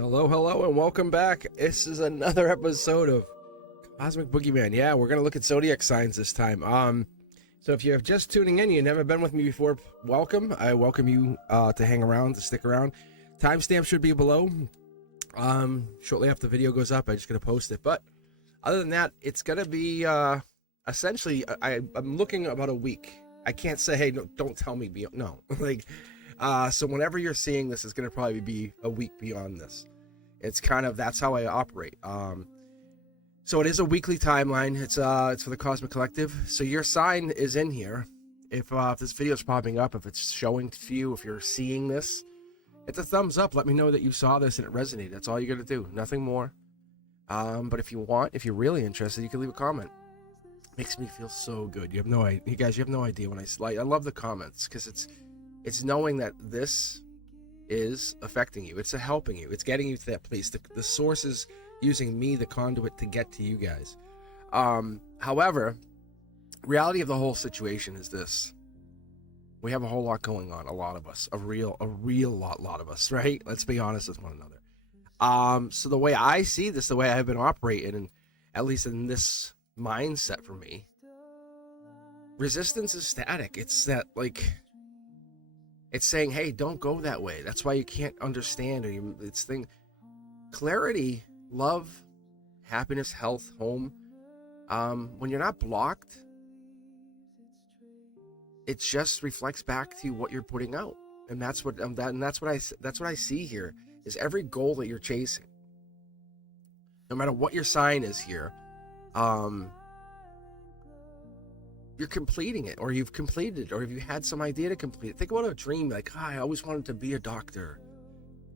Hello, and welcome back. This is another episode of Cosmic Boogeyman. Yeah, we're gonna look at zodiac signs this time. So if you're just tuning in, you've never been with me before, welcome. I welcome you to hang around, to stick around. Timestamp should be below. Shortly after the video goes up, I'm just gonna post it. But other than that, it's gonna be essentially I'm looking about a week. I can't say, hey, no, don't tell me. No, like. So whenever you're seeing this, it's going to probably be a week beyond this. It's kind of, that's how I operate. So it is a weekly timeline. It's for the Cosmic Collective. So your sign is in here. If this video is popping up, if it's showing to you, if you're seeing this, it's a thumbs up. Let me know that you saw this and it resonated. That's all you're going to do. Nothing more. But if you're really interested, you can leave a comment. Makes me feel so good. You have no idea. You guys, you have no idea when I love the comments, because it's knowing that this is affecting you. It's helping you. It's getting you to that place. The source is using me, the conduit, to get to you guys. However, reality of the whole situation is this. We have a whole lot going on, a lot of us. A real lot of us, right? Let's be honest with one another. So the way I see this, the way I've been operating, and at least in this mindset for me, resistance is static. It's that, like, it's saying, hey, don't go that way. That's why you can't understand. Clarity, love, happiness, health, home. When you're not blocked, it just reflects back to you what you're putting out, and that's what I see here. Is every goal that you're chasing, no matter what your sign is here, you're completing it, or you've completed it, or if you had some idea to complete it. Think about a dream, like, I always wanted to be a doctor.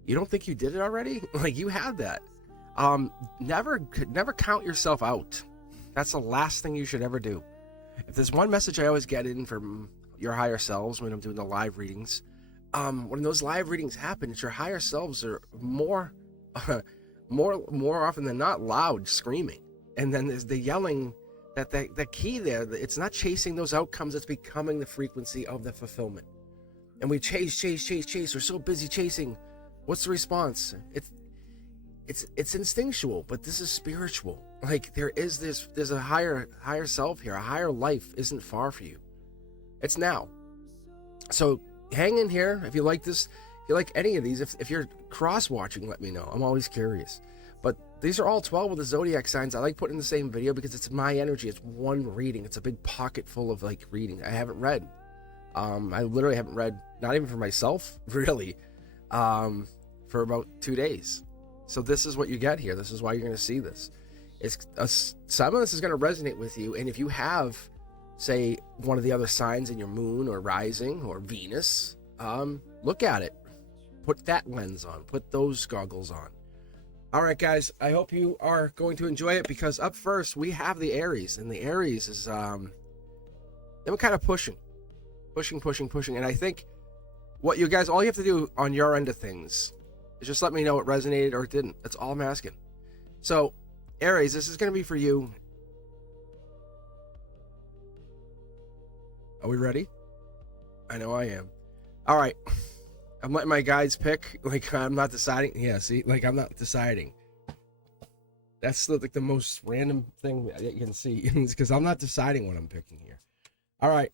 You don't think you did it already? Like, you had that. Never count yourself out. That's the last thing you should ever do. If there's one message I always get in from your higher selves when I'm doing the live readings, when those live readings happen, it's your higher selves are more often than not loud, screaming, and then there's the yelling. That the key there, it's not chasing those outcomes, it's becoming the frequency of the fulfillment. And we chase. We're so busy chasing. What's the response? It's instinctual, but this is spiritual. Like, there's a higher self here. A higher life isn't far for you. It's now. So hang in here. If you like this, if you like any of these, if you're cross-watching, let me know. I'm always curious. But these are all 12 of the zodiac signs. I like putting in the same video because it's my energy. It's one reading. It's a big pocket full of, like, reading. I haven't read. I literally haven't read, not even for myself, really, for about 2 days. So this is what you get here. This is why you're going to see this. Some of this is going to resonate with you. And if you have, say, one of the other signs in your moon or rising or Venus, look at it. Put that lens on. Put those goggles on. All right, guys, I hope you are going to enjoy it, because up first we have the Aries, and the Aries is they were kind of pushing. And I think what you guys, all you have to do on your end of things is just let me know it resonated or it didn't. That's all I'm asking. So, Aries, this is going to be for you. Are we ready? I know I am. All right. I'm letting my guides pick. Like, I'm not deciding. Yeah, see? Like, I'm not deciding. That's like the most random thing that you can see. Because I'm not deciding what I'm picking here. All right.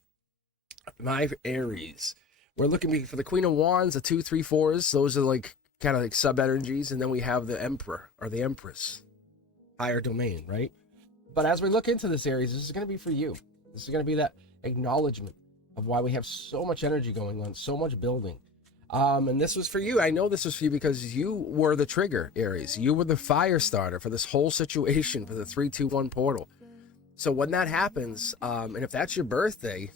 My Aries. We're looking for the Queen of Wands, the 2, 3, 4s. Those are like kind of like sub-energies. And then we have the Emperor or the Empress. Higher domain, right? But as we look into this, Aries, this is going to be for you. This is going to be that acknowledgement of why we have so much energy going on, so much building. And this was for you. I know this was for you because you were the trigger, Aries. You were the fire starter for this whole situation, for the 3-2-1 portal. So when that happens, and if that's your birthday,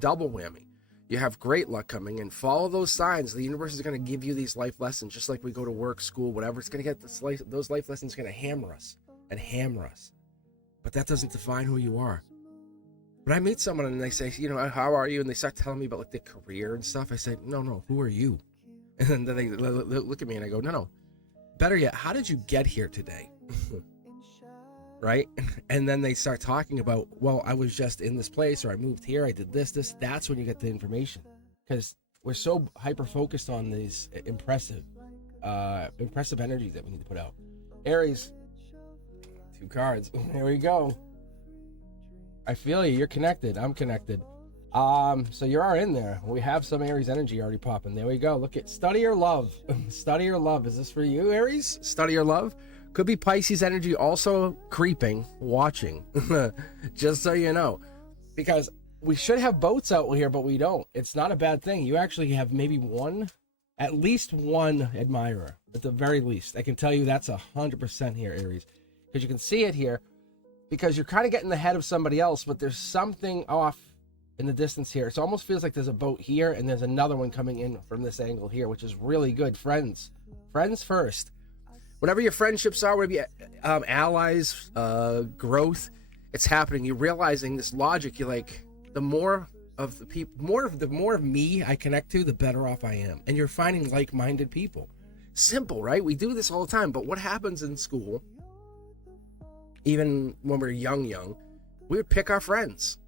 double whammy. You have great luck coming in. Follow those signs. The universe is going to give you these life lessons, just like we go to work, school, whatever. It's going to get those life lessons going to hammer us and hammer us. But that doesn't define who you are. When I meet someone and they say, how are you? And they start telling me about, like, their career and stuff. I say, no, who are you? And then they look at me and I go, no. Better yet, how did you get here today? Right? And then they start talking about, well, I was just in this place, or I moved here, I did this. That's when you get the information. Because we're so hyper-focused on these impressive impressive energy that we need to put out. Aries, 2 cards. Here we go. I feel you. You're connected. I'm connected. So you are in there. We have some Aries energy already popping. There we go. Look at study your love. Study your love. Is this for you, Aries? Study your love. Could be Pisces energy also creeping, watching. Just so you know, because we should have boats out here, but we don't. It's not a bad thing. You actually have maybe at least one admirer, at the very least. I can tell you that's 100% here, Aries, because you can see it here. Because you're kind of getting ahead of somebody else, but there's something off in the distance here. It almost feels like there's a boat here and there's another one coming in from this angle here, which is really good. Friends first. Whatever your friendships are, whatever allies, growth, it's happening. You're realizing this logic. You're like, the more of the people, the more of me I connect to, the better off I am. And you're finding like-minded people. Simple, right? We do this all the time. But what happens in school? Even when we were young, we would pick our friends.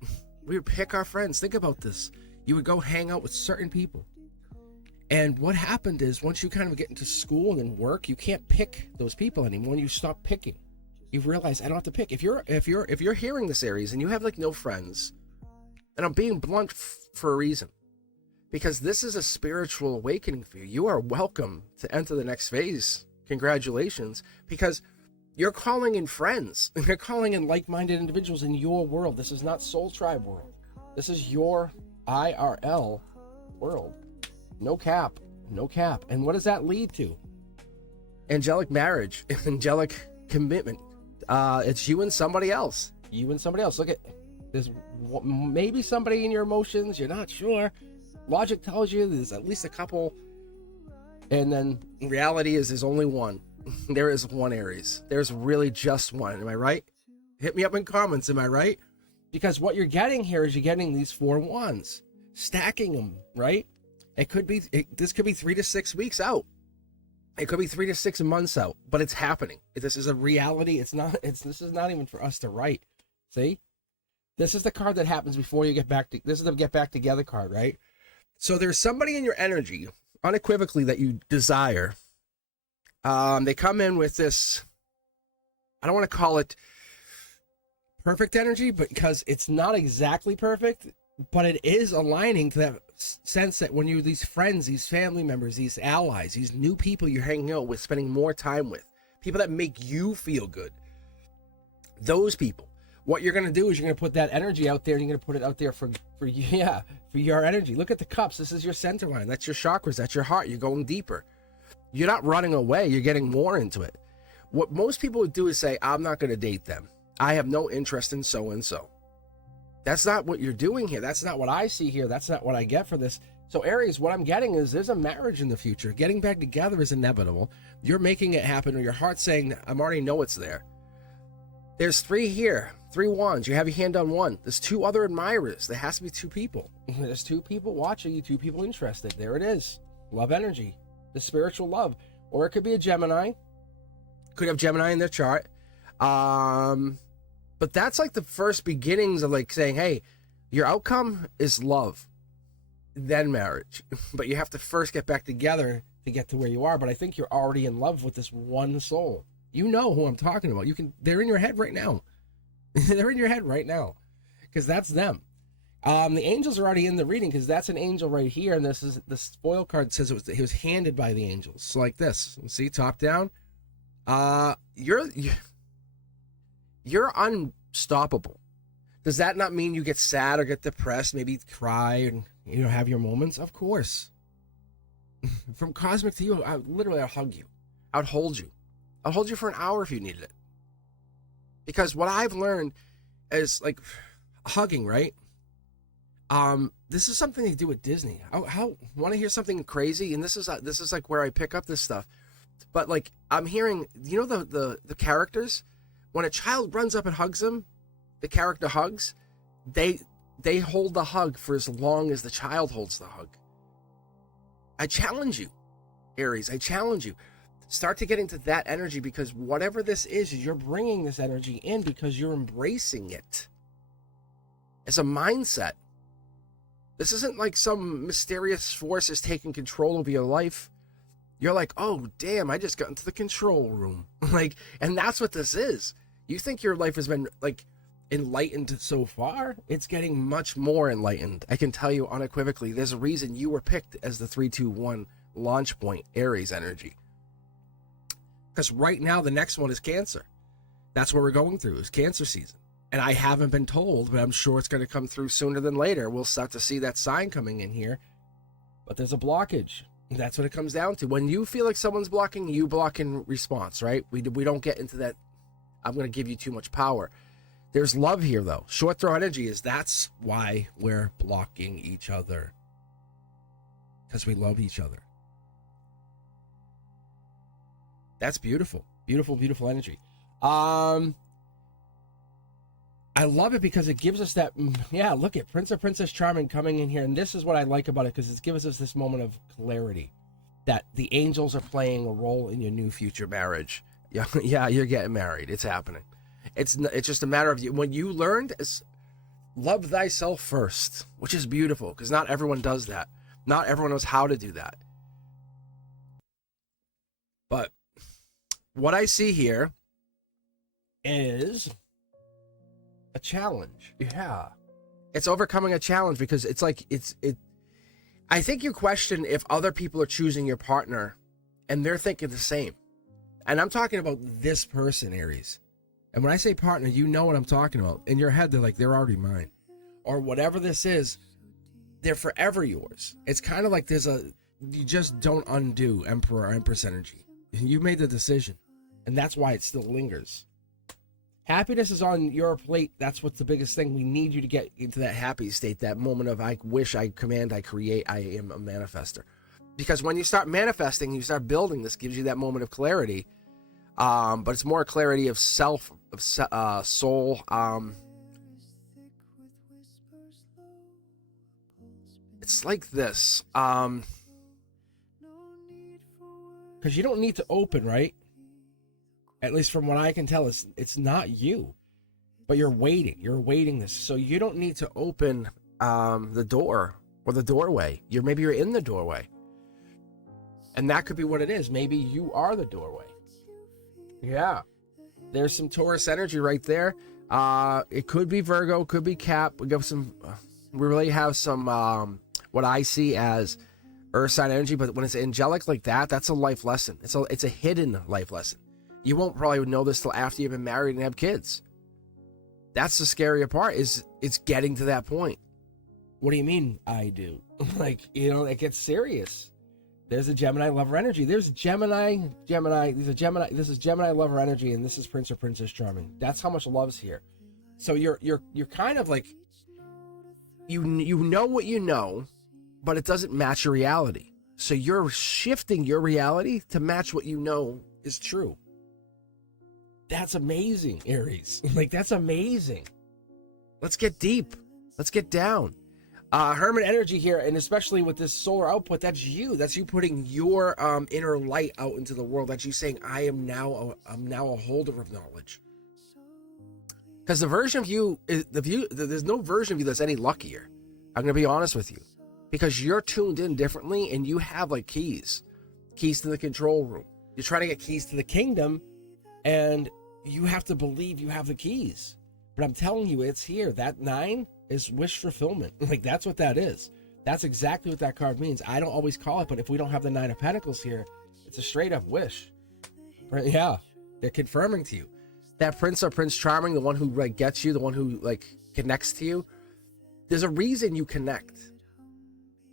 Think about this. You would go hang out with certain people. And what happened is, once you kind of get into school and work, you can't pick those people anymore. When you stop picking, you realize I don't have to pick. If you're hearing this, Aries, and you have like no friends, and I'm being blunt for a reason, because this is a spiritual awakening for you. You are welcome to enter the next phase. Congratulations, because you're calling in friends. You're calling in like-minded individuals in your world. This is not Soul Tribe world. This is your IRL world. No cap. And what does that lead to? Angelic marriage, angelic commitment. It's you and somebody else. Look at, there's maybe somebody in your emotions. You're not sure. Logic tells you there's at least a couple. And then reality is there's only one. There is one, Aries. There's really just one. Am I right? Hit me up in comments. Am I right? Because what you're getting here is you're getting these 4 wands, stacking them, right? This could be 3 to 6 weeks out. It could be 3 to 6 months out, but it's happening. This is a reality. This is not even for us to write. See? This is the card that happens before you get back to, this is the get back together card, right? So there's somebody in your energy, unequivocally, that you desire. They come in with this, I don't want to call it perfect energy, but because it's not exactly perfect, but it is aligning to that sense that when these friends, these family members, these allies, these new people you're hanging out with, spending more time with, people that make you feel good, those people, what you're going to do is you're going to put that energy out there, and you're going to put it out there for your energy. Look at the cups. This is your center line. That's your chakras. That's your heart. You're going deeper. You're not running away. You're getting more into it. What most people would do is say, I'm not going to date them. I have no interest in so-and-so. That's not what you're doing here. That's not what I see here. That's not what I get for this. So Aries, what I'm getting is there's a marriage in the future. Getting back together is inevitable. You're making it happen, or your heart's saying, I already know it's there. There's 3 here, 3 wands. You have your hand on 1. There's 2 other admirers. There has to be 2 people. There's 2 people watching you, 2 people interested. There it is. Love energy. The spiritual love. Or it could be a Gemini. Could have Gemini in their chart. But that's like the first beginnings of like saying, hey, your outcome is love, then marriage. But you have to first get back together to get to where you are. But I think you're already in love with this one soul. You know who I'm talking about. They're in your head right now. They're in your head right now. Because that's them. The angels are already in the reading, because that's an angel right here, and this foil card says he was handed by the angels. So like this, see, top down. You're unstoppable. Does that not mean you get sad or get depressed, maybe cry and have your moments? Of course. From cosmic to you, I'll hug you. I'd hold you. I'll hold you for an hour if you needed it. Because what I've learned is like hugging, right? This is something they do at Disney. How want to hear something crazy? And this is like where I pick up this stuff. But like I'm hearing, the characters, when a child runs up and hugs them, the character hugs, they hold the hug for as long as the child holds the hug. I challenge you, Aries. I challenge you. Start to get into that energy, because whatever this is, you're bringing this energy in because you're embracing it. It's a mindset. This isn't like some mysterious force is taking control over your life. You're like, oh, damn, I just got into the control room. Like, and that's what this is. You think your life has been like enlightened so far? It's getting much more enlightened. I can tell you unequivocally, there's a reason you were picked as the 321 launch point, Aries energy. Because right now, the next one is Cancer. That's what we're going through, is Cancer season. And I haven't been told, but I'm sure it's going to come through sooner than later. We'll start to see that sign coming in here. But there's a blockage. That's what it comes down to. When you feel like someone's blocking, you block in response, right? We don't get into that, I'm going to give you too much power. There's love here, though. Short throw energy is that's why we're blocking each other. Because we love each other. That's beautiful. Beautiful, beautiful energy. I love it because it gives us that, yeah, look at Prince or Princess Charming coming in here. And this is what I like about it, because it gives us this moment of clarity that the angels are playing a role in your new future marriage. Yeah, yeah, you're getting married. It's happening. It's just a matter of you. When you learned is love thyself first, which is beautiful because not everyone does that. Not everyone knows how to do that. But what I see here is a challenge. Yeah. It's overcoming a challenge because it's like, I think you question if other people are choosing your partner and they're thinking the same. And I'm talking about this person, Aries. And when I say partner, you know what I'm talking about. In your head, they're like, they're already mine. Or whatever this is, they're forever yours. It's kind of like you just don't undo Emperor or Empress energy. You made the decision. And that's why it still lingers. Happiness is on your plate. That's what's the biggest thing. We need you to get into that happy state, that moment of I wish, I command, I create, I am a manifester. Because when you start manifesting, you start building, this gives you that moment of clarity. But it's more clarity of self, of soul. It's like this. Because you don't need to open, right? At least from what I can tell, it's not you, but you're waiting this. So you don't need to open the door or the doorway. Maybe you're in the doorway. And that could be what it is. Maybe you are the doorway. Yeah. There's some Taurus energy right there. It could be Virgo, could be Cap. We really have some what I see as earth sign energy, but when it's angelic like that, that's a life lesson. It's a hidden life lesson. You won't probably know this till after you've been married and have kids. That's the scarier part, is it's getting to that point. What do you mean I do? Like, it gets serious. There's a Gemini lover energy. There's Gemini. This is Gemini lover energy, and this is Prince or Princess Charming. That's how much love's here. So you're kind of like, you know what you know, but it doesn't match your reality. So you're shifting your reality to match what you know is true. That's amazing, Aries. Like, that's amazing. Let's get deep. Let's get down. Hermit energy here, and especially with this solar output, that's you. That's you putting your inner light out into the world. That's you saying, I'm now a holder of knowledge. Because the version of you, there's no version of you that's any luckier. I'm going to be honest with you. Because you're tuned in differently, and you have like keys to the control room. You're trying to get keys to the kingdom, and you have to believe you have the keys. But I'm telling you, it's here. That 9 is wish fulfillment. Like, that's what that is. That's exactly what that card means. I don't always call it, but if we don't have the 9 of Pentacles here, it's a straight up wish. Yeah, they're confirming to you. That Prince or Prince Charming, the one who like gets you, the one who like connects to you, there's a reason you connect.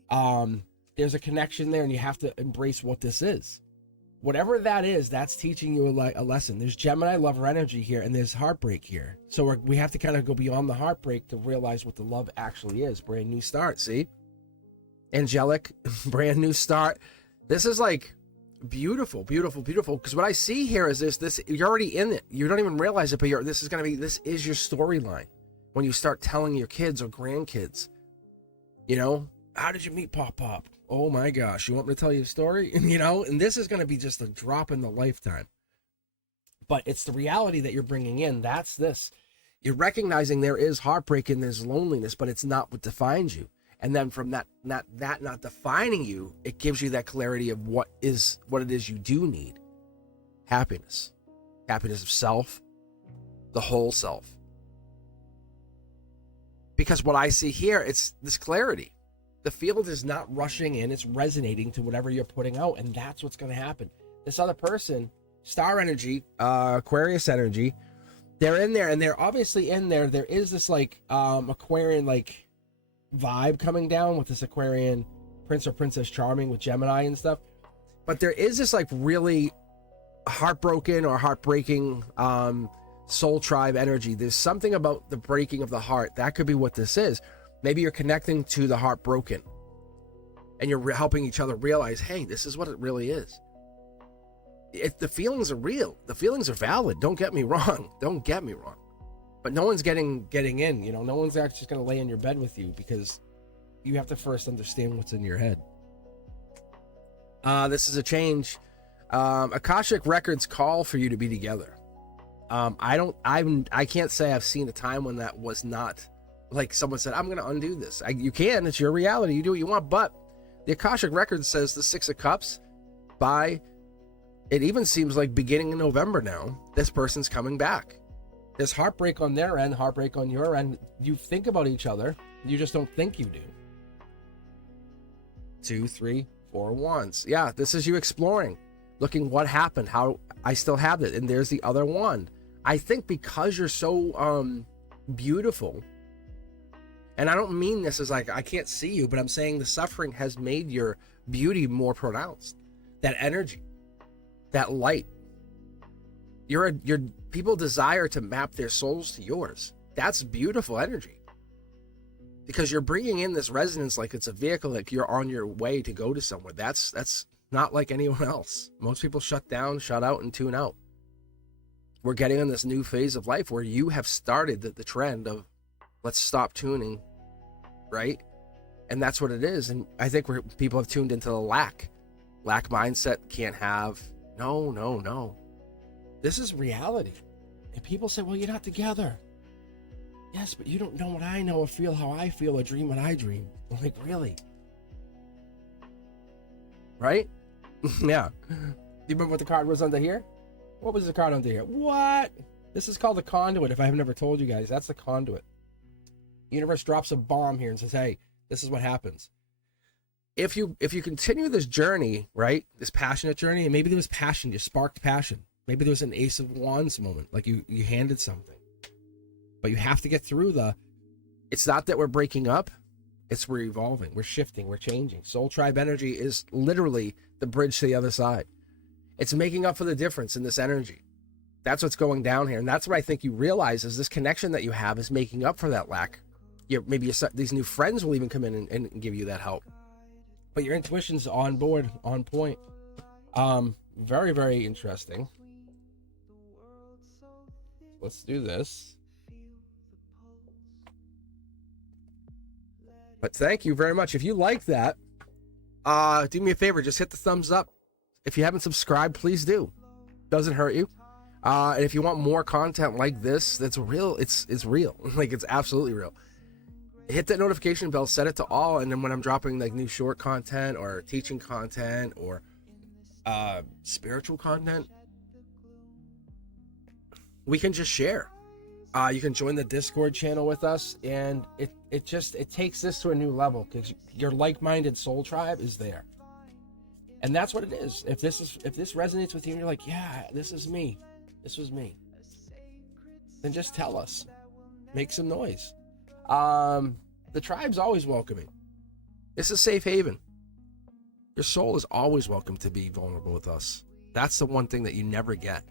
There's a connection there, and you have to embrace what this is. Whatever that is, that's teaching you a lesson. There's Gemini lover energy here, and there's heartbreak here. So we have to kind of go beyond the heartbreak to realize what the love actually is. Brand new start, see? Angelic, brand new start. This is like beautiful, beautiful, beautiful. Because what I see here is this, you're already in it. You don't even realize it, but this is your storyline. When you start telling your kids or grandkids, how did you meet Pop Pop? Oh my gosh, you want me to tell you a story? And this is going to be just a drop in the lifetime. But it's the reality that you're bringing in. That's this. You're recognizing there is heartbreak and there's loneliness, but it's not what defines you. And then from that not defining you, it gives you that clarity of what it is you do need. Happiness of self, the whole self. Because what I see here, it's this clarity. The field is not rushing in, it's resonating to whatever you're putting out, and that's what's going to happen. This other person, star energy, Aquarius energy, they're in there, and they're obviously in there. There is this like Aquarian like vibe coming down with this Aquarian Prince or Princess Charming with Gemini and stuff. But there is this like really heartbroken or heartbreaking soul tribe energy. There's something about the breaking of the heart. That could be what this is. Maybe you're connecting to the heartbroken and you're helping each other realize, hey, this is what it really is. The feelings are real. The feelings are valid. Don't get me wrong. Don't get me wrong. But no one's getting in, you know, no one's actually just going to lay in your bed with you, because you have to first understand what's in your head. This is a change. Akashic records call for you to be together. I can't say I've seen a time when that was not like someone said, I'm going to undo this. You can, it's your reality. You do what you want. But the Akashic record says the 6 of Cups, it even seems like beginning in November now, this person's coming back. There's heartbreak on their end, heartbreak on your end. You think about each other. You just don't think you do. 2, 3, 4 wands. Yeah, this is you exploring, looking what happened, how I still have it. And there's the other wand. I think because you're so beautiful, and I don't mean this as like I can't see you, but I'm saying the suffering has made your beauty more pronounced. That energy, that light. Your people desire to map their souls to yours. That's beautiful energy. Because you're bringing in this resonance like it's a vehicle, like you're on your way to go to somewhere. That's not like anyone else. Most people shut down, shut out, and tune out. We're getting in this new phase of life where you have started the trend of let's stop tuning, right? And that's what it is. And I think people have tuned into the lack mindset. Can't have. No. This is reality. And people say, well, you're not together. Yes, but you don't know what I know or feel how I feel or dream what I dream. I'm like, really? Right? Yeah. Do you remember what the card was under here? What was the card under here? What? This is called the conduit. If I have never told you guys, that's the conduit. The universe drops a bomb here and says, hey, this is what happens. If you continue this journey, right, this passionate journey, and maybe there was passion, you sparked passion. Maybe there was an Ace of Wands moment, like you handed something. But you have to get through it's not that we're breaking up, it's we're evolving, we're shifting, we're changing. Soul tribe energy is literally the bridge to the other side. It's making up for the difference in this energy. That's what's going down here. And that's what I think you realize is this connection that you have is making up for that lack. Maybe these new friends will even come in and give you that help. But your intuition's on board, on point. Very, very interesting. Let's do this. But thank you very much. If you like that, do me a favor, just hit the thumbs up. If you haven't subscribed, please do. Doesn't hurt you. And if you want more content like this, that's real. It's real. Like, it's absolutely real. Hit that notification bell, set it to all, and then when I'm dropping like new short content or teaching content or spiritual content, we can just share. You can join the Discord channel with us, and it takes this to a new level because your like-minded soul tribe is there. And that's what it is. If this resonates with you and you're like, yeah, this is me. This was me. Then just tell us. Make some noise. The tribe's always welcoming. It's a safe haven. Your soul is always welcome to be vulnerable with us. That's the one thing that you never get.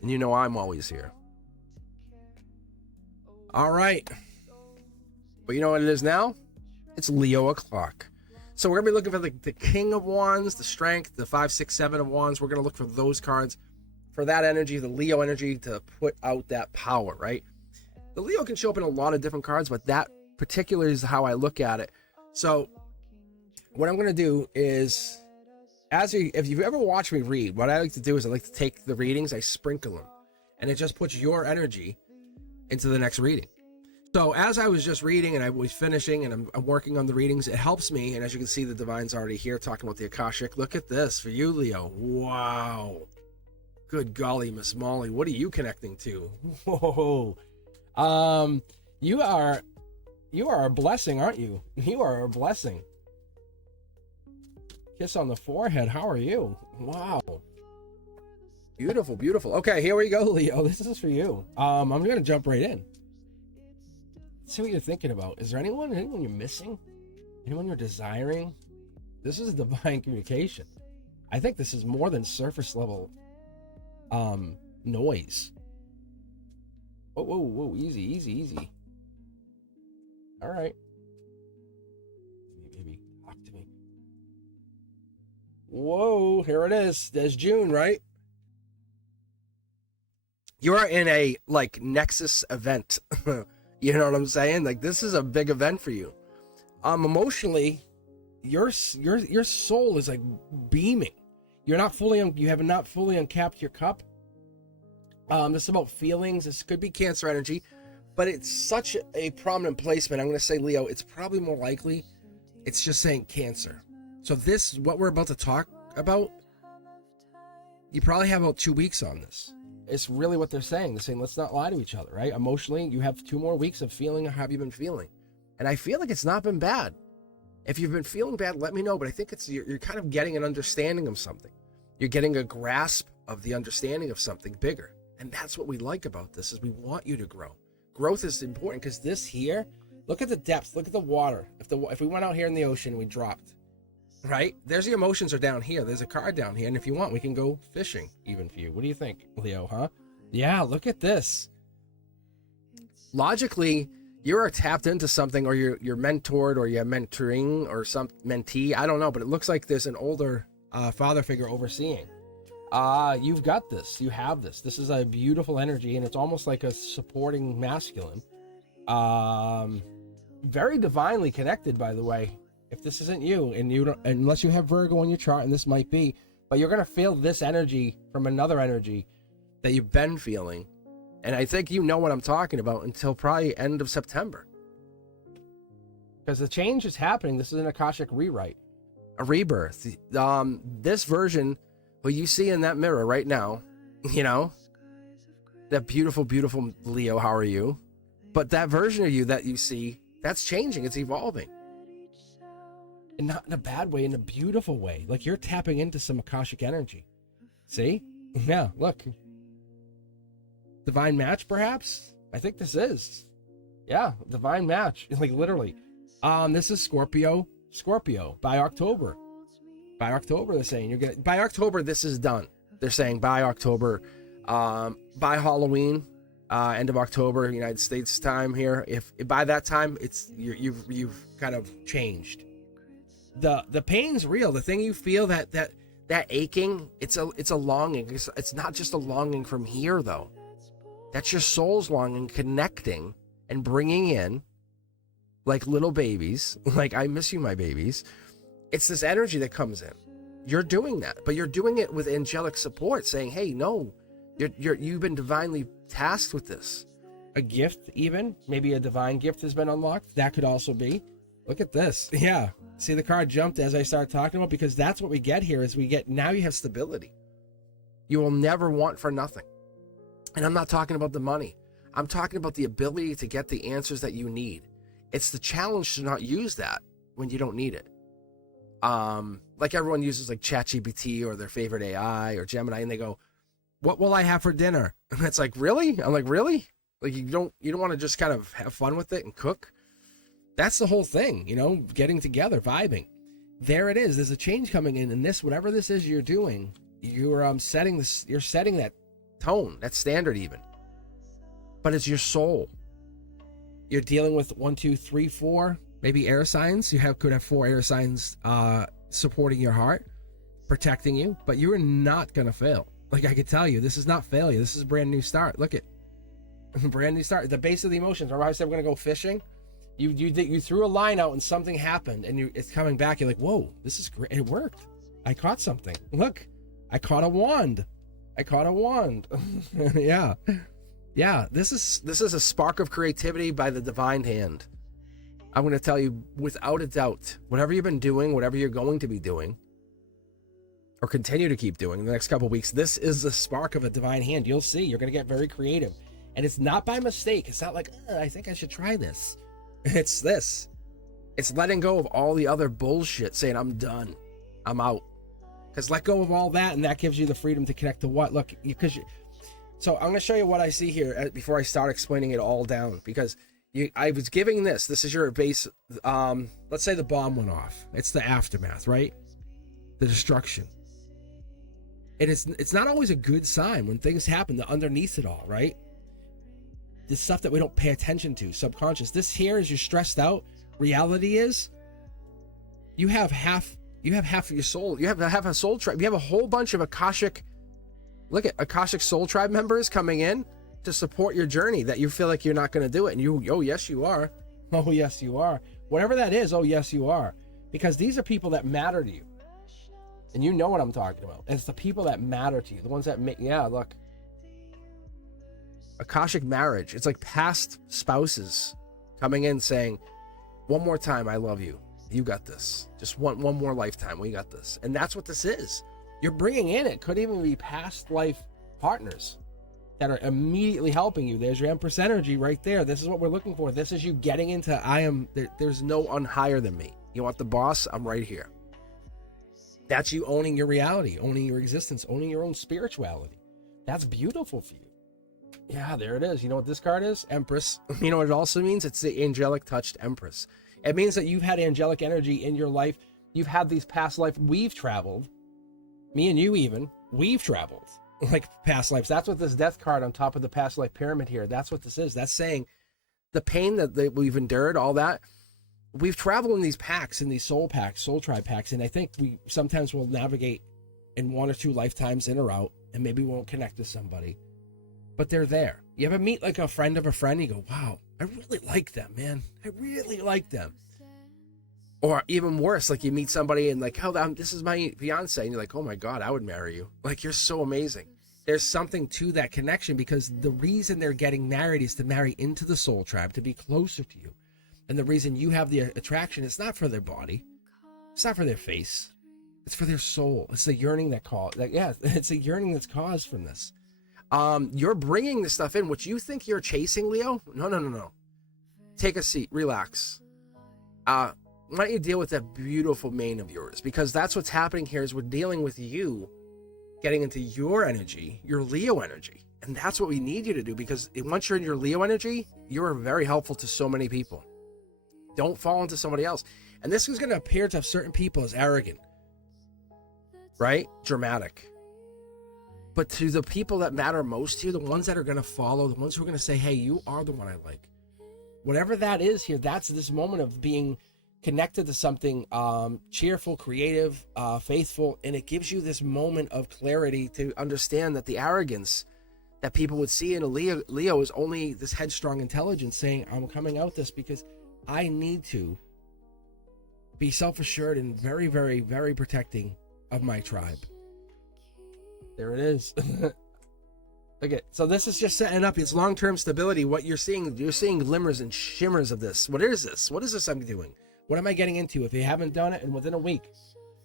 And you know I'm always here. All right. But you know what it is now? It's Leo o'clock. So we're going to be looking for the King of Wands, the Strength, the 5, 6, 7 of Wands. We're going to look for those cards, for that energy, the Leo energy, to put out that power, right? The Leo can show up in a lot of different cards, but that particular is how I look at it. So what I'm going to do is, if you've ever watched me read, what I like to do is I like to take the readings, I sprinkle them, and it just puts your energy into the next reading. So as I was just reading and I was finishing and I'm working on the readings, it helps me. And as you can see, the Divine's already here talking about the Akashic. Look at this for you, Leo. Wow. Good golly, Miss Molly. What are you connecting to? Whoa. You are a blessing, aren't you? You are a blessing. Kiss on the forehead. How are you? Wow. Beautiful, beautiful. Okay, here we go, Leo. This is for you. I'm gonna jump right in. Let's see what you're thinking about. Is there anyone you're missing? Anyone you're desiring? This is a divine communication. I think this is more than surface level noise. Whoa, whoa, whoa, easy, easy, easy. All right. Baby, talk to me. Whoa, here it is. There's June, right? You are in a like Nexus event. You know what I'm saying? Like this is a big event for you. Emotionally, your soul is like beaming. You have not fully uncapped your cup. This is about feelings. This could be Cancer energy, but it's such a prominent placement. I'm going to say Leo. It's probably more likely. It's just saying Cancer. So this, what we're about to talk about, you probably have about 2 weeks on this. It's really what they're saying. They're saying, let's not lie to each other, right? Emotionally, you have 2 more weeks of feeling. How have you been feeling? And I feel like it's not been bad. If you've been feeling bad, let me know. But I think you're kind of getting an understanding of something. You're getting a grasp of the understanding of something bigger. And that's what we like about this, is we want you to grow. Growth is important because this here, look at the depth, look at the water. If we went out here in the ocean, we dropped, right? There's the emotions are down here. There's a card down here. And if you want, we can go fishing even for you. What do you think, Leo, huh? Yeah, look at this. Logically, you're tapped into something, or you're mentored, or you're mentoring, or some mentee. I don't know, but it looks like there's an older father figure overseeing. You've got this. You have this. This is a beautiful energy, and it's almost like a supporting masculine. Very divinely connected, by the way. If this isn't you, and you don't, unless you have Virgo on your chart, and this might be, but you're gonna feel this energy from another energy that you've been feeling. And I think you know what I'm talking about until probably end of September. Because the change is happening. This is an Akashic rewrite. A rebirth. This version, what you see in that mirror right now, you know, that beautiful, beautiful Leo, how are you? But that version of you that you see, that's changing. It's evolving. And not in a bad way, in a beautiful way. Like you're tapping into some Akashic energy. See? Yeah, look. Divine match, perhaps? I think this is. Yeah, divine match. Like literally. This is Scorpio by October. By October, they're saying by October this is done. They're saying by October, by Halloween, end of October, United States time here. If by that time you've kind of changed. The pain's real. The thing you feel, that aching, it's a longing. It's not just a longing from here though. That's your soul's longing, connecting and bringing in, like little babies, like I miss you, my babies. It's this energy that comes in. You're doing that, but you're doing it with angelic support, saying, "Hey, no, you've been divinely tasked with this." A gift, even maybe a divine gift has been unlocked. That could also be. Look at this. Yeah, see the card jumped as I started talking about, because that's what we get here. Is we get now you have stability. You will never want for nothing. And I'm not talking about the money. I'm talking about the ability to get the answers that you need. It's the challenge to not use that when you don't need it. Like everyone uses like ChatGPT or their favorite AI or Gemini, and they go, "What will I have for dinner?" And it's like, really? I'm like, really? Like you don't want to just kind of have fun with it and cook? That's the whole thing, you know, getting together, vibing. There it is. There's a change coming in, and this, whatever this is you're doing, you're setting that tone, that standard even. But it's your soul. You're dealing with 1, 2, 3, 4, maybe air signs. Could have 4 air signs supporting your heart, protecting you, but you're not gonna fail. Like I could tell you, this is not failure. This is a brand new start. Look at brand new start. The base of the emotions. Remember how I said we're gonna go fishing? You threw a line out and something happened, and it's coming back. You're like, whoa, this is great. It worked. I caught something. Look, I caught a wand. Yeah. Yeah, this is a spark of creativity by the divine hand. I'm going to tell you without a doubt, whatever you've been doing, whatever you're going to be doing, or continue to keep doing in the next couple of weeks, this is the spark of a divine hand. You'll see. You're going to get very creative. And it's not by mistake. It's not like, I think I should try this. It's this. It's letting go of all the other bullshit, saying, I'm done. I'm out. Because let go of all that, and that gives you the freedom to connect to what? Look, so I'm going to show you what I see here before I start explaining it all down. Because I was giving this. This is your base. Let's say the bomb went off. It's the aftermath, right? The destruction. And it's not always a good sign when things happen underneath it all, right? The stuff that we don't pay attention to, subconscious. This here is you're stressed out. Reality is you have half of your soul. You have a soul tribe. You have a whole bunch of Akashic soul tribe members coming in to support your journey that you feel like you're not going to do it. And oh, yes, you are. Oh, yes, you are. Whatever that is, oh, yes, you are. Because these are people that matter to you. And you know what I'm talking about. And it's the people that matter to you. The ones that make, yeah, look. Akashic marriage. It's like past spouses coming in saying, one more time, I love you. You got this. Just one more lifetime. We got this. And that's what this is. You're bringing in, it could even be past life partners that are immediately helping you. There's your Empress energy right there. This is what we're looking for. This is you getting into, there's no one higher than me. You want the boss? I'm right here. That's you owning your reality, owning your existence, owning your own spirituality. That's beautiful for you. Yeah, there it is. You know what this card is? Empress. You know what it also means? It's the angelic touched Empress. It means that you've had angelic energy in your life. You've had these past life. We've traveled. Me and you even. We've traveled. Like past lives. That's what this death card on top of the past life pyramid here. That's what this is. That's saying the pain that we've endured, all that. We've traveled in these packs, in these soul packs, soul tribe packs. And I think we sometimes will navigate in one or two lifetimes in or out. And maybe we won't connect to somebody. But they're there. You ever meet like a friend of a friend? You go, wow, I really like them, man. I really like them. Or even worse, like you meet somebody and like, this is my fiance. And you're like, oh my God, I would marry you. Like, you're so amazing. There's something to that connection because the reason they're getting married is to marry into the soul tribe, to be closer to you. And the reason you have the attraction, it's not for their body. It's not for their face. It's for their soul. It's the yearning it's a yearning that's caused from this. You're bringing this stuff in. What you think you're chasing, Leo? No. Take a seat. Relax. Why don't you deal with that beautiful mane of yours? Because that's what's happening here is we're dealing with you getting into your energy, your Leo energy. And that's what we need you to do because once you're in your Leo energy, you're very helpful to so many people. Don't fall into somebody else. And this is going to appear to certain people as arrogant, right? Dramatic. But to the people that matter most to you, the ones that are going to follow, the ones who are going to say, hey, you are the one I like. Whatever that is here, that's this moment of being connected to something cheerful, creative, faithful. And it gives you this moment of clarity to understand that the arrogance that people would see in a Leo is only this headstrong intelligence saying, I'm coming out this because I need to be self-assured and very, very, very protecting of my tribe. There it is. Look at, so this is just setting up its long-term stability. What you're seeing glimmers and shimmers of this. What is this? What is this I'm doing? What am I getting into? If you haven't done it and within a week,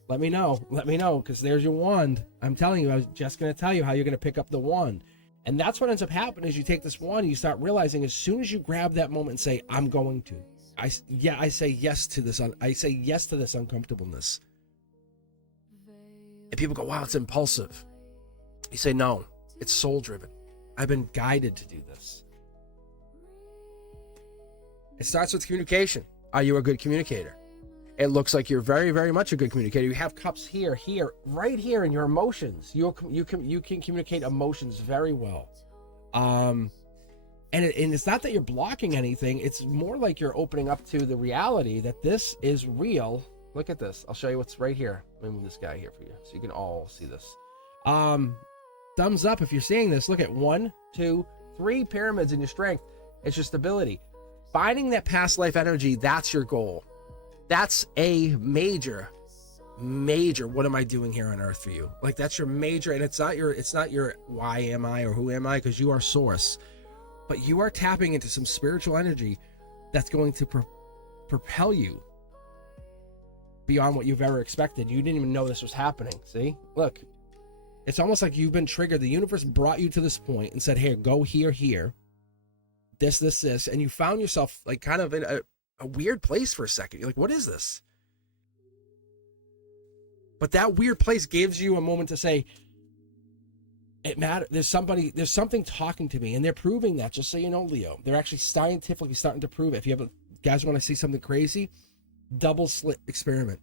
let me know, because there's your wand. I'm telling you, I was just going to tell you how you're going to pick up the wand. And that's what ends up happening is you take this wand and you start realizing as soon as you grab that moment and say, I'm going to, I say yes to this. I say yes to this uncomfortableness. And people go, wow, it's impulsive. You say, no, it's soul driven. I've been guided to do this. It starts with communication. Are you a good communicator? It looks like you're very, very much a good communicator. You have cups here, right here in your emotions. You can communicate emotions very well. And it's not that you're blocking anything. It's more like you're opening up to the reality that this is real. Look at this. I'll show you what's right here. Let me move this guy here for you so you can all see this. Thumbs up if you're seeing this. Look at 1, 2, 3 pyramids in your strength. It's your stability. Finding that past life energy, that's your goal. That's a major, what am I doing here on earth for you? Like that's your major, and it's not your why am I or who am I, because you are source. but you are tapping into some spiritual energy that's going to propel you beyond what you've ever expected. You didn't even know this was happening. See, look, it's almost like you've been triggered. The universe brought you to this point and said, here, go here, this, and you found yourself like kind of in a weird place for a second. You're like, what is this? But that weird place gives you a moment to say, it matters. There's something talking to me, and they're proving that, just so you know, Leo. They're actually scientifically starting to prove it. If you guys want to see something crazy, double slit experiment.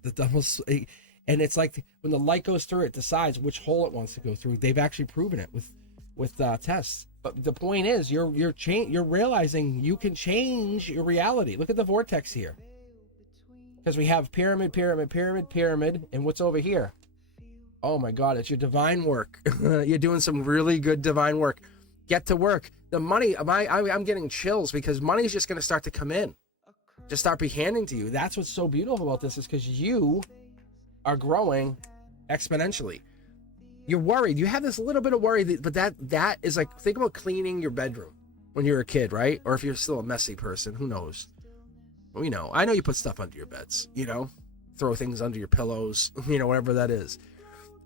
And it's like when the light goes through, it decides which hole it wants to go through. They've actually proven it with tests. But the point is, you're realizing you can change your reality. Look at the vortex here, because we have pyramid, and what's over here? Oh my God, it's your divine work. You're doing some really good divine work. Get to work. The money, I'm getting chills, because money is just going to start to come in, just start be handing to you. That's what's so beautiful about this, is because you are growing exponentially. You're worried. You have this little bit of worry, but that is like, think about cleaning your bedroom when you're a kid, right? Or if you're still a messy person, who knows? We know. I know you put stuff under your beds, throw things under your pillows, whatever that is.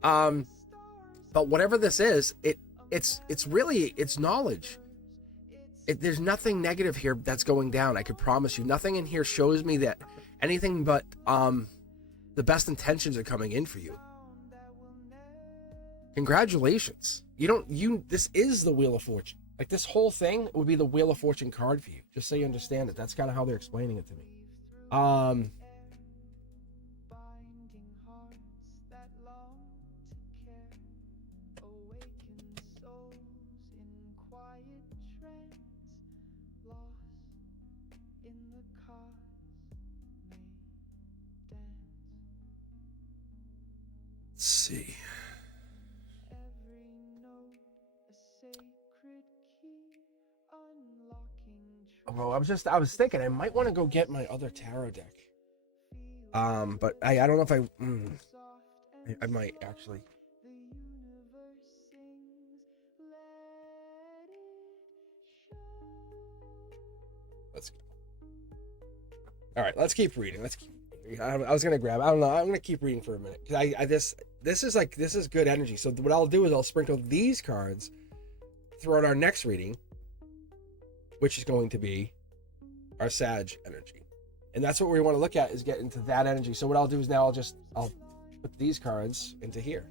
But whatever this is, it's really, it's knowledge. There's nothing negative here that's going down. I could promise you. Nothing in here shows me that anything but the best intentions are coming in for you. Congratulations. This is the Wheel of Fortune. Like, this whole thing would be the Wheel of Fortune card for you, just so you understand it. That's kind of how they're explaining it to me. Let's see. Well, I was thinking I might want to go get my other tarot deck. But I don't know if I might actually. Let's go. All right, let's keep reading. I was gonna grab. I don't know. I'm gonna keep reading for a minute, because this is good energy. So what I'll do is I'll sprinkle these cards throughout our next reading, which is going to be our Sag energy, and that's what we want to look at, is get into that energy. So what I'll do is now I'll put these cards into here.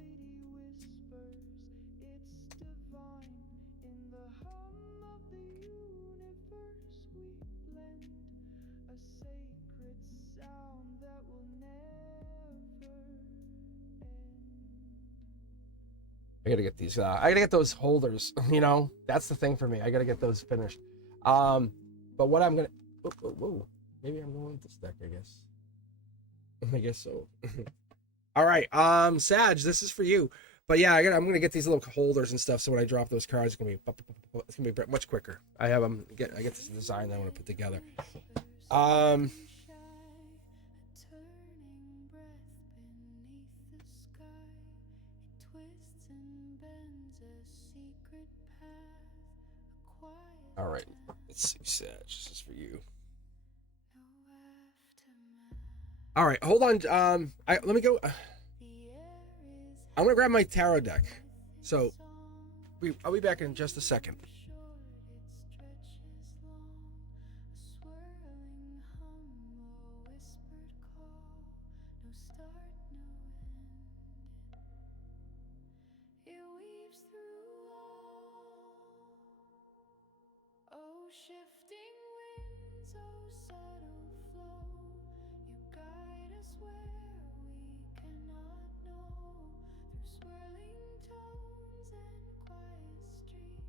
I gotta get these. I gotta get those holders. That's the thing for me. I gotta get those finished. But what I'm gonna. Whoa. Maybe I'm going with this deck. I guess. I guess so. All right. Sag, this is for you. But yeah, I'm gonna get these little holders and stuff. So when I drop those cards, it's gonna be much quicker. I get this design that I want to put together. All right, let's see, Sag, this is for you. All right, hold on. Let me go. I'm gonna grab my tarot deck. So, I'll be back in just a second. Shifting winds, oh subtle flow, you guide us where we cannot know. Through swirling tones and quiet streams,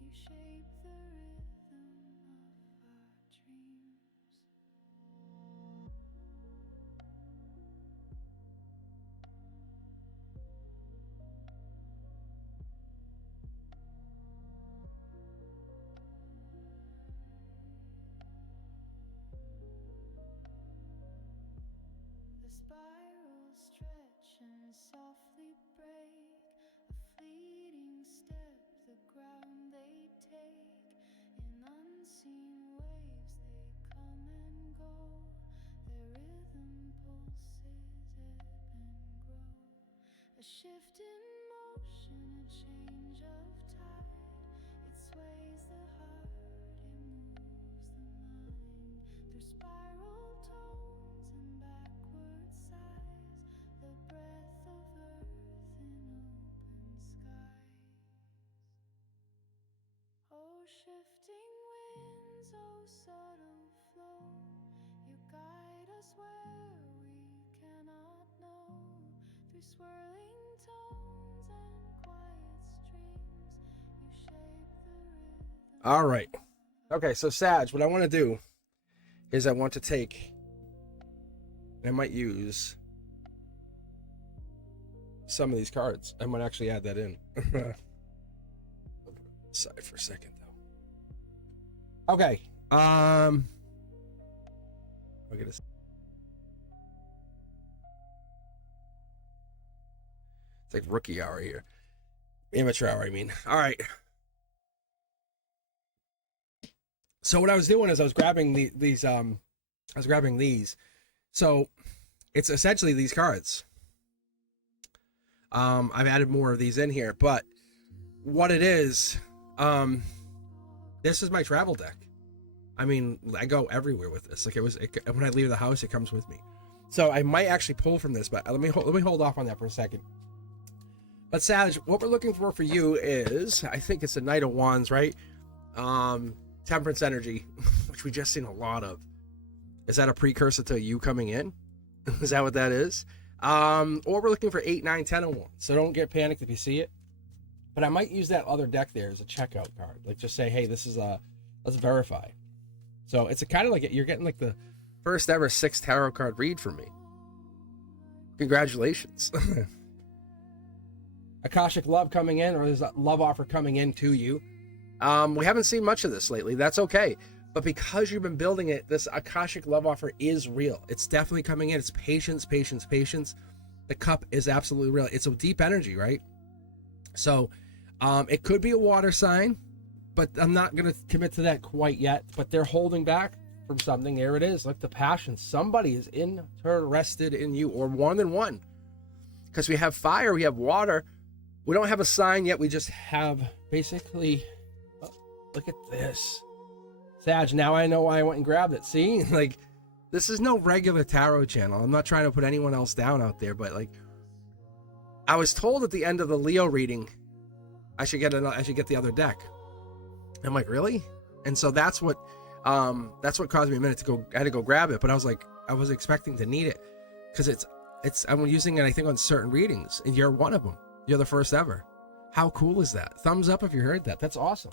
you shape the rhythm of our dreams. Spirals stretch and softly break, a fleeting step, the ground they take, A shift in motion, a change of tide. It sways the heart, it moves the mind. Through spiral tones and backward sighs, the breath of earth in open skies. Oh, shifting winds, oh, subtle flow, you guide us where we cannot know. Through swirling tones and quiet streams, you shape the rhythm. All right. Okay, so Sag, what I want to do is I want to take, and I might use some of these cards. I might actually add that in. Aside for a second, though. Okay. We're gonna. It's like rookie hour here, amateur hour. I mean. All right. So what I was doing is I was grabbing these. I was grabbing these. So it's essentially these cards. I've added more of these in here, but what it is, this is my travel deck. I mean, I go everywhere with this. Like when I leave the house, it comes with me. So I might actually pull from this, but let me hold off on that for a second. But Sag, what we're looking for you is, I think it's the Knight of Wands, right? Temperance energy, which we just seen a lot of. Is that a precursor to you coming in? Is that what that is? Or we're looking for 8, 9, 10 of Wands. So don't get panicked if you see it. But I might use that other deck there as a checkout card. Like just say, hey, this is let's verify. So it's a kind of like you're getting like the first ever 6 tarot card read from me. Congratulations. Akashic love coming in, or there's a love offer coming in to you. We haven't seen much of this lately. That's okay. But because you've been building it, this Akashic love offer is real. It's definitely coming in. It's patience, patience, patience. The cup is absolutely real. It's a deep energy, right? So it could be a water sign, but I'm not going to commit to that quite yet. But they're holding back from something. There it is. Like the passion. Somebody is interested in you, or more than one. Because we have fire, we have water. We don't have a sign yet. We just have basically... Look at this. Sag, now I know why I went and grabbed it. See? Like, this is no regular tarot channel. I'm not trying to put anyone else down out there, but like, I was told at the end of the Leo reading, I should get the other deck. I'm like, really? And so that's what caused me a minute to go. I had to go grab it, but I was like, I was expecting to need it because I'm using it, I think, on certain readings, and you're one of them. You're the first ever. How cool is that? Thumbs up if you heard that. That's awesome.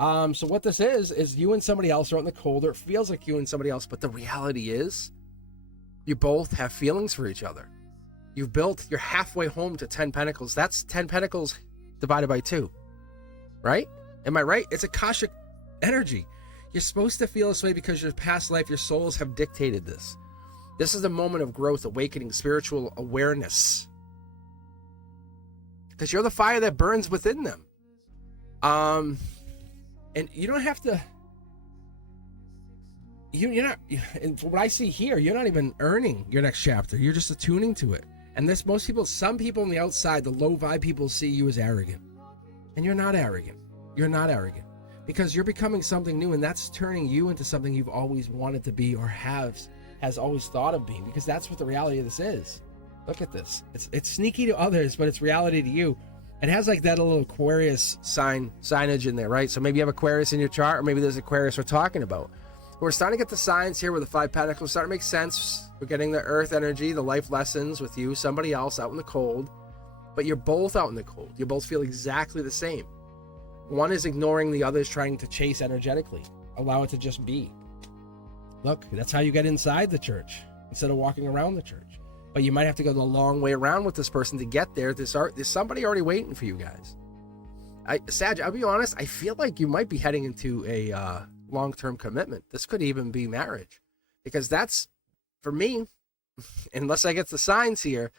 So what this is you and somebody else are out in the cold, or it feels like you and somebody else, but the reality is you both have feelings for each other. You're halfway home to 10 Pentacles. That's 10 Pentacles divided by 2, right? Am I right? It's Akashic energy. You're supposed to feel this way because your past life, your souls have dictated this. This is a moment of growth, awakening, spiritual awareness. Because you're the fire that burns within them. And you don't have to, you're not, and what I see here, you're not even earning your next chapter. You're just attuning to it. And some people on the outside, the low vibe people, see you as arrogant. And you're not arrogant. You're not arrogant. Because you're becoming something new, and that's turning you into something you've always wanted to be, or has always thought of being. Because that's what the reality of this is. Look at this. It's sneaky to others, but it's reality to you. It has like that little Aquarius signage in there, right? So maybe you have Aquarius in your chart, or maybe there's Aquarius we're talking about. We're starting to get the signs here with the 5 Pentacles. Starting to make sense. We're getting the earth energy, the life lessons with you, somebody else out in the cold. But you're both out in the cold. You both feel exactly the same. One is ignoring the other, is trying to chase energetically. Allow it to just be. Look, that's how you get inside the church instead of walking around the church. But you might have to go the long way around with this person to get there. There's somebody already waiting for you guys. Sag, I'll be honest, I feel like you might be heading into a long-term commitment. This could even be marriage. Because that's, for me, unless I get the signs here,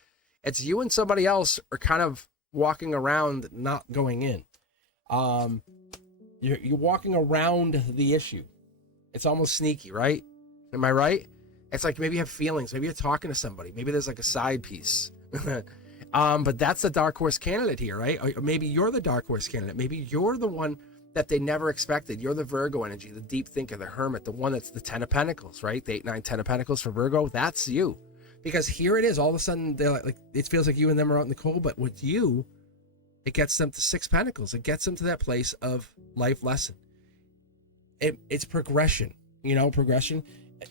it's you and somebody else are kind of walking around, not going in. You're walking around the issue. It's almost sneaky, right? Am I right? It's like maybe you have feelings. Maybe you're talking to somebody. Maybe there's like a side piece. But that's the dark horse candidate here, right? Or maybe you're the dark horse candidate. Maybe you're the one that they never expected. You're the Virgo energy, the deep thinker, the hermit, the one that's the 10 of Pentacles, right? The 8, 9, 10 of Pentacles for Virgo. That's you. Because here it is. All of a sudden, they're like it feels like you and them are out in the cold. But with you, it gets them to 6 Pentacles. It gets them to that place of life lesson. It's progression, progression.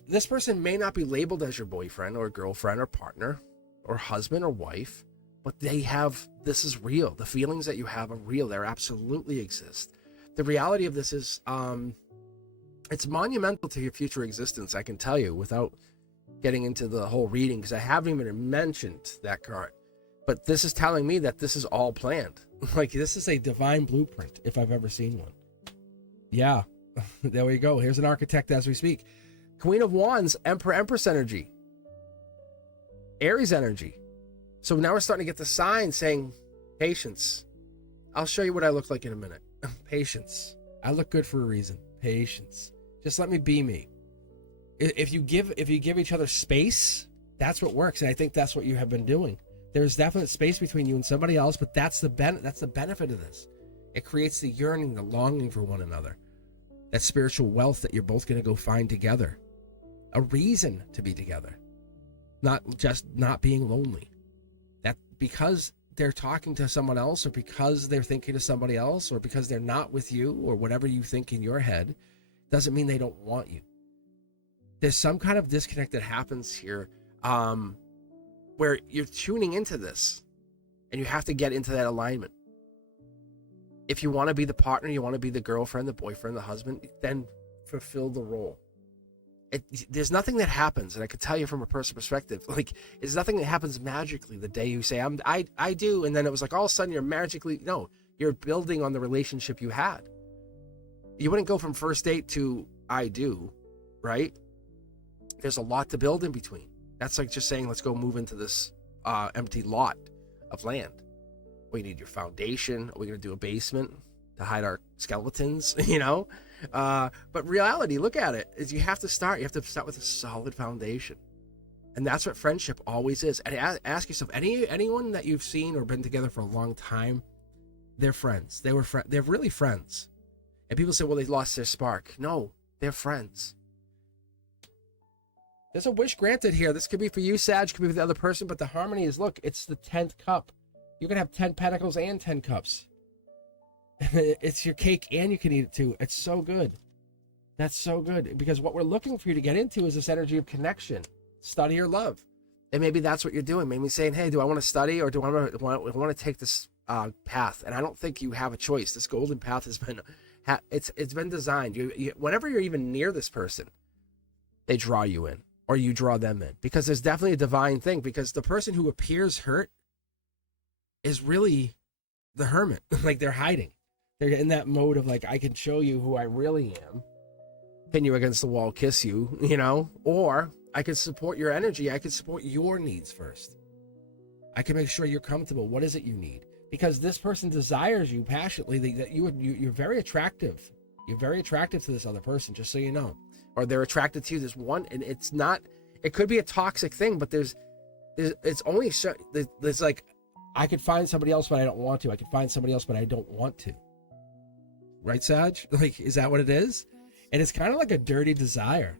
This person may not be labeled as your boyfriend or girlfriend or partner or husband or wife, but this is real. The feelings that you have are real. They absolutely exist. The reality of this is, it's monumental to your future existence, I can tell you, without getting into the whole reading, because I haven't even mentioned that card. But this is telling me that this is all planned. Like, this is a divine blueprint, if I've ever seen one. Yeah, there we go. Here's an architect as we speak. Queen of Wands, Emperor, Empress energy. Aries energy. So now we're starting to get the signs saying, patience. I'll show you what I look like in a minute. Patience. I look good for a reason. Patience. Just let me be me. If you give each other space, that's what works. And I think that's what you have been doing. There's definite space between you and somebody else, but that's the benefit of this. It creates the yearning, the longing for one another. That spiritual wealth that you're both going to go find together. A reason to be together. Not just not being lonely. That because they're talking to someone else, or because they're thinking to somebody else, or because they're not with you, or whatever you think in your head, doesn't mean they don't want you. There's some kind of disconnect that happens here, where you're tuning into this, and you have to get into that alignment. If you want to be the partner, you want to be the girlfriend, the boyfriend, the husband, then fulfill the role. There's nothing that happens, and I could tell you from a personal perspective, like, there's nothing that happens magically the day you say I do, and then it was like all of a sudden you're building on the relationship you had. You wouldn't go from first date to I do, right? There's a lot to build in between. That's like just saying, let's go move into this empty lot of land. We need your foundation. Are we going to do a basement to hide our skeletons? But reality, look at it, is you have to start with a solid foundation. And that's what friendship always is. And ask yourself, anyone that you've seen or been together for a long time, they're friends. They're really friends. And people say, well, they lost their spark. No, they're friends. There's a wish granted here. This could be for you, Sag, could be for the other person, but the harmony is, look, it's the 10th cup. You can have 10 pentacles and 10 cups. It's your cake and you can eat it too. It's so good. That's so good, because what we're looking for you to get into is this energy of connection, study or love. And maybe that's what you're doing. Maybe saying, hey, do I want to study, or do I want to take this path? And I don't think you have a choice. This golden path has been, it's been designed. Whenever you're even near this person, they draw you in, or you draw them in, because there's definitely a divine thing, because the person who appears hurt is really the hermit. Like, they're hiding. They're in that mode of like, I can show you who I really am, pin you against the wall, kiss you, or I can support your energy. I can support your needs first. I can make sure you're comfortable. What is it you need? Because this person desires you passionately. That you're very attractive. You're very attractive to this other person, just so you know. Or they're attracted to you. There's one, and it's not, it could be a toxic thing, but there's like, I could find somebody else, but I don't want to. I could find somebody else, but I don't want to. Right, Sag? Like, is that what it is? And it's kind of like a dirty desire.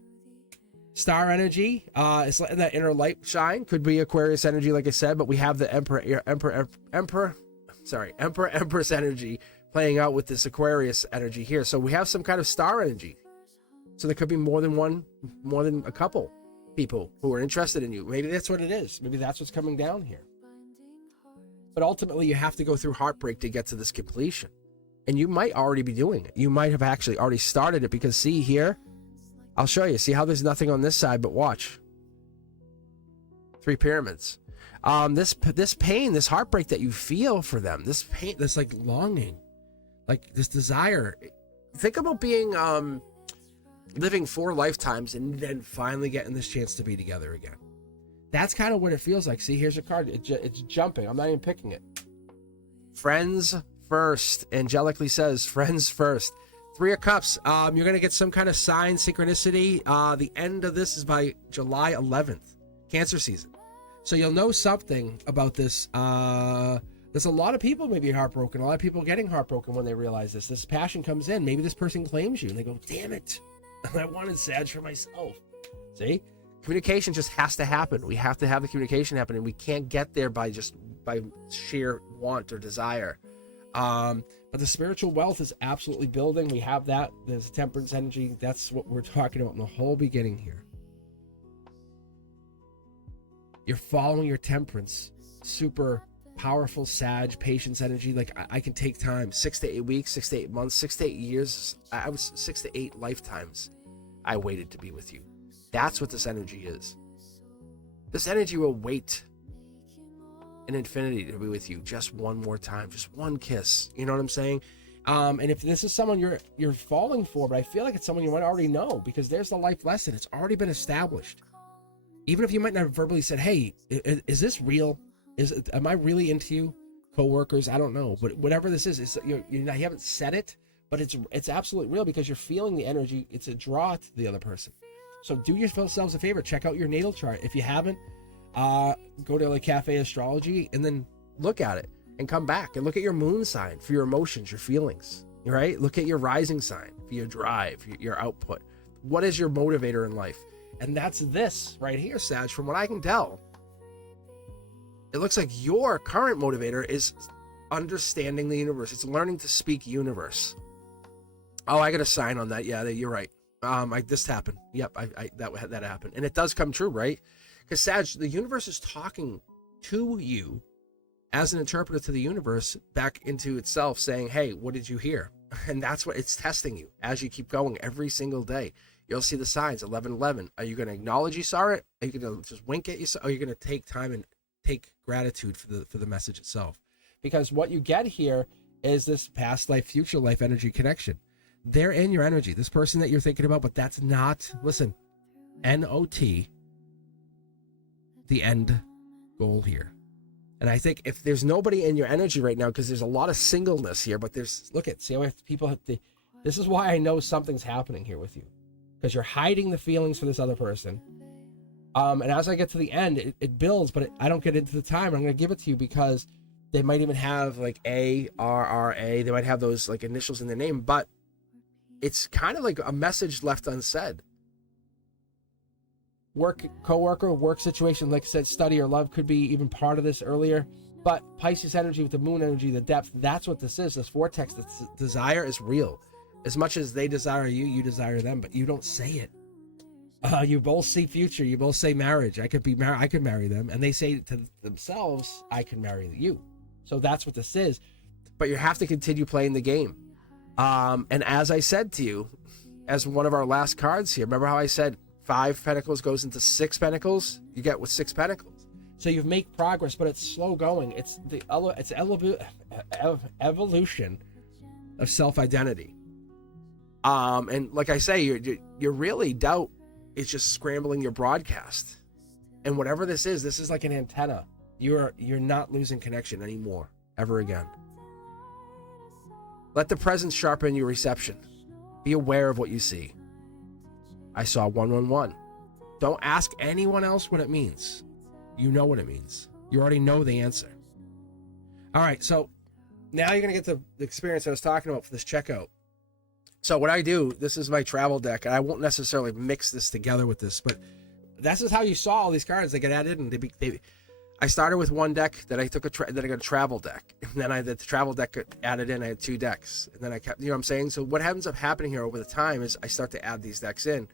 Star energy, it's letting that inner light shine. Could be Aquarius energy, like I said, but we have the Empress energy playing out with this Aquarius energy here. So we have some kind of star energy. So there could be more than a couple people who are interested in you. Maybe that's what it is. Maybe that's what's coming down here. But ultimately, you have to go through heartbreak to get to this completion. And you might already be doing it. You might have actually already started it, because see here, I'll show you. See how there's nothing on this side, but watch. 3 pyramids. This pain, this heartbreak that you feel for them, this pain, this like longing, like this desire. Think about being living 4 lifetimes and then finally getting this chance to be together again. That's kind of what it feels like. See, here's a card. It's jumping. I'm not even picking it. Friends first. Angelically says, friends first. 3 of Cups. You're going to get some kind of sign, synchronicity. The end of this is by July 11th. Cancer season. So you'll know something about this. There's a lot of people maybe heartbroken. A lot of people getting heartbroken when they realize this. This passion comes in. Maybe this person claims you and they go, damn it. I wanted Sag for myself. See? Communication just has to happen. We have to have the communication happen, and we can't get there by sheer want or desire. But the spiritual wealth is absolutely building. We have that. There's temperance energy. That's what we're talking about in the whole beginning here. You're following your temperance. Super powerful Sag, patience energy. Like I can take time, 6 to 8 weeks, 6 to 8 months, 6 to 8 years. I was 6 to 8 lifetimes I waited to be with you. That's what this energy is. This energy will wait an infinity to be with you just one more time, just one kiss. You know what I'm saying? And if this is someone you're falling for, but I feel like it's someone you might already know, because there's the life lesson. It's already been established. Even if you might not have verbally said, hey, is this real? Am I really into you? Co-workers, I don't know. But whatever this is, you haven't said it, but it's absolutely real, because you're feeling the energy. It's a draw to the other person. So do yourselves a favor, check out your natal chart. If you haven't, go to like Cafe Astrology and then look at it and come back and look at your moon sign for your emotions, your feelings, right? Look at your rising sign for your drive, your output. What is your motivator in life? And that's this right here, Sag. From what I can tell, it looks like your current motivator is understanding the universe. It's learning to speak universe. Oh, I got a sign on that. Yeah, you're right. This happened. Yep, that happened, and it does come true, right? Because Sag, the universe is talking to you as an interpreter to the universe back into itself, saying, "Hey, what did you hear?" And that's what it's testing you as you keep going every single day. You'll see the signs. 11:11. Are you going to acknowledge you saw it? Are you going to just wink at you? Or are you going to take time and take gratitude for the message itself? Because what you get here is this past life, future life energy connection. They're in your energy, this person that you're thinking about, but that's not, listen, N-O-T, the end goal here. And I think if there's nobody in your energy right now, because there's a lot of singleness here, but see how people have to, this is why I know something's happening here with you, because you're hiding the feelings for this other person. And as I get to the end, it builds, but I don't get into the time. I'm going to give it to you because they might even have like A-R-R-A. They might have those like initials in their name, but it's kind of like a message left unsaid. Co-worker, work situation, like I said, study or love could be even part of this earlier. But Pisces energy with the moon energy, the depth, that's what this is. This vortex, this desire is real. As much as they desire you, you desire them, but you don't say it. You both see future. You both say marriage. I could marry them. And they say to themselves, I can marry you. So that's what this is. But you have to continue playing the game. And as I said to you, as one of our last cards here, remember how I said 5 pentacles goes into 6 pentacles? You get with 6 pentacles. So you make progress, but it's slow going. It's evolution of self-identity. And like I say, you're really doubt is just scrambling your broadcast. And whatever this is like an antenna. You're not losing connection anymore, ever again. Let the presence sharpen your reception. Be aware of what you see. I saw 111. Don't ask anyone else what it means. You know what it means. You already know the answer. All right, so now you're going to get the experience I was talking about for this checkout. So what I do, this is my travel deck, and I won't necessarily mix this together with this, but this is how you saw all these cards. They get added, and I started with one deck, then I got a travel deck, and then the travel deck got added in. I had 2 decks, and then I kept, you know what I'm saying? So what ends up happening here over the time is I start to add these decks in,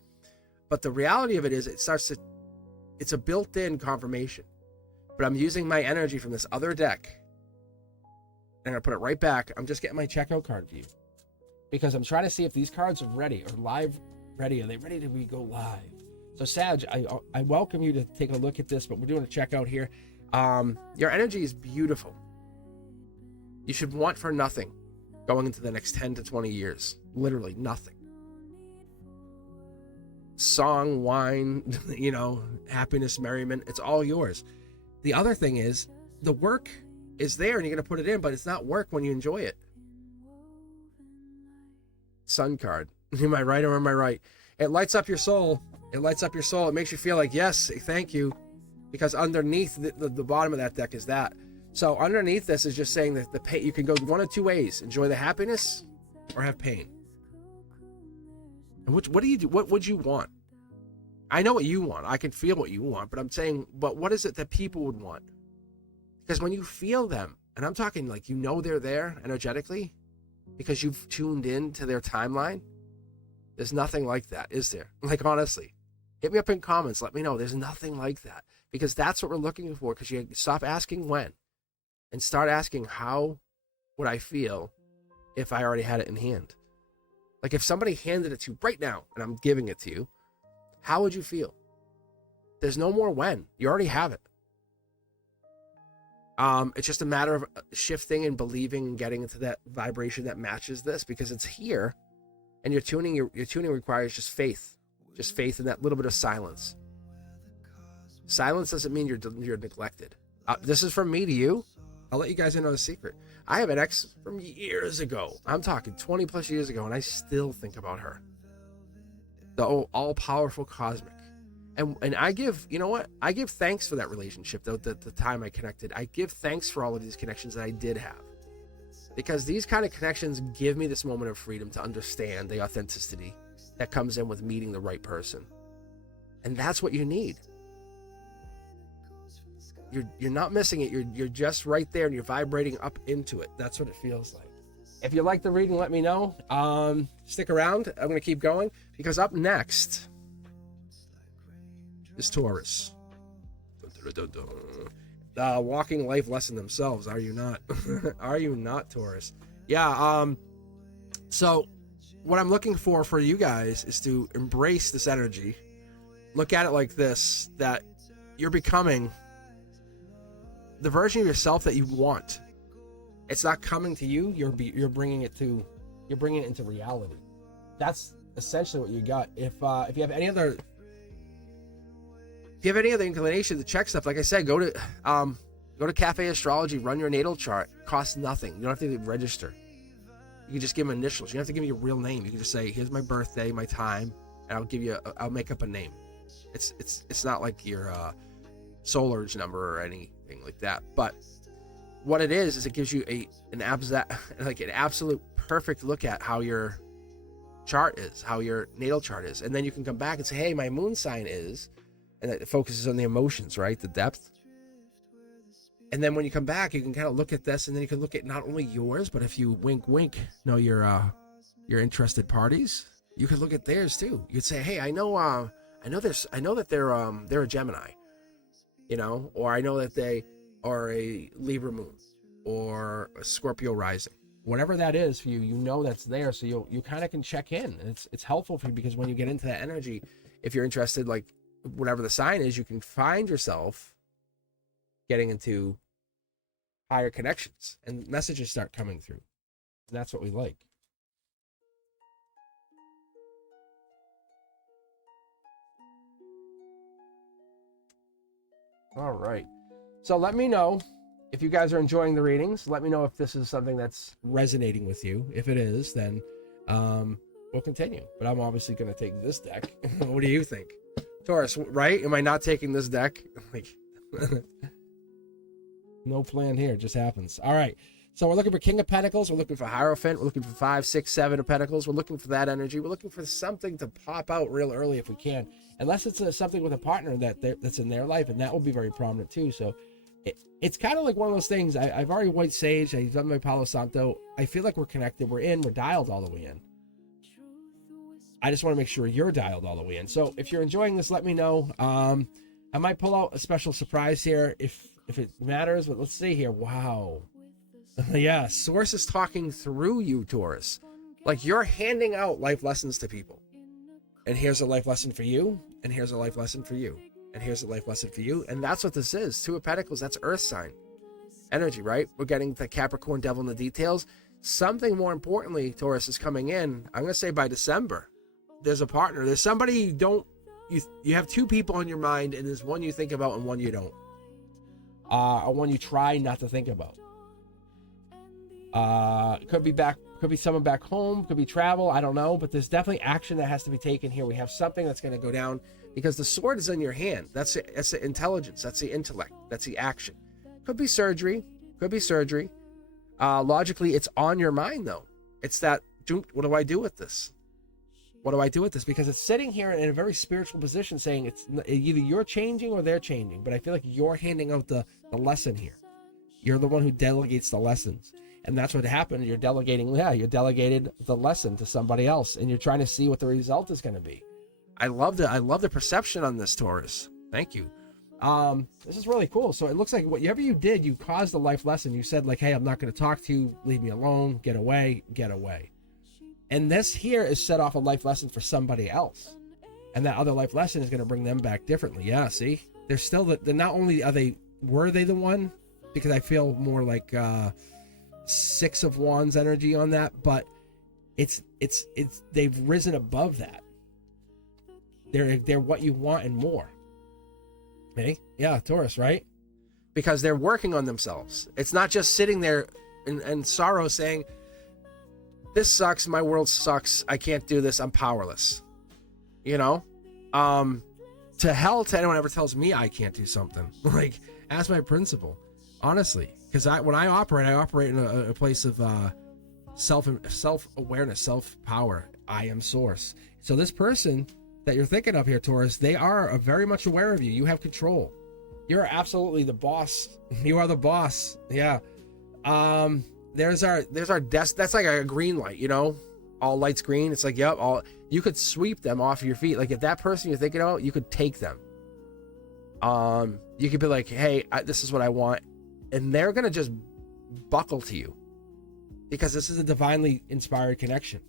but the reality of it is it's a built-in confirmation, but I'm using my energy from this other deck, and I'm gonna put it right back. I'm just getting my checkout card view, because I'm trying to see if these cards are ready, or live ready. Are they ready to go live? So Sag, I welcome you to take a look at this, but we're doing a checkout here. Your energy is beautiful. You should want for nothing going into the next 10 to 20 years. Literally nothing. Song, wine, happiness, merriment, it's all yours. The other thing is, the work is there and you're going to put it in, but it's not work when you enjoy it. Sun card. Am I right or am I right? It lights up your soul. It lights up your soul. It makes you feel like, yes, thank you. because underneath the bottom of that deck is that. So underneath this is just saying that the pain, you can go one of two ways: enjoy the happiness or have pain. And what do you do? What would you want? I know what you want. I can feel what you want, but I'm saying, but what is it that people would want? Because when you feel them, and I'm talking like, you know, they're there energetically because you've tuned in to their timeline. There's nothing like that, is there? Like, honestly, hit me up in comments. Let me know. There's nothing like that, because that's what we're looking for. Because you stop asking when and start asking, how would I feel if I already had it in hand? Like, if somebody handed it to you right now and I'm giving it to you, how would you feel? There's no more when. You already have it. It's just a matter of shifting and believing and getting into that vibration that matches this, because it's here, and your tuning requires just faith in that little bit of silence. Silence doesn't mean you're neglected. This is from me to you. I'll let you guys in on a secret. I have an ex from years ago. I'm talking 20 plus years ago, and I still think about her. The all-powerful cosmic. And I give, you know what? I give thanks for that relationship, the time I connected. I give thanks for all of these connections that I did have. Because these kind of connections give me this moment of freedom to understand the authenticity that comes in with meeting the right person. And that's what you need. You're not missing it. You're just right there, and you're vibrating up into it. That's what it feels like. If you like the reading, let me know. Stick around. I'm going to keep going, because up next is Taurus. Walking life lesson themselves. Are you not? Are you not, Taurus? Yeah. So what I'm looking for you guys is to embrace this energy. Look at it like this, that you're becoming the version of yourself that you want. It's not coming to you. You're bringing it into reality. That's essentially what you got. If you have any other inclination to check stuff, like I said, go to Cafe Astrology, run your natal chart. Costs nothing. You don't have to register. You can just give them initials. You don't have to give me your real name. You can just say, here's my birthday, my time, and I'll make up a name. It's not like your solar number or anything like that. But what it is it gives you an absolute perfect look at how your chart is, how your natal chart is. And then you can come back and say, hey, my moon sign is, and it focuses on the emotions, right? The depth. And then when you come back, you can kind of look at this, and then you can look at not only yours, but if you wink, know your interested parties, you can look at theirs too. You could say, hey, I know that they're a Gemini, you know, or I know that they are a Libra moon or a Scorpio rising. Whatever that is for you, you know that's there, so you kind of can check in. And it's helpful for you, because when you get into that energy, if you're interested, like whatever the sign is, you can find yourself getting into higher connections, and messages start coming through. And that's what we like. All right. So let me know if you guys are enjoying the readings. Let me know if this is something that's resonating with you. If it is, then we'll continue. But I'm obviously going to take this deck. What do you think? Taurus, right? Am I not taking this deck? Like, no plan here. It just happens. All right. So we're looking for King of Pentacles. We're looking for Hierophant. We're looking for 5, 6, 7 of Pentacles. We're looking for that energy. We're looking for something to pop out real early if we can. Unless it's something with a partner that's in their life, and that will be very prominent too. So it's kind of like one of those things. I've already White Sage. I've done my Palo Santo. I feel like we're connected. We're dialed all the way in. I just want to make sure you're dialed all the way in. So if you're enjoying this, let me know. I might pull out a special surprise here if it matters, but let's see here. Wow. Yeah, Source is talking through you, Taurus. Like, you're handing out life lessons to people. And here's a life lesson for you, and here's a life lesson for you, and here's a life lesson for you. And that's what this is. 2 of Pentacles, that's Earth sign energy, right? We're getting the Capricorn devil in the details. Something more importantly, Taurus, is coming in. I'm going to say by December, there's a partner. There's somebody you have 2 people on your mind, and there's one you think about and one you don't. Or one you try not to think about. Could Could be someone back home, could be travel, I don't know, but there's definitely action that has to be taken here. We have something that's going to go down because the sword is in your hand. That's the intelligence, that's the intellect, that's the action. Could be surgery, could be surgery. Logically, it's on your mind though. It's that, what do I do with this? What do I do with this? Because it's sitting here in a very spiritual position saying it's either you're changing or they're changing. But I feel like you're handing out the lesson here. You're the one who delegates the lessons. And that's what happened. You're delegating, you delegated the lesson to somebody else. And you're trying to see what the result is going to be. I love the perception on this, Taurus. Thank you. This is really cool. So it looks like whatever you did, you caused a life lesson. You said like, hey, I'm not going to talk to you. Leave me alone. Get away. Get away. And this here is set off a life lesson for somebody else. And that other life lesson is going to bring them back differently. Yeah, see? They're still, they're not only were they the one? Because I feel more like 6 of Wands energy on that. But it's they've risen above that. They're what you want and more. Okay? Yeah, Taurus, right? Because they're working on themselves. It's not just sitting there in sorrow saying, this sucks, my world sucks, I can't do this, I'm powerless. You know? To hell to anyone ever tells me I can't do something. Like, ask my principal. Honestly. Because when I operate in a place of self-awareness, self-power. I am source. So this person that you're thinking of here, Taurus, they are very much aware of you. You have control. You're absolutely the boss. You are the boss. Yeah. There's our desk. That's like a green light, you know, all lights green. It's like, yep, you could sweep them off your feet. Like if that person you're thinking about, you could take them. You could be like, hey, this is what I want. And they're going to just buckle to you because this is a divinely inspired connection.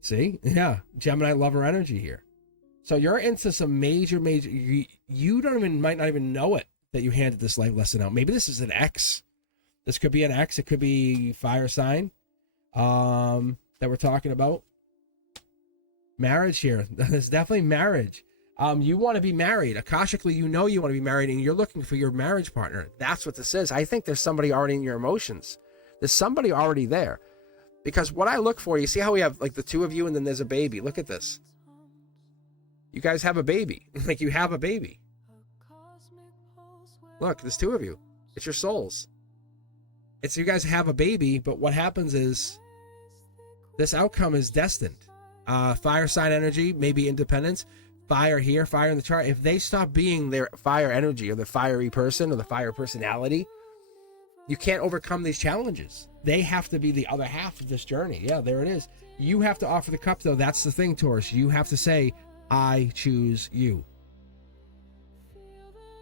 See? Yeah. Gemini lover energy here. So you're into some major, you might not even know it that you handed this life lesson out. Maybe this is an X. This could be an X. It could be fire sign that we're talking about. Marriage here. There's definitely marriage. You want to be married. Akashically, you know you want to be married and you're looking for your marriage partner. That's what this is. I think there's somebody already in your emotions. There's somebody already there. Because what I look for, you see how we have like the two of you and then there's a baby. Look at this. You guys have a baby. Like you have a baby. Look, there's two of you. It's your souls. It's you guys have a baby, but what happens is this outcome is destined. Fire sign energy, maybe independence. Fire here, fire in the chart. If they stop being their fire energy or the fiery person or the fire personality, you can't overcome these challenges. They have to be the other half of this journey. Yeah, there it is. You have to offer the cup, though. That's the thing, Taurus. You have to say, I choose you.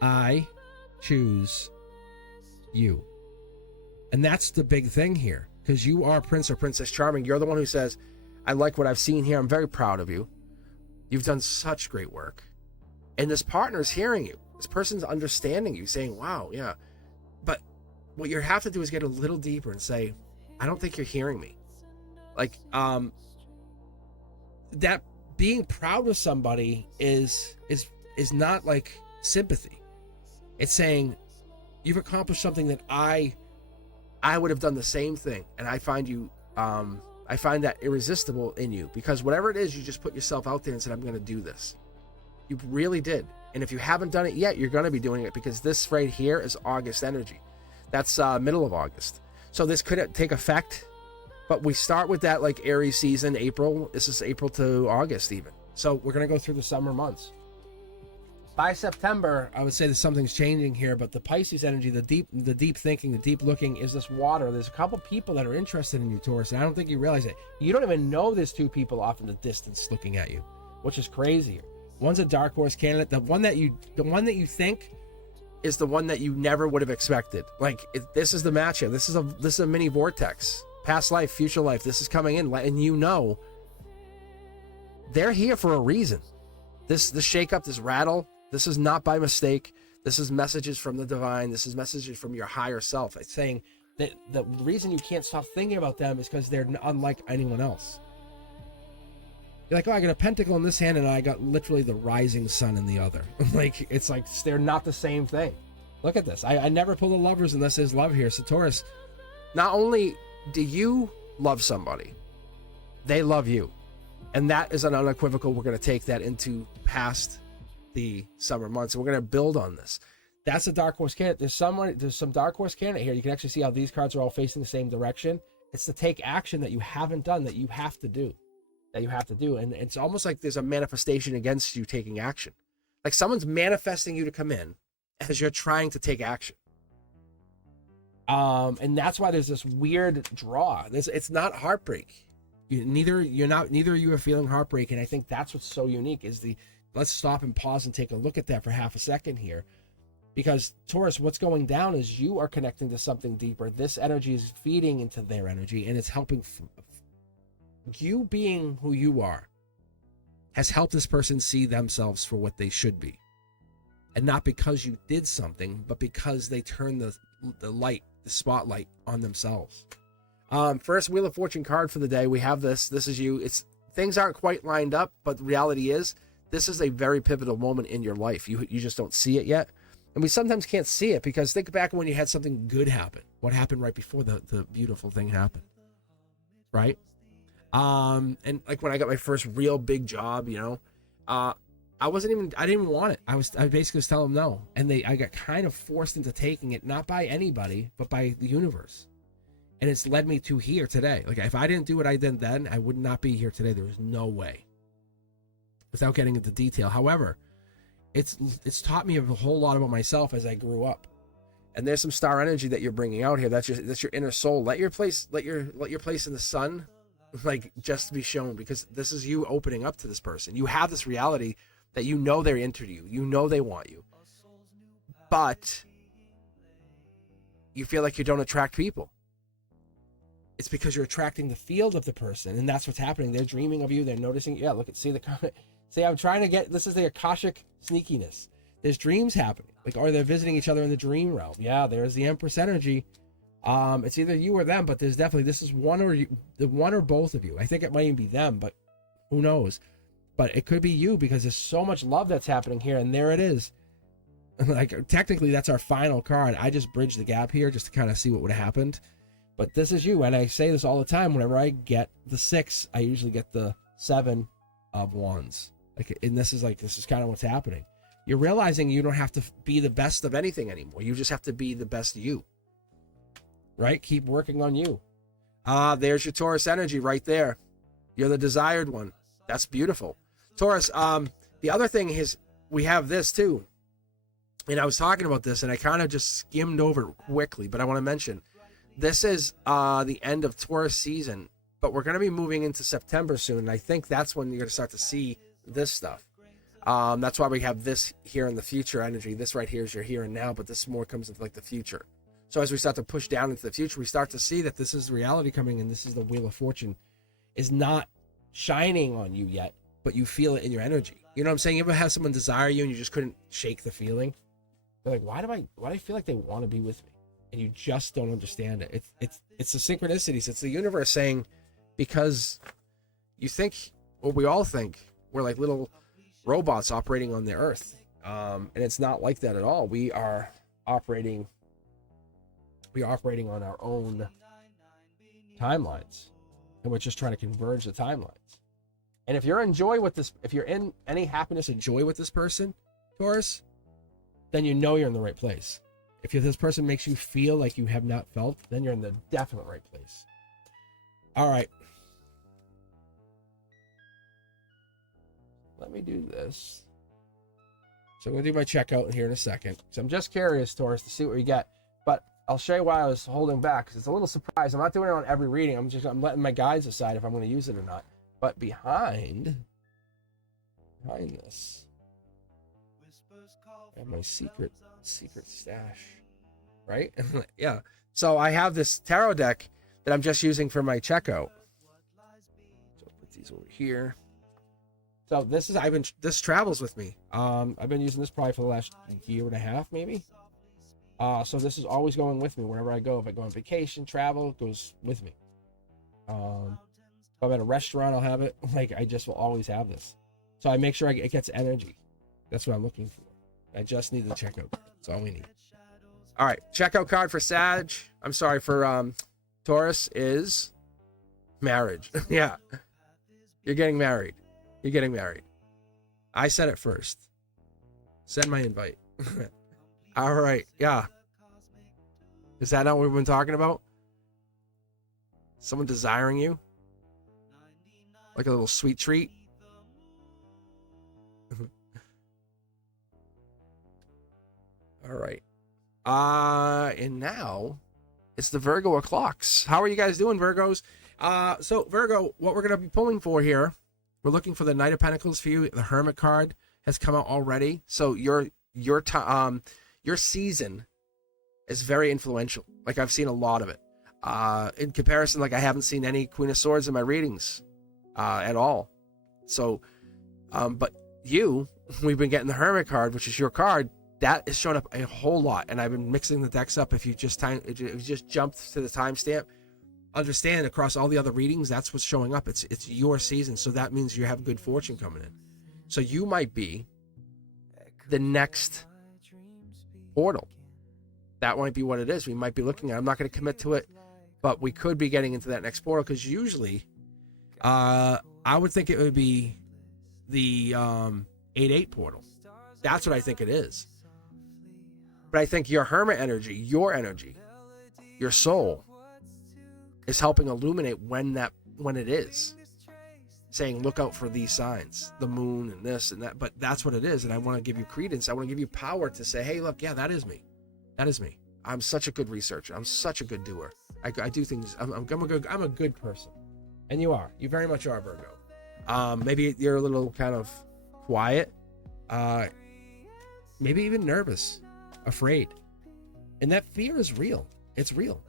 I choose you. And that's the big thing here, because you are Prince or Princess Charming. You're the one who says, I like what I've seen here. I'm very proud of you. You've done such great work. And this partner is hearing you. This person's understanding you, saying, wow, yeah. But what you have to do is get a little deeper and say, I don't think you're hearing me. Like, that being proud of somebody is not like sympathy. It's saying, you've accomplished something that I would have done the same thing. And I find you, I find that irresistible in you, because whatever it is, you just put yourself out there and said, I'm going to do this. You really did. And if you haven't done it yet, you're going to be doing it, because this right here is August energy. That's middle of August. So this could take effect, but we start with that like Aries season, April. This is April to August even. So we're going to go through the summer months. By September, I would say that something's changing here, but the Pisces energy, the deep thinking, the deep looking is this water. There's a couple people that are interested in you, Taurus, and I don't think you realize it. You don't even know there's two people off in the distance looking at you, which is crazy. One's a dark horse candidate. The one that you think is the one that you never would have expected. Like this is the matchup. This is a mini vortex. Past life, future life. This is coming in, and you know they're here for a reason. This shakeup, this rattle. This is not by mistake. This is messages from the divine. This is messages from your higher self. It's saying that the reason you can't stop thinking about them is because they're unlike anyone else. You're like, oh, I got a pentacle in this hand and I got literally the rising sun in the other. Like, it's like they're not the same thing. Look at this. I never pull the lovers unless there's love here. So Taurus, not only do you love somebody. They love you. And that is an unequivocal. We're going to take that into past the summer months. And we're going to build on this. That's a dark horse candidate. There's some dark horse candidate here. You can actually see how these cards are all facing the same direction. It's to take action that you haven't done, that you have to do. And it's almost like there's a manifestation against you taking action. Like someone's manifesting you to come in as you're trying to take action. And that's why there's this weird draw. It's not heartbreak. Neither of you are feeling heartbreak. And I think that's what's so unique is let's stop and pause and take a look at that for half a second here. Because Taurus, what's going down is you are connecting to something deeper. This energy is feeding into their energy, and it's helping. You being who you are has helped this person see themselves for what they should be. And not because you did something, but because they turned the light, the spotlight on themselves. First Wheel of Fortune card for the day. We have this. This is you. Things aren't quite lined up, but the reality is this is a very pivotal moment in your life. You just don't see it yet. And we sometimes can't see it because think back when you had something good happen. What happened right before the beautiful thing happened, right? And like when I got my first real big job, I didn't even want it. I basically was telling them no, and I got kind of forced into taking it, not by anybody, but by the universe, and it's led me to here today. Like if I didn't do what I did then, I would not be here today. There was no way. Without getting into detail, however. It's taught me a whole lot about myself as I grew up, and there's some star energy that you're bringing out here. That's your inner soul. Let your place in the sun, like just be shown, because this is you opening up to this person. You have this reality that they're into you. You know they want you, but you feel like you don't attract people. It's because you're attracting the field of the person, and that's what's happening. They're dreaming of you. They're noticing. Yeah, see the comment. See, I'm trying to get, this is the Akashic sneakiness. There's dreams happening. Like, or they're visiting each other in the dream realm. Yeah, there's the Empress energy. It's either you or them, but there's definitely, this is one or both of you. I think it might even be them, but who knows? But it could be you because there's so much love that's happening here, and there it is. Like, technically, that's our final card. I just bridged the gap here just to kind of see what would have happened. But this is you, and I say this all the time. Whenever I get the 6, I usually get the 7 of Wands. Like, and this is kind of what's happening. You're realizing you don't have to be the best of anything anymore. You just have to be the best you. Right? Keep working on you. There's your Taurus energy right there. You're the desired one. That's beautiful. Taurus, the other thing is we have this too. And I was talking about this and I kind of just skimmed over it quickly, but I want to mention this is the end of Taurus season, but we're going to be moving into September soon. And I think that's when you're going to start to see this stuff. That's why we have this here in the future energy. This right here is your here and now, but this more comes into like the future. So as we start to push down into the future, we start to see that this is reality coming, and this is the Wheel of Fortune is not shining on you yet, but you feel it in your energy. You know what I'm saying? You ever have someone desire you and you just couldn't shake the feeling? They're like, why do I feel like they want to be with me? And you just don't understand it. It's the synchronicities. It's the universe saying, because you think, or we all think, we're like little robots operating on the earth. And it's not like that at all. We are operating on our own timelines, and we're just trying to converge the timelines. And if you're in joy with this, if you're in any happiness and joy with this person, Taurus, then you know you're in the right place. If this person makes you feel like you have not felt, then you're in the definite right place. All right. Let me do this. So I'm going to do my checkout here in a second. So I'm just curious, Taurus, to see what we get. But I'll show you why I was holding back, because it's a little surprise. I'm not doing it on every reading. I'm letting my guides decide if I'm going to use it or not. But behind this, I have my secret stash, right? Yeah. So I have this tarot deck that I'm just using for my checkout. So I'll put these over here. So this travels with me. I've been using this probably for the last year and a half, maybe. So this is always going with me wherever I go. If I go on vacation, travel, it goes with me. If I'm at a restaurant, I'll have it. Like, I just will always have this. So I make sure it gets energy. That's what I'm looking for. I just need the checkout card. That's all we need. All right, checkout card for for Taurus is Marriage. Yeah. You're getting married. You're getting married. I said it first. Send my invite. All right. Yeah. Is that not what we've been talking about? Someone desiring you? Like a little sweet treat? All right. And now it's the Virgo o'clocks. How are you guys doing, Virgos? So Virgo, what we're gonna be pulling for here, we're looking for the Knight of Pentacles for you. The Hermit card has come out already. So your season is very influential. Like I've seen a lot of it. In comparison, like I haven't seen any Queen of Swords in my readings at all. So, but we've been getting the Hermit card, which is your card. That is showing up a whole lot, and I've been mixing the decks up. If you just jumped to the timestamp, understand across all the other readings, that's what's showing up. It's your season, so that means you have good fortune coming in. So you might be the next portal. That might be what it is. We might be looking at. I'm not going to commit to it, but we could be getting into that next portal because usually, I would think it would be the 8-8 portal. That's what I think it is. But I think your Hermit energy, your soul, is helping illuminate when it is. Saying, look out for these signs, the moon and this and that. But that's what it is, and I want to give you credence. I want to give you power to say, hey, look, yeah, that is me. That is me. I'm such a good researcher. I'm such a good doer. I do things. I'm a good person, and you are. You very much are, Virgo. Maybe you're a little kind of quiet. Maybe even nervous, afraid, and that fear is real. It's real.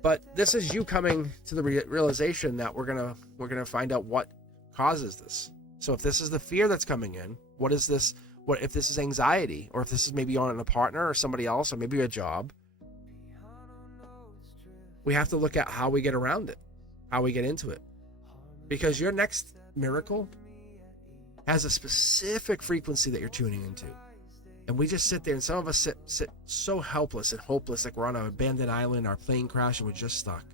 But this is you coming to the realization that we're gonna find out what causes this. So if this is the fear that's coming in, what is this? What if this is anxiety, or if this is maybe on a partner or somebody else, or maybe a job? We have to look at how we get around it, how we get into it, because your next miracle has a specific frequency that you're tuning into. And we just sit there, and some of us sit so helpless and hopeless, like we're on an abandoned island, our plane crashed, and we're just stuck.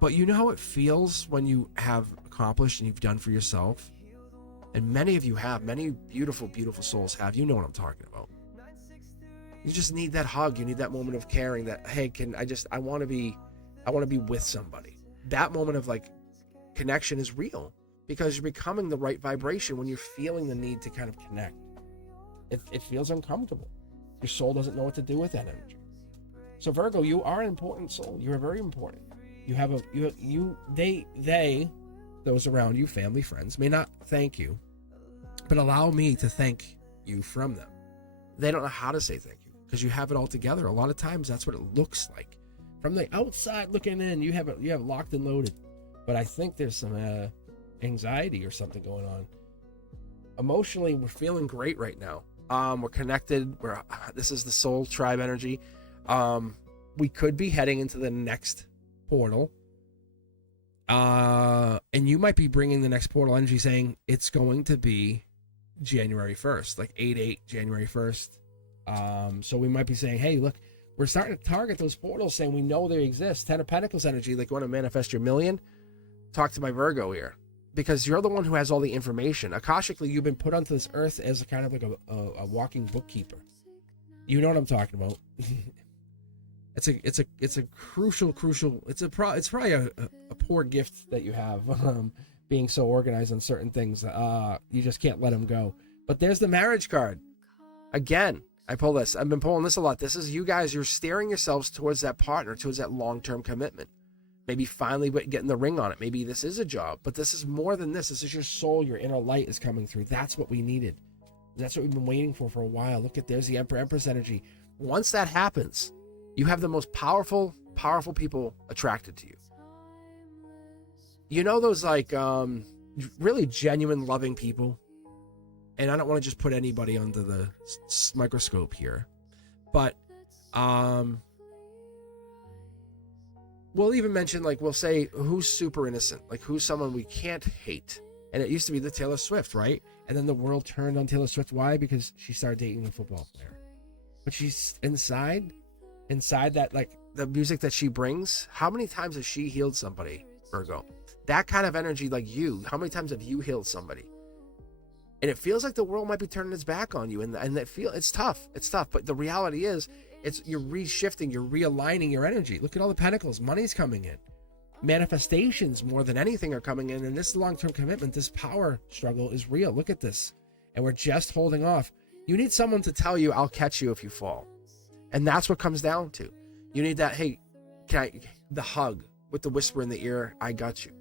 But you know how it feels when you have accomplished and you've done for yourself? And many of you have, many beautiful, beautiful souls have. You know what I'm talking about. You just need that hug. You need that moment of caring that, hey, I want to be with somebody. That moment of like connection is real, because you're becoming the right vibration when you're feeling the need to kind of connect. It feels uncomfortable. Your soul doesn't know what to do with that energy. So Virgo, you are an important soul. You are very important. You have those around you, family, friends, may not thank you, but allow me to thank you from them. They don't know how to say thank you because you have it all together. A lot of times that's what it looks like. From the outside looking in, you have it locked and loaded. But I think there's some anxiety or something going on. Emotionally, we're feeling great right now. We're connected. This is the soul tribe energy. We could be heading into the next portal. And you might be bringing the next portal energy, saying it's going to be January 1st, like 8/8, January 1st. So we might be saying, hey, look, we're starting to target those portals, saying we know they exist. 10 of Pentacles energy, like you want to manifest your million? Talk to my Virgo here, because you're the one who has all the information. Akashically, you've been put onto this earth as a kind of like a walking bookkeeper. You know what I'm talking about. It's a crucial. It's probably a poor gift that you have, being so organized on certain things. You just can't let them go. But there's the marriage card. Again, I pull this. I've been pulling this a lot. This is you guys. You're steering yourselves towards that partner, towards that long-term commitment. Maybe finally getting the ring on it. Maybe this is a job, but this is more than this. This is your soul. Your inner light is coming through. That's what we needed. That's what we've been waiting for a while. Look there's the Empress energy. Once that happens, you have the most powerful people attracted to you. You know those like really genuine, loving people? And I don't want to just put anybody under the microscope here, but we'll even mention, like, we'll say who's super innocent, like who's someone we can't hate. And it used to be the Taylor Swift, right? And then the world turned on Taylor Swift. Why? Because she started dating a football player. But she's inside that, like, the music that she brings, how many times has she healed somebody, Virgo? That kind of energy, like you, how many times have you healed somebody? And it feels like the world might be turning its back on you, and it's tough. It's tough, but the reality is, you're reshifting, you're realigning your energy. Look at all the pentacles, money's coming in. Manifestations more than anything are coming in, and this long-term commitment, this power struggle is real. Look at this. And we're just holding off. You need someone to tell you, I'll catch you if you fall. And that's what comes down to. You need that, hey, the hug with the whisper in the ear, I got you.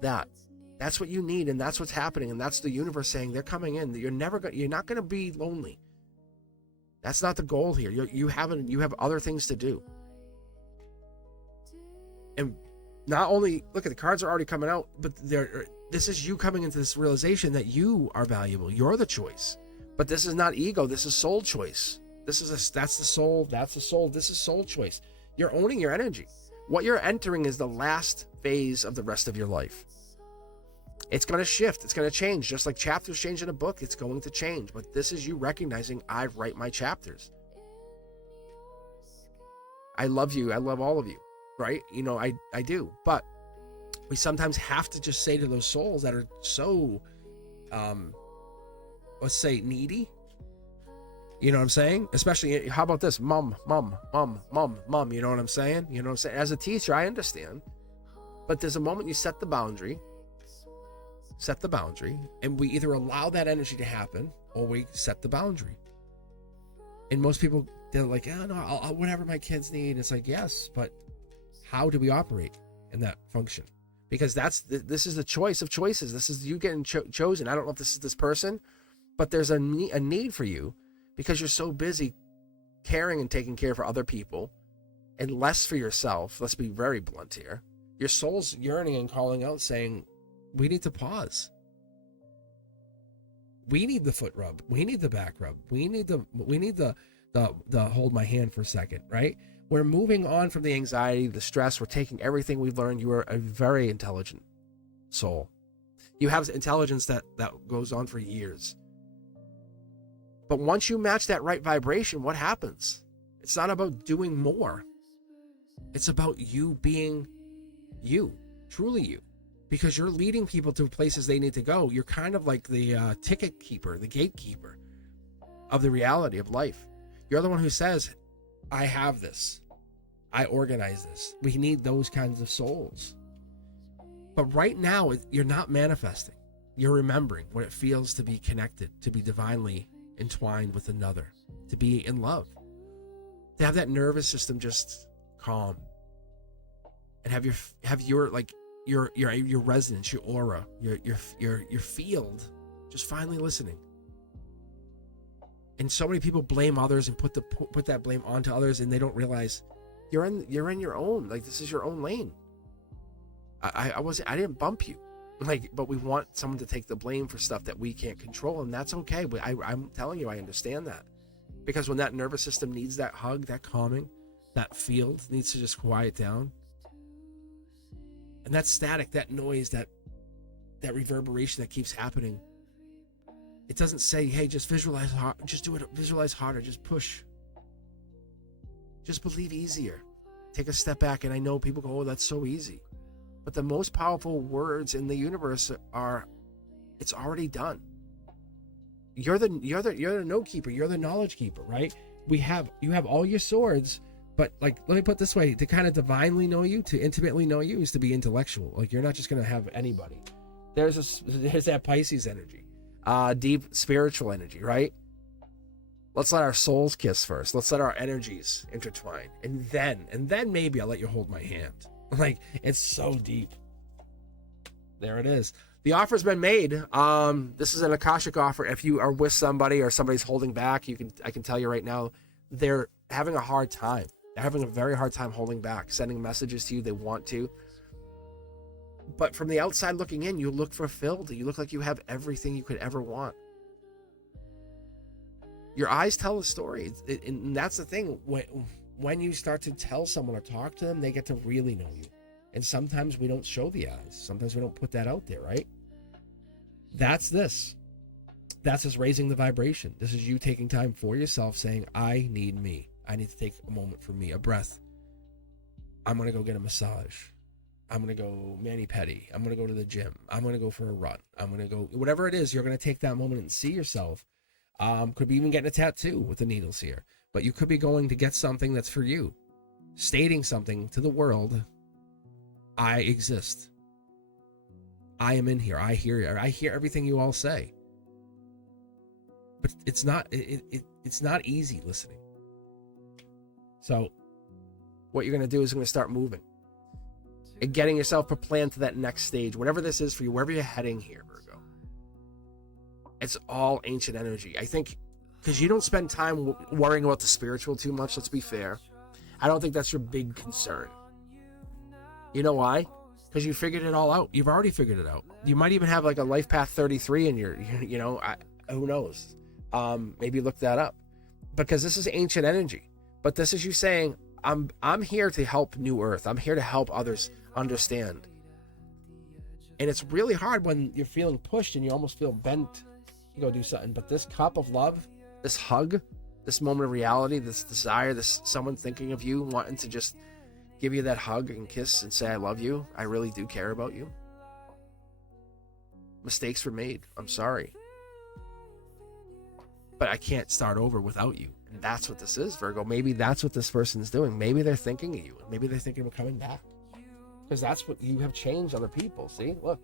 That's what you need, and that's what's happening, and that's the universe saying they're coming in. You're not going to be lonely. That's not the goal here. You have other things to do. And not only, look at the cards are already coming out, but this is you coming into this realization that you are valuable. You're the choice. But this is not ego. This is soul choice. That's the soul. That's the soul. This is soul choice. You're owning your energy. What you're entering is the last phase of the rest of your life. It's going to shift. It's going to change. Just like chapters change in a book, it's going to change. But this is you recognizing, I write my chapters. I love you. I love all of you. Right? I do. But we sometimes have to just say to those souls that are so, let's say, needy. You know what I'm saying? Especially, how about this? Mom. You know what I'm saying? You know what I'm saying? As a teacher, I understand. But there's a moment you set the boundary, and we either allow that energy to happen or we set the boundary. And most people, they're like, oh, no, I'll whatever my kids need. It's like, yes, but how do we operate in that function? Because this is the choice of choices. This is you getting chosen. I don't know if this is this person, but there's a need for you because you're so busy caring and taking care for other people and less for yourself. Let's be very blunt here. Your soul's yearning and calling out saying, we need to pause. We need the foot rub. We need the back rub. We need the hold my hand for a second, right? We're moving on from the anxiety, the stress. We're taking everything we've learned. You are a very intelligent soul. You have intelligence that goes on for years. But once you match that right vibration, what happens? It's not about doing more. It's about you being you, truly you. Because you're leading people to places they need to go. You're kind of like the ticket keeper, the gatekeeper of the reality of life. You're the one who says, I have this. I organize this. We need those kinds of souls. But right now, you're not manifesting. You're remembering what it feels to be connected, to be divinely entwined with another, to be in love, to have that nervous system just calm, and have your resonance, your aura, your field just finally listening. And so many people blame others and put that blame onto others, and they don't realize you're in your own, like, this is your own lane. I didn't bump you, but we want someone to take the blame for stuff that we can't control, and that's okay. But I'm telling you, I understand that, because when that nervous system needs that hug, that calming, that field needs to just quiet down, and that static, that noise, that reverberation that keeps happening. It doesn't say, hey, just visualize hard, just do it, visualize harder, just push. Just believe easier. Take a step back, and I know people go, oh, that's so easy. But the most powerful words in the universe are, it's already done. You're the note keeper, you're the knowledge keeper, right? You have all your swords, but let me put it this way, to kind of divinely know you, to intimately know you, is to be intellectual. Like, you're not just gonna have anybody. There's that Pisces energy. Deep spiritual energy, right? Let's let our souls kiss first. Let's let our energies intertwine. And then maybe I'll let you hold my hand. Like, it's so deep. There it is. The offer's been made. This is an Akashic offer. If you are with somebody or somebody's holding back, I can tell you right now, they're having a hard time. They're having a very hard time holding back, sending messages to you. They want to. But from the outside looking in, you look fulfilled. You look like you have everything you could ever want. Your eyes tell a story. And that's the thing. When you start to tell someone or talk to them, they get to really know you. And sometimes we don't show the eyes. Sometimes we don't put that out there, right? That's this. That's just raising the vibration. This is you taking time for yourself, saying, I need me. I need to take a moment for me, a breath. I'm going to go get a massage. I'm going to go mani-pedi. I'm going to go to the gym. I'm going to go for a run. I'm going to go, whatever it is, you're going to take that moment and see yourself. Could be even getting a tattoo with the needles here, but you could be going to get something that's for you, stating something to the world. I exist. I am in here. I hear you. I hear everything you all say. But it's not it's not easy listening. So what you're going to do is you're going to start moving and getting yourself a plan to that next stage, whatever this is for you, wherever you're heading here, Virgo. It's all ancient energy. I think because you don't spend time worrying about the spiritual too much, let's be fair. I don't think that's your big concern. You know why? Because you figured it all out. You've already figured it out. You might even have like a life path 33 in your, you know, who knows? Maybe look that up, because this is ancient energy. But this is you saying, I'm here to help New Earth. I'm here to help others understand. And it's really hard when you're feeling pushed and you almost feel bent to go do something. But this cup of love, this hug, this moment of reality, this desire, this someone thinking of you, wanting to just give you that hug and kiss and say, I love you. I really do care about you. Mistakes were made. I'm sorry. But I can't start over without you. And that's what this is, Virgo. Maybe that's what this person's doing. Maybe they're thinking of you. Maybe they're thinking of coming back. Because that's what you have changed other people. See, look.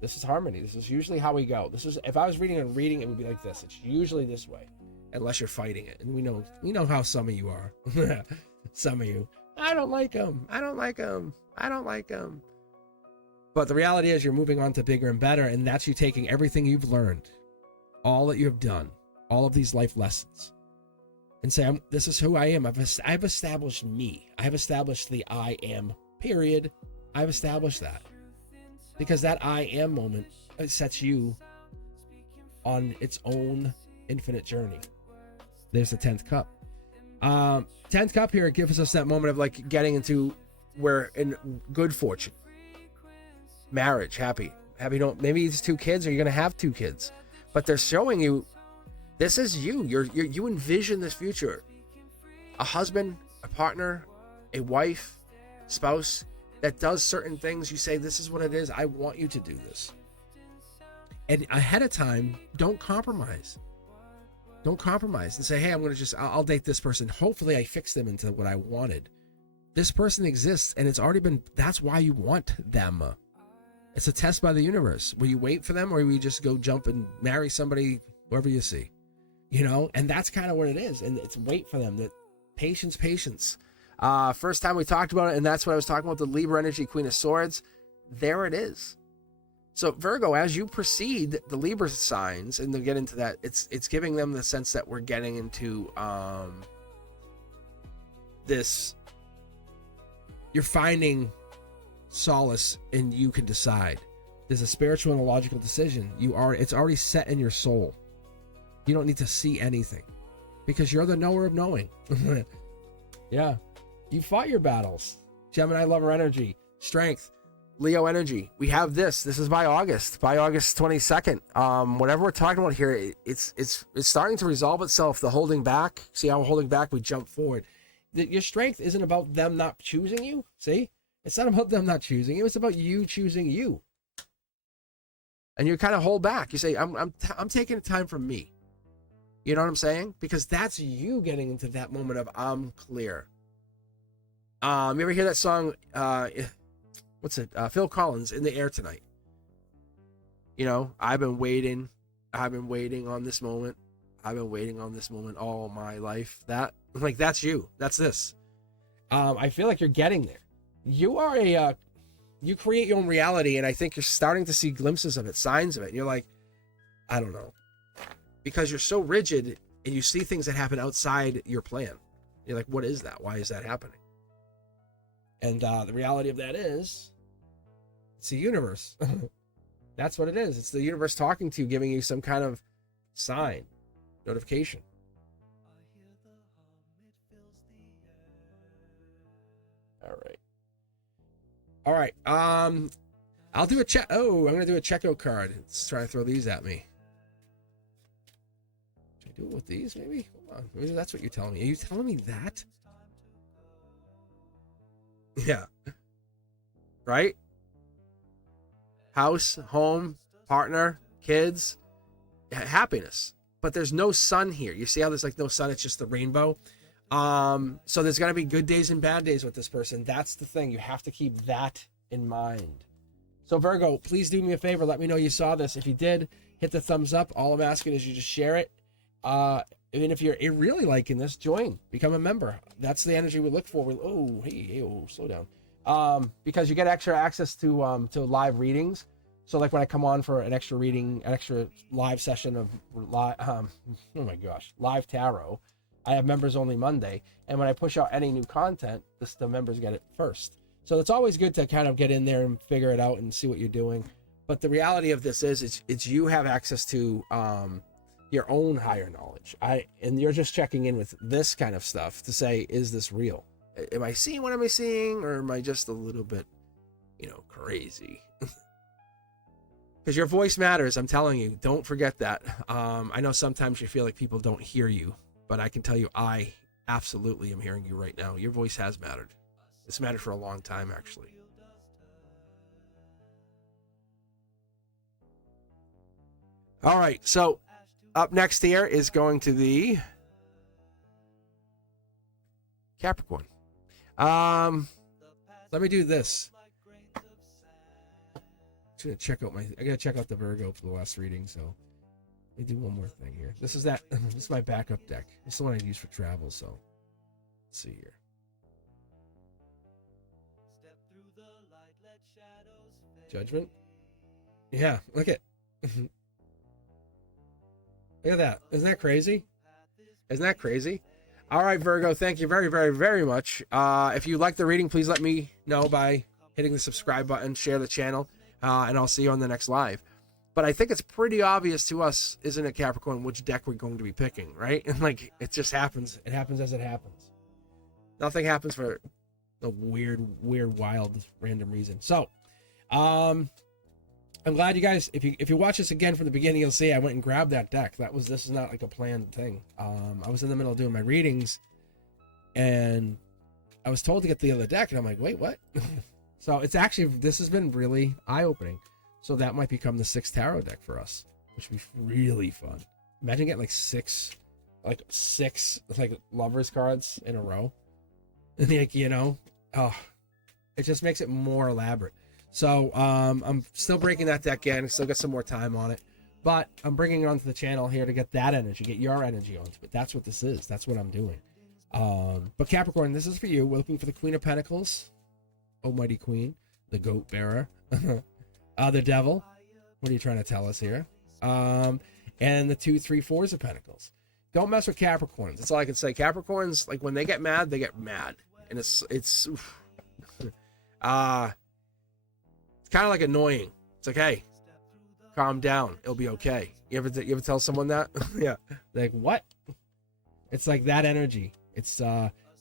This is harmony. This is usually how we go. This is, if I was reading a reading, it would be like this. It's usually this way. Unless you're fighting it. And we know how some of you are. Some of you. I don't like them. I don't like them. I don't like them. But the reality is you're moving on to bigger and better. And that's you taking everything you've learned. All that you have done. All of these life lessons, and say, this is who I am. I've established me. I've established the I am, period. I've established that. Because that I am moment sets you on its own infinite journey. There's the 10th cup. 10th cup here, it gives us that moment of like getting into where in good fortune. Marriage, happy. Maybe it's 2 kids, or you're going to have 2 kids. But they're showing you, this is you. You envision this future. A husband, a partner, a wife, spouse that does certain things. You say, this is what it is. I want you to do this. And ahead of time, don't compromise. Don't compromise and say, hey, I'll date this person. Hopefully I fix them into what I wanted. This person exists, and it's already been, that's why you want them. It's a test by the universe. Will you wait for them, or will you just go jump and marry somebody, whoever you see? You know, and that's kind of what it is. And it's wait for them. That patience. First time we talked about it, and that's what I was talking about, the Libra energy, Queen of Swords. There it is. So Virgo, as you proceed, the Libra signs, and they'll get into that, it's giving them the sense that we're getting into this, you're finding solace, and you can decide. There's a spiritual and a logical decision. It's already set in your soul. You don't need to see anything, because you're the knower of knowing. Yeah. You fought your battles. Gemini lover energy, strength, Leo energy. We have this. This is by August 22nd. Whatever we're talking about here, it's starting to resolve itself. The holding back. See how we're holding back? We jump forward. Your strength isn't about them not choosing you. See? It's not about them not choosing you. It's about you choosing you. And you kind of hold back. You say, I'm taking time from me. You know what I'm saying? Because that's you getting into that moment of I'm clear. You ever hear that song? What's it? Phil Collins, In the Air Tonight. You know, I've been waiting on this moment. I've been waiting on this moment all my life. That's you. That's this. I feel like you're getting there. You are you create your own reality, and I think you're starting to see glimpses of it, signs of it. And you're like, I don't know. Because you're so rigid, and you see things that happen outside your plan. You're like, what is that? Why is that happening? And the reality of that is, it's the universe. That's what it is. It's the universe talking to you, giving you some kind of sign, notification. All right. I'll do a check. Oh, I'm going to do a Checo card. Let's try to throw these at me. Should I do it with these, maybe? Hold on. Maybe that's what you're telling me. Are you telling me that? Yeah. Right? House, home, partner, kids, happiness. But there's no sun here. You see how there's like no sun? It's just the rainbow. So there's going to be good days and bad days with this person. That's the thing. You have to keep that in mind. So Virgo, please do me a favor. Let me know you saw this. If you did, hit the thumbs up. All I'm asking is you just share it. Even if you're really liking this, join, become a member. That's the energy we look for. Slow down. Because you get extra access to live readings. So like when I come on for an extra reading, an extra live session of live tarot, I have members only Monday. And when I push out any new content, the members get it first. So it's always good to kind of get in there and figure it out and see what you're doing. But the reality of this is it's you have access to your own higher knowledge. And you're just checking in with this kind of stuff to say, is this real? Am I seeing what am I seeing? Or am I just a little bit, crazy? Because your voice matters. I'm telling you, don't forget that. I know sometimes you feel like people don't hear you, but I can tell you, I absolutely am hearing you right now. Your voice has mattered. It's mattered for a long time, actually. All right, so up next here is going to the Capricorn. Let me do this. I'm gonna check out I gotta check out the Virgo for the last reading, so let me do one more thing here. This is my backup deck. This is the one I use for travel, so let's see here. Judgment. Yeah, look at look at that. Isn't that crazy? Isn't that crazy? All right, Virgo, thank you very, very, very much. If you like the reading, please let me know by hitting the subscribe button, share the channel, and I'll see you on the next live. But I think it's pretty obvious to us, isn't it, Capricorn, which deck we're going to be picking, right? And like, it just happens. It happens as it happens. Nothing happens for a weird, wild, random reason. So, I'm glad you guys, if you watch this again from the beginning, you'll see I went and grabbed that deck. This is not like a planned thing. I was in the middle of doing my readings and I was told to get the other deck and I'm like, wait, what? So it's actually, this has been really eye-opening. So that might become the 6th tarot deck for us, which would be really fun. Imagine getting like six lovers cards in a row. And like, it just makes it more elaborate. So I'm still breaking that deck in. Still got some more time on it, but I'm bringing it onto the channel here to get that energy, get your energy onto it. That's what this is. That's what I'm doing. But Capricorn, this is for you. We're looking for the Queen of Pentacles, Almighty Queen, the Goat Bearer, the Devil. What are you trying to tell us here? And the 2, 3, 4s of Pentacles. Don't mess with Capricorns. That's all I can say. Capricorns, like when they get mad, and it's kind of like annoying. It's like, hey, calm down, it'll be okay. You ever tell someone that? Yeah, like, what? It's like that energy. It's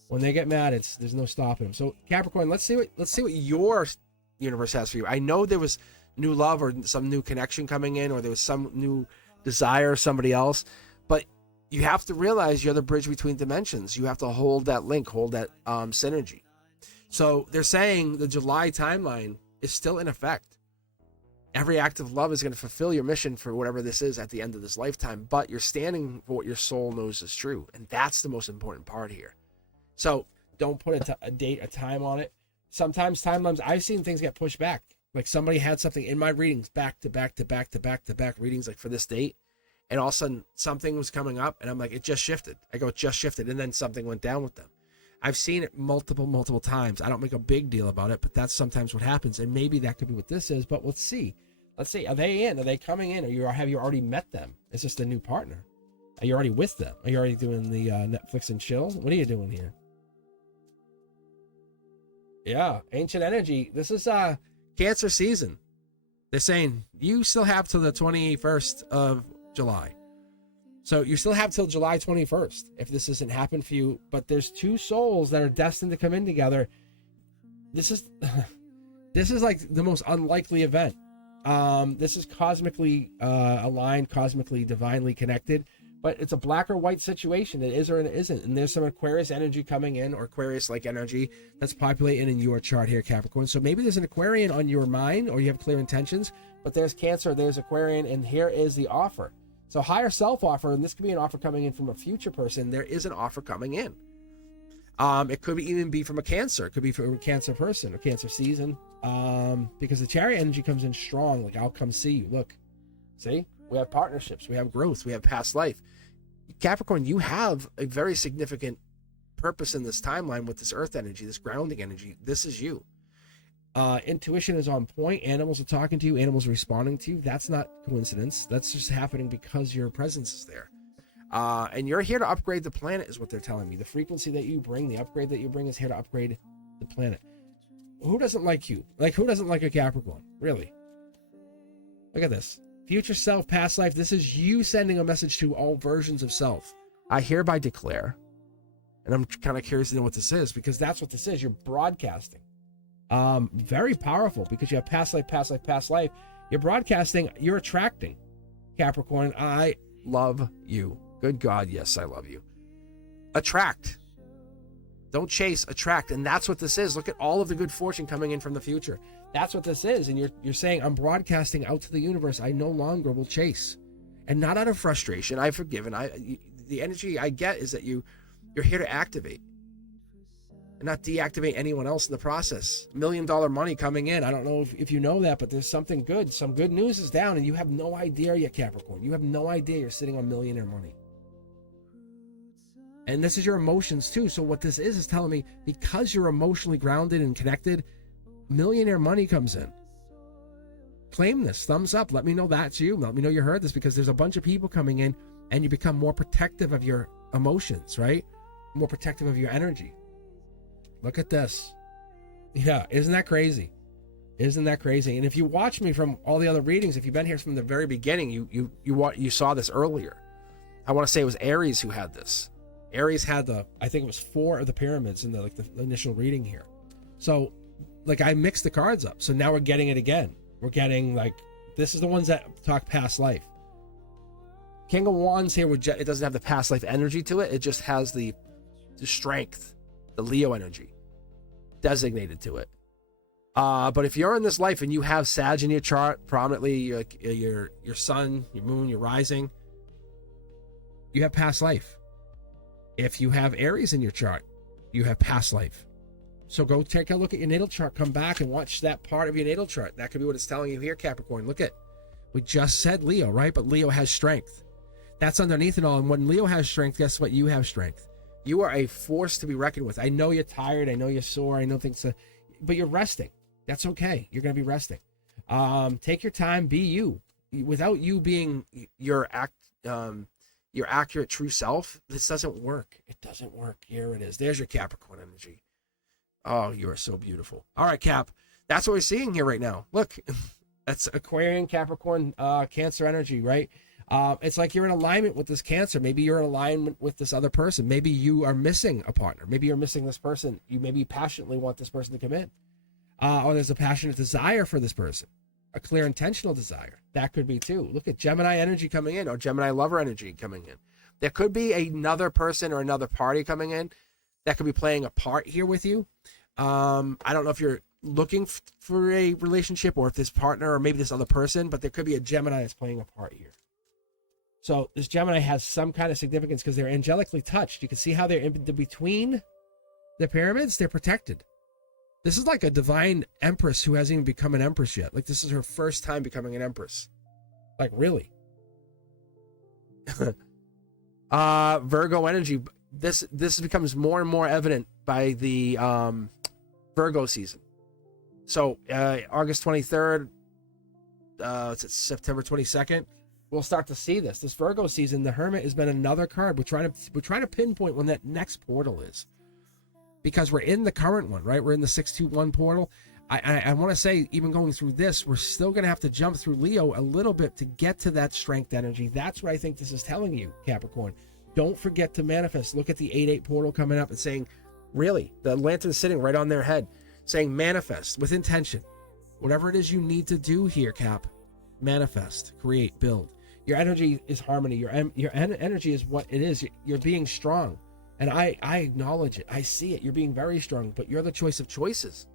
when they get mad, there's no stopping them. So Capricorn, let's see what your universe has for you. I know there was new love or some new connection coming in, or there was some new desire of somebody else, but you have to realize you're the bridge between dimensions. You have to hold that link, hold that synergy. So they're saying the July timeline is still in effect. Every act of love is going to fulfill your mission for whatever this is at the end of this lifetime, but you're standing for what your soul knows is true, and that's the most important part here. So don't put a date, a time on it. Sometimes timelines, I've seen things get pushed back. Like somebody had something in my readings back to back readings, like for this date, and all of a sudden something was coming up, and I'm like, it just shifted. I go, it just shifted, and then something went down with them. I've seen it multiple times. I don't make a big deal about it, but that's sometimes what happens. And maybe that could be what this is, but let's see. Are they in? Are they coming in? Have you already met them? Is this the new partner? Are you already with them? Are you already doing the Netflix and chill? What are you doing here? Yeah, ancient energy. This is Cancer season. They're saying you still have till the 21st of July. So you still have till July 21st if this hasn't happened for you. But there's two souls that are destined to come in together. This is like the most unlikely event. This is cosmically aligned, cosmically, divinely connected. but it's a black or white situation. It is or it isn't. And there's some Aquarius energy coming in, or Aquarius-like energy that's populating in your chart here, Capricorn. So maybe there's an Aquarian on your mind, or you have clear intentions, but there's Cancer, there's Aquarian, and here is the offer. So higher self offer, and this could be an offer coming in from a future person. There is an offer coming in. It could even be from a Cancer. It could be from a Cancer person or Cancer season. Because the Chariot energy comes in strong, like I'll come see you. Look, see, we have partnerships, we have growth, we have past life. Capricorn, you have a very significant purpose in this timeline with this earth energy, this grounding energy. This is you. Intuition is on point. Animals are talking to you. Animals are responding to you. That's not coincidence. That's just happening because your presence is there. And you're here to upgrade the planet is what they're telling me. The frequency that you bring, the upgrade that you bring is here to upgrade the planet. Who doesn't like you? Like, who doesn't like a Capricorn? Really? Look at this. Future self, past life. This is you sending a message to all versions of self. I hereby declare, and I'm kind of curious to know what this is, because that's what this is. You're broadcasting. Very powerful, because you have past life, past life, past life. You're broadcasting. You're attracting. Capricorn, I love you. Good God, yes, I love you. Attract. Don't chase, attract. And that's what this is. Look at all of the good fortune coming in from the future. That's what this is. And you're saying, I'm broadcasting out to the universe. I no longer will chase. And not out of frustration. I've forgiven. The energy I get is that you're here to activate. And not deactivate anyone else in the process. $1 million money coming in. I don't know if you know that, but there's something good. Some good news is down, and you have no idea yet, Capricorn. You have no idea you're sitting on millionaire money. And this is your emotions too. So what this is telling me, because you're emotionally grounded and connected, millionaire money comes in. Claim this. Thumbs up. Let me know that's you. Let me know you heard this, because there's a bunch of people coming in and you become more protective of your emotions, right? More protective of your energy. Look at this. Yeah, isn't that crazy? Isn't that crazy? And if you watch me from all the other readings, if you've been here from the very beginning, you saw this earlier. I want to say it was Aries who had this. Aries had I think it was 4 of the pyramids in the initial reading here. So I mixed the cards up. So now we're getting it again. We're getting this is the ones that talk past life. King of Wands here, it doesn't have the past life energy to it. It just has the strength, the Leo energy designated to it. But if you're in this life and you have Sag in your chart, prominently your sun, your moon, your rising, you have past life. If you have Aries in your chart, you have past life. So go take a look at your natal chart, come back and watch that part of your natal chart. That could be what it's telling you here, Capricorn. Look at, we just said Leo, right? But Leo has strength. That's underneath it all. And when Leo has strength, guess what? You have strength. You are a force to be reckoned with. I know you're tired. I know you're sore. I know things, but you're resting. That's okay. You're going to be resting. Take your time. Be you. Without you being your accurate true self, this doesn't work. It doesn't work. Here it is. There's your Capricorn energy. Oh, you are so beautiful. All right, Cap. That's what we're seeing here right now. Look, that's Aquarian, Capricorn, Cancer energy, right? It's like you're in alignment with this Cancer. Maybe you're in alignment with this other person. Maybe you are missing a partner. Maybe you're missing this person. You maybe passionately want this person to come in. Or there's a passionate desire for this person. A clear intentional desire. That could be too. Look at Gemini energy coming in, or Gemini lover energy coming in. There could be another person or another party coming in that could be playing a part here with you. I don't know if you're looking for a relationship or if this partner or maybe this other person, but there could be a Gemini that's playing a part here. So this Gemini has some kind of significance because they're angelically touched. You can see how they're in between the pyramids. They're protected. This is like a divine empress who hasn't even become an empress yet. Like, this is her first time becoming an empress. Like, really. Virgo energy. This becomes more and more evident by the Virgo season. So August 23rd, it's September 22nd. We'll start to see this. This Virgo season, the Hermit has been another card. We're trying to pinpoint when that next portal is. Because we're in the current one, right? We're in the 621 portal. I want to say, even going through this, we're still going to have to jump through Leo a little bit to get to that strength energy. That's what I think this is telling you, Capricorn. Don't forget to manifest. Look at the 8-8 portal coming up and saying, really, the lantern's sitting right on their head, saying manifest with intention. Whatever it is you need to do here, Cap, manifest, create, build. Your energy is harmony. Your energy is what it is. You're being strong, and I acknowledge it. I see it. You're being very strong, but you're the choice of choices.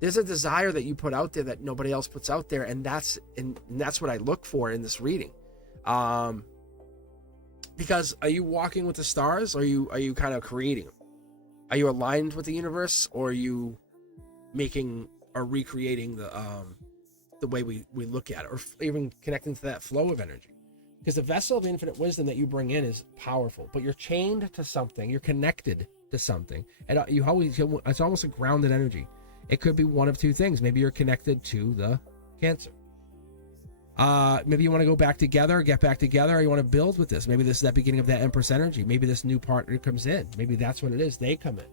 There's a desire that you put out there that nobody else puts out there, and that's what I look for in this reading. Because are you walking with the stars, or are you kind of creating them? Are you aligned with the universe, or are you making or recreating the way we look at it, or even connecting to that flow of energy? Because the vessel of infinite wisdom that you bring in is powerful, but you're chained to something, you're connected to something, and it's almost a grounded energy. It could be one of two things. Maybe you're connected to the Cancer. Maybe you want to go back together, get back together, or you want to build with this. Maybe this is that beginning of that Empress energy. Maybe this new partner comes in. Maybe that's what it is. They come in.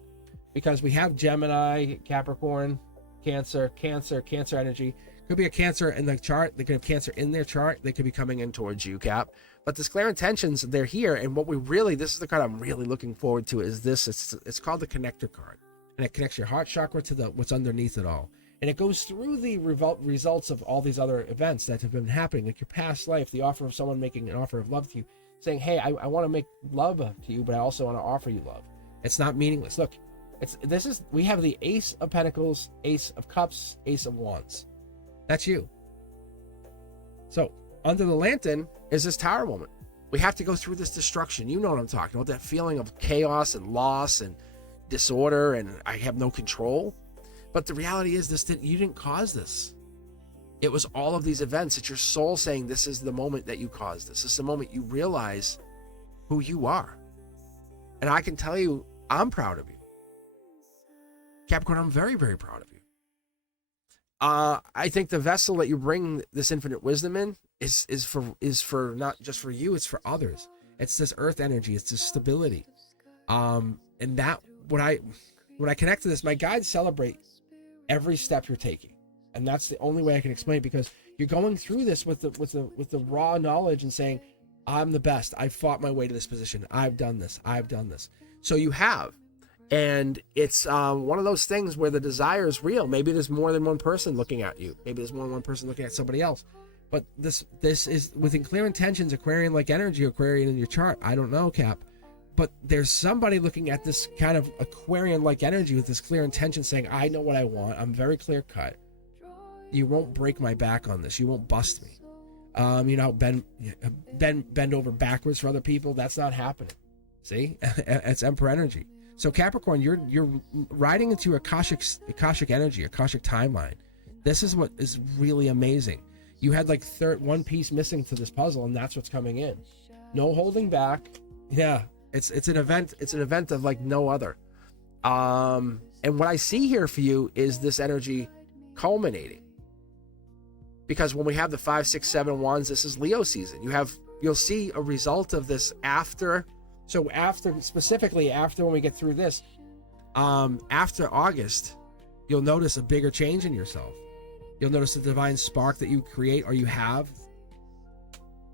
Because we have Gemini, Capricorn, Cancer energy. Could be a Cancer in the chart. They could have Cancer in their chart. They could be coming in towards you, Cap. But this clear intentions, they're here. And what this is the card I'm really looking forward to is this. It's called the connector card. And it connects your heart chakra to what's underneath it all. And it goes through the results of all these other events that have been happening, like your past life, the offer of someone making an offer of love to you, saying, hey, I want to make love to you, but I also want to offer you love. It's not meaningless. Look, we have the Ace of Pentacles, Ace of Cups, Ace of Wands. That's you. So under the lantern is this Tower moment. We have to go through this destruction. You know what I'm talking about, that feeling of chaos and loss and disorder, and I have no control. But the reality is you didn't cause this. It was all of these events. It's your soul saying this is the moment that you caused this. This is the moment you realize who you are. And I can tell you, I'm proud of you. Capricorn, I'm very, very proud of you. I think the vessel that you bring this infinite wisdom in is for not just for you, it's for others. It's this earth energy, it's this stability. And that when I connect to this, my guides celebrate every step you're taking. And that's the only way I can explain it, because you're going through this with the raw knowledge and saying, I'm the best. I fought my way to this position. I've done this. So you have. And it's one of those things where the desire is real. Maybe there's more than one person looking at you. Maybe there's more than one person looking at somebody else. But this is within clear intentions, Aquarian-like energy, Aquarian in your chart. I don't know, Cap. But there's somebody looking at this kind of Aquarian-like energy with this clear intention saying, I know what I want. I'm very clear cut. You won't break my back on this. You won't bust me. Bend over backwards for other people. That's not happening. See? It's Emperor energy. So Capricorn, you're riding into Akashic energy, Akashic timeline. This is what is really amazing. You had like one piece missing to this puzzle, and that's what's coming in. No holding back. Yeah. It's an event of like no other. And what I see here for you is this energy culminating. Because when we have the 5, 6, 7 wands, this is Leo season. You'll see a result of this specifically after when we get through this, after August, you'll notice a bigger change in yourself. You'll notice the divine spark that you create or you have.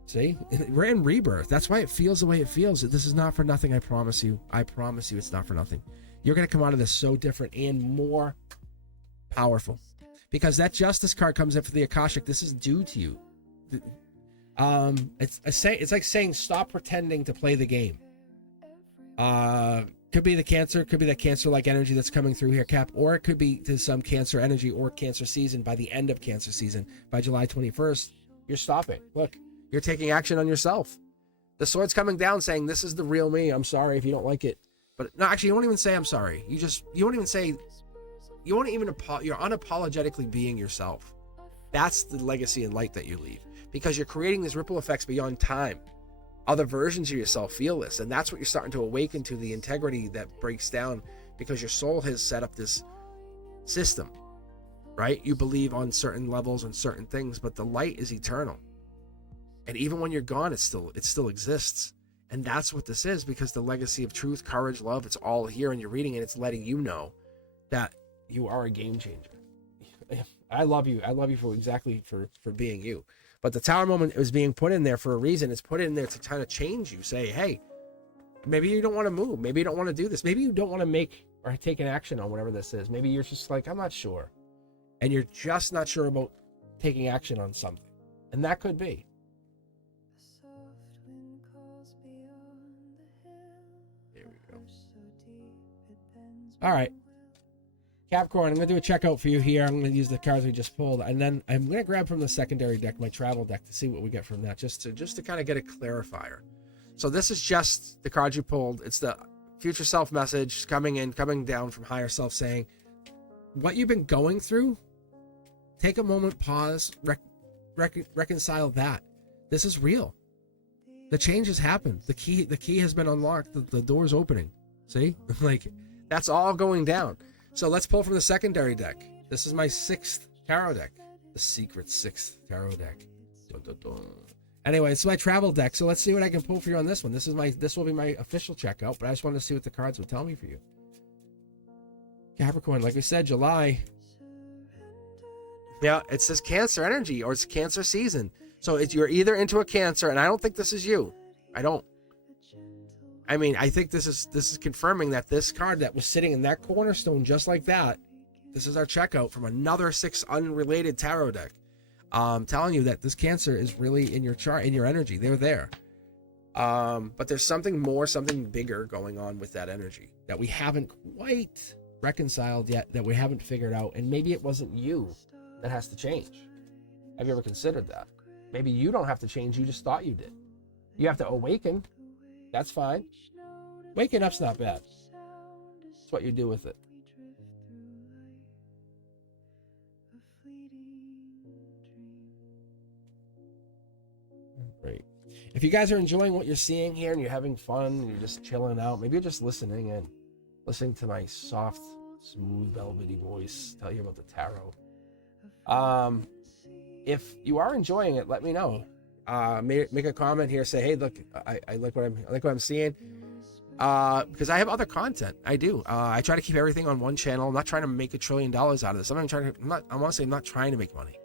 See, we're in rebirth. That's why it feels the way it feels. This is not for nothing. I promise you it's not for nothing. You're going to come out of this so different and more powerful, because that Justice card comes in for the Akashic. This is due to you. It's like saying stop pretending to play the game. Could be the Cancer, could be that Cancer-like energy that's coming through here, Cap, or it could be to some Cancer energy or Cancer season. By the end of Cancer season, by July 21st, you're stopping. Look, you're taking action on yourself. The sword's coming down saying, this is the real me. I'm sorry if you don't like it. But no, actually, you won't even say I'm sorry. You're unapologetically being yourself. That's the legacy and light that you leave, because you're creating these ripple effects beyond time. Other versions of yourself feel this, and that's what you're starting to awaken to, the integrity that breaks down because your soul has set up this system, right? You believe on certain levels and certain things, but the light is eternal. And even when you're gone, it still exists. And that's what this is, because the legacy of truth, courage, love, it's all here, and you're reading it. It's letting you know that you are a game changer. I love you. I love you for being you. But the Tower moment is being put in there for a reason. It's put in there to kind of change you. Say, hey, maybe you don't want to move. Maybe you don't want to do this. Maybe you don't want to make or take an action on whatever this is. Maybe you're just like, I'm not sure. And you're just not sure about taking action on something. And that could be. All right. Capricorn, I'm going to do a checkout for you here. I'm going to use the cards we just pulled, and then I'm going to grab from the secondary deck, my travel deck, to see what we get from that, just to kind of get a clarifier. So this is just the cards you pulled. It's the future self message coming down from higher self, saying what you've been going through. Take a moment, pause, reconcile that. This is real. The change has happened. The key has been unlocked. The door's opening. See? Like, that's all going down. So let's pull from the secondary deck. This is my 6th tarot deck. The secret 6th tarot deck. Dun, dun, dun. Anyway, it's my travel deck. So let's see what I can pull for you on this one. This will be my official checkout, but I just wanted to see what the cards would tell me for you. Capricorn, like we said, July. Yeah, it says Cancer energy, or it's Cancer season. So you're either into a Cancer, and I don't think this is you. I don't. I mean, I think this is confirming that this card that was sitting in that cornerstone just like that, this is our checkout from another 6 unrelated tarot deck. Telling you that this Cancer is really in your chart, in your energy. They're there. But there's something more, something bigger going on with that energy that we haven't quite reconciled yet, that we haven't figured out. And maybe it wasn't you that has to change. Have you ever considered that? Maybe you don't have to change. You just thought you did. You have to awaken. That's fine. Waking up's not bad. It's what you do with it. Great. If you guys are enjoying what you're seeing here and you're having fun and you're just chilling out, maybe you're just listening to my soft, smooth, velvety voice tell you about the tarot. If you are enjoying it, let me know. Make a comment here. Say, hey, look, I like what I'm seeing. Because I have other content. I do. I try to keep everything on one channel. I'm not trying to make $1 trillion out of this. I'm not trying to make money.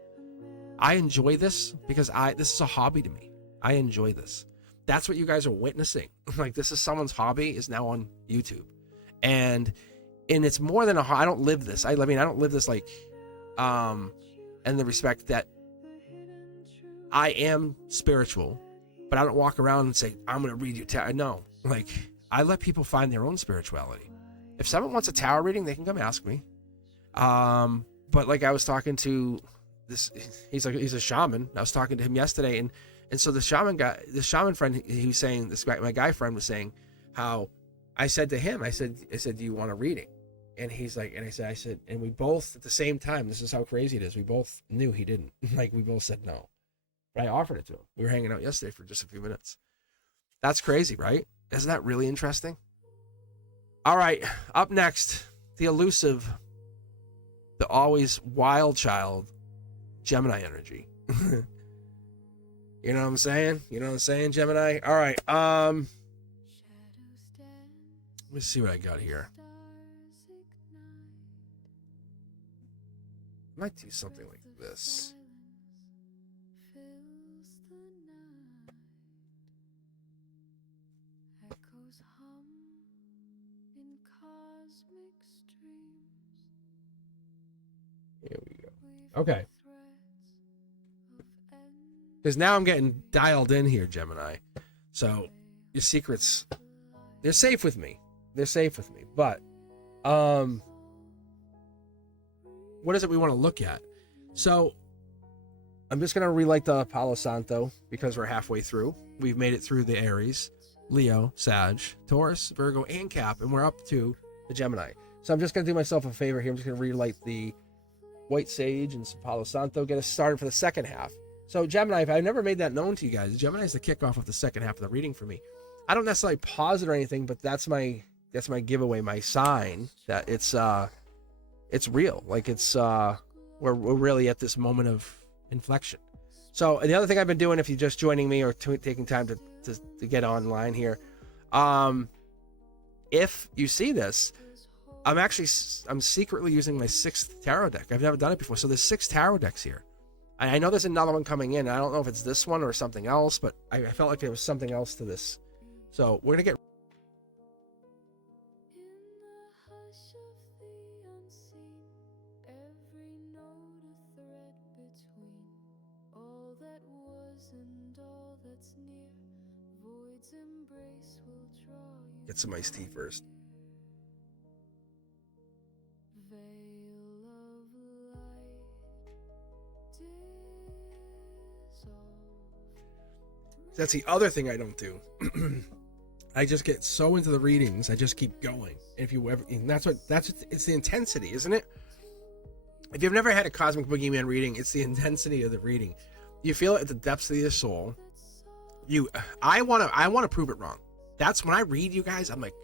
I enjoy this because this is a hobby to me. I enjoy this. That's what you guys are witnessing. Like, this is someone's hobby is now on YouTube, and it's more than I don't live this. I mean, I don't live this like, in the respect that I am spiritual, but I don't walk around and say, I'm going to read you tarot. No, like, I let people find their own spirituality. If someone wants a tarot reading, they can come ask me. But like, I was talking to this, he's a shaman. I was talking to him yesterday, and so the shaman friend, he was saying, this guy, my guy friend was saying how I said to him, I said, do you want a reading? And he's like, and I said, and we both at the same time, this is how crazy it is. We both knew he didn't. Like, we both said no. But I offered it to him. We were hanging out yesterday for just a few minutes. That's crazy, right? Isn't that really interesting? All right, up next, the elusive, the always wild child, Gemini energy. You know what I'm saying? You know what I'm saying, Gemini? All right, let me see what I got here. I might do something like this. Here we go. Okay. Because now I'm getting dialed in here, Gemini. So your secrets, they're safe with me. They're safe with me. But what is it we want to look at? So I'm just going to relight the Palo Santo because we're halfway through. We've made it through the Aries, Leo, Sag, Taurus, Virgo, and Cap, and we're up to the Gemini. So I'm just going to do myself a favor here. I'm just going to relight the White Sage and some Palo Santo, get us started for the second half. So Gemini, if I've never made that known to you guys, Gemini is the kickoff of the second half of the reading for me. I don't necessarily pause it or anything, but that's my giveaway, my sign that it's real. Like, it's we're really at this moment of inflection. So, and the other thing I've been doing, if you're just joining me or taking time to get online here, if you see this, I'm secretly using my 6th tarot deck. I've never done it before. So there's 6 tarot decks here. I know there's another one coming in. I don't know if it's this one or something else, but I felt like there was something else to this. So we're going to get... Get some iced tea first. That's the other thing I don't do. I just get so into the readings, I just keep going. If you ever, and it's the intensity, isn't it? If you've never had a Cosmic Boogeyman reading, it's the intensity of the reading. You feel it at the depths of your soul. I want to prove it wrong. That's when I read you guys. I'm like,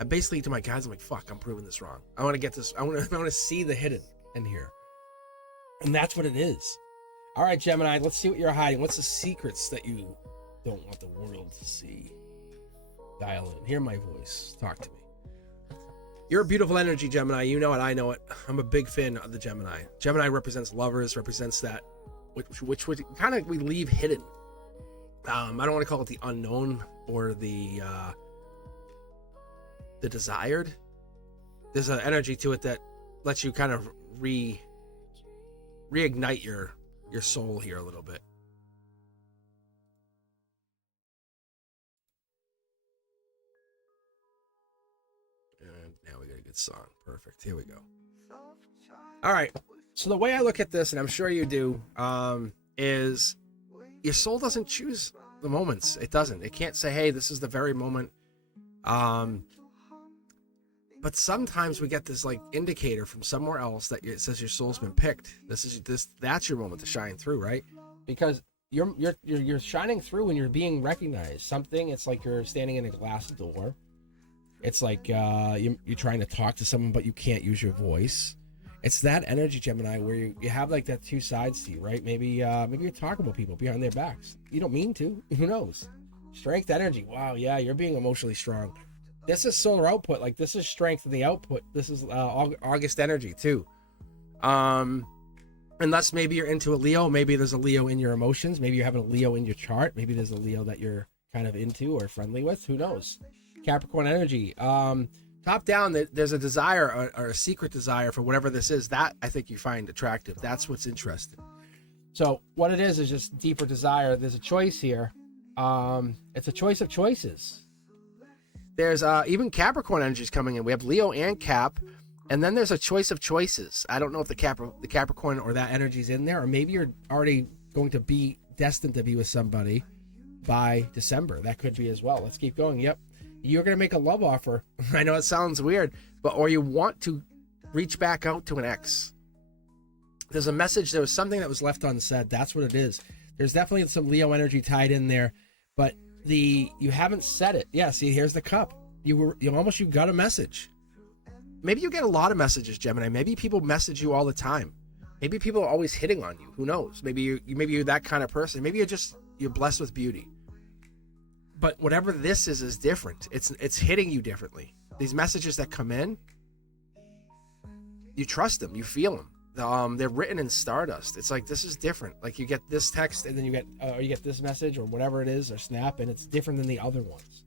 I basically to my guys, I'm like, fuck, I'm proving this wrong. I want to get this. I want to see the hidden in here, and that's what it is. All right, Gemini, let's see what you're hiding. What's the secrets that you don't want the world to see? Dial in. Hear my voice. Talk to me. You're a beautiful energy, Gemini. You know it. I know it. I'm a big fan of the Gemini. Gemini represents lovers, represents that which kind of we leave hidden. I don't want to call it the unknown or the desired. There's an energy to it that lets you kind of reignite your soul here a little bit. And now we got a good song. Perfect. Here we go. All right. So the way I look at this, and I'm sure you do, is your soul doesn't choose the moments. It doesn't. It can't say, hey, this is the very moment. But sometimes we get this like indicator from somewhere else that it says your soul's been picked. That's your moment to shine through, right? Because you're shining through when you're being recognized. Something, it's like you're standing in a glass door. It's like you're trying to talk to someone, but you can't use your voice. It's that energy, Gemini, where you have like that two sides to you, right? Maybe you're talking about people behind their backs. You don't mean to. Who knows? Strength energy. Wow, yeah, you're being emotionally strong. This is solar output. Like, this is strength in the output. This is August energy, too. Unless maybe you're into a Leo. Maybe there's a Leo in your emotions. Maybe you're having a Leo in your chart. Maybe there's a Leo that you're kind of into or friendly with. Who knows? Capricorn energy. Top down, there's a desire or a secret desire for whatever this is. That I think you find attractive. That's what's interesting. So what it is just deeper desire. There's a choice here. It's a choice of choices. There's even Capricorn energy is coming in. We have Leo and Cap, and then there's a choice of choices. I don't know if the Capricorn or that energy is in there, or maybe you're already going to be destined to be with somebody by December. That could be as well. Let's keep going. Yep. You're going to make a love offer. I know it sounds weird, or you want to reach back out to an ex. There's a message. There was something that was left unsaid. That's what it is. There's definitely some Leo energy tied in there, but you haven't said it. Yeah, see, here's the cup. You got a message. Maybe you get a lot of messages, Gemini. Maybe people message you all the time. Maybe people are always hitting on you. Who knows? Maybe you're that kind of person. Maybe you're blessed with beauty. But whatever this is different. It's hitting you differently. These messages that come in, you trust them, you feel them. They're written in stardust. It's like, this is different. Like, you get this text and then you get this message or whatever it is, or snap, and it's different than the other ones.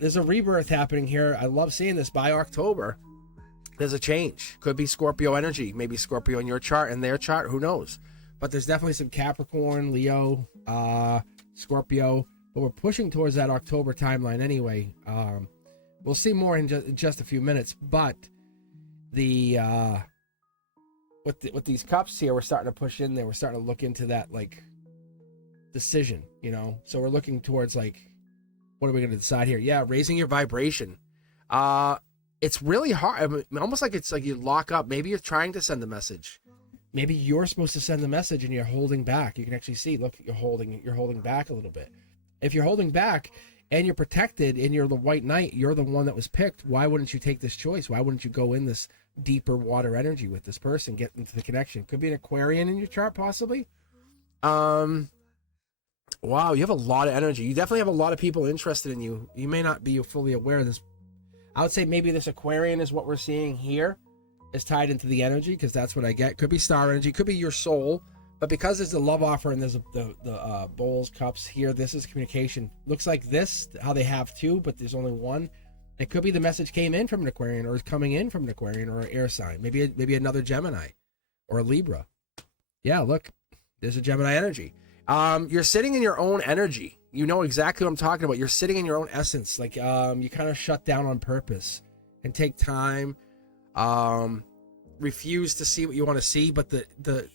There's a rebirth happening here. I love seeing this. By October, there's a change. Could be Scorpio energy, maybe Scorpio in your chart and their chart, who knows? But there's definitely some Capricorn, Leo, Scorpio, but we're pushing towards that October timeline anyway. We'll see more in just a few minutes, but with these cups here, we're starting to push in there. We're starting to look into that, like, decision, so we're looking towards, like, what are we going to decide here? Yeah, raising your vibration. It's really hard. I mean, almost like it's like you lock up. Maybe you're trying to send a message. Maybe you're supposed to send the message and you're holding back. You can actually see, look, you're holding back a little bit. If you're holding back and you're protected and you're the white knight, you're the one that was picked, why wouldn't you take this choice? Why wouldn't you go in this deeper water energy with this person, get into the connection? Could be an Aquarian in your chart, possibly. Wow, you have a lot of energy. You definitely have a lot of people interested in you. You may not be fully aware of this. I would say maybe this Aquarian is what we're seeing here, is tied into the energy, because that's what I get. Could be star energy, could be your soul, but because there's a love offer and there's the bowls, cups here, this is communication. Looks like this, how they have two, but there's only one. It could be the message came in from an Aquarian, or is coming in from an Aquarian or an air sign. Maybe another Gemini or a Libra. Yeah, look, there's a Gemini energy. You're sitting in your own energy. You know exactly what I'm talking about. You're sitting in your own essence. Like, you kind of shut down on purpose and take time. Refuse to see what you want to see, but the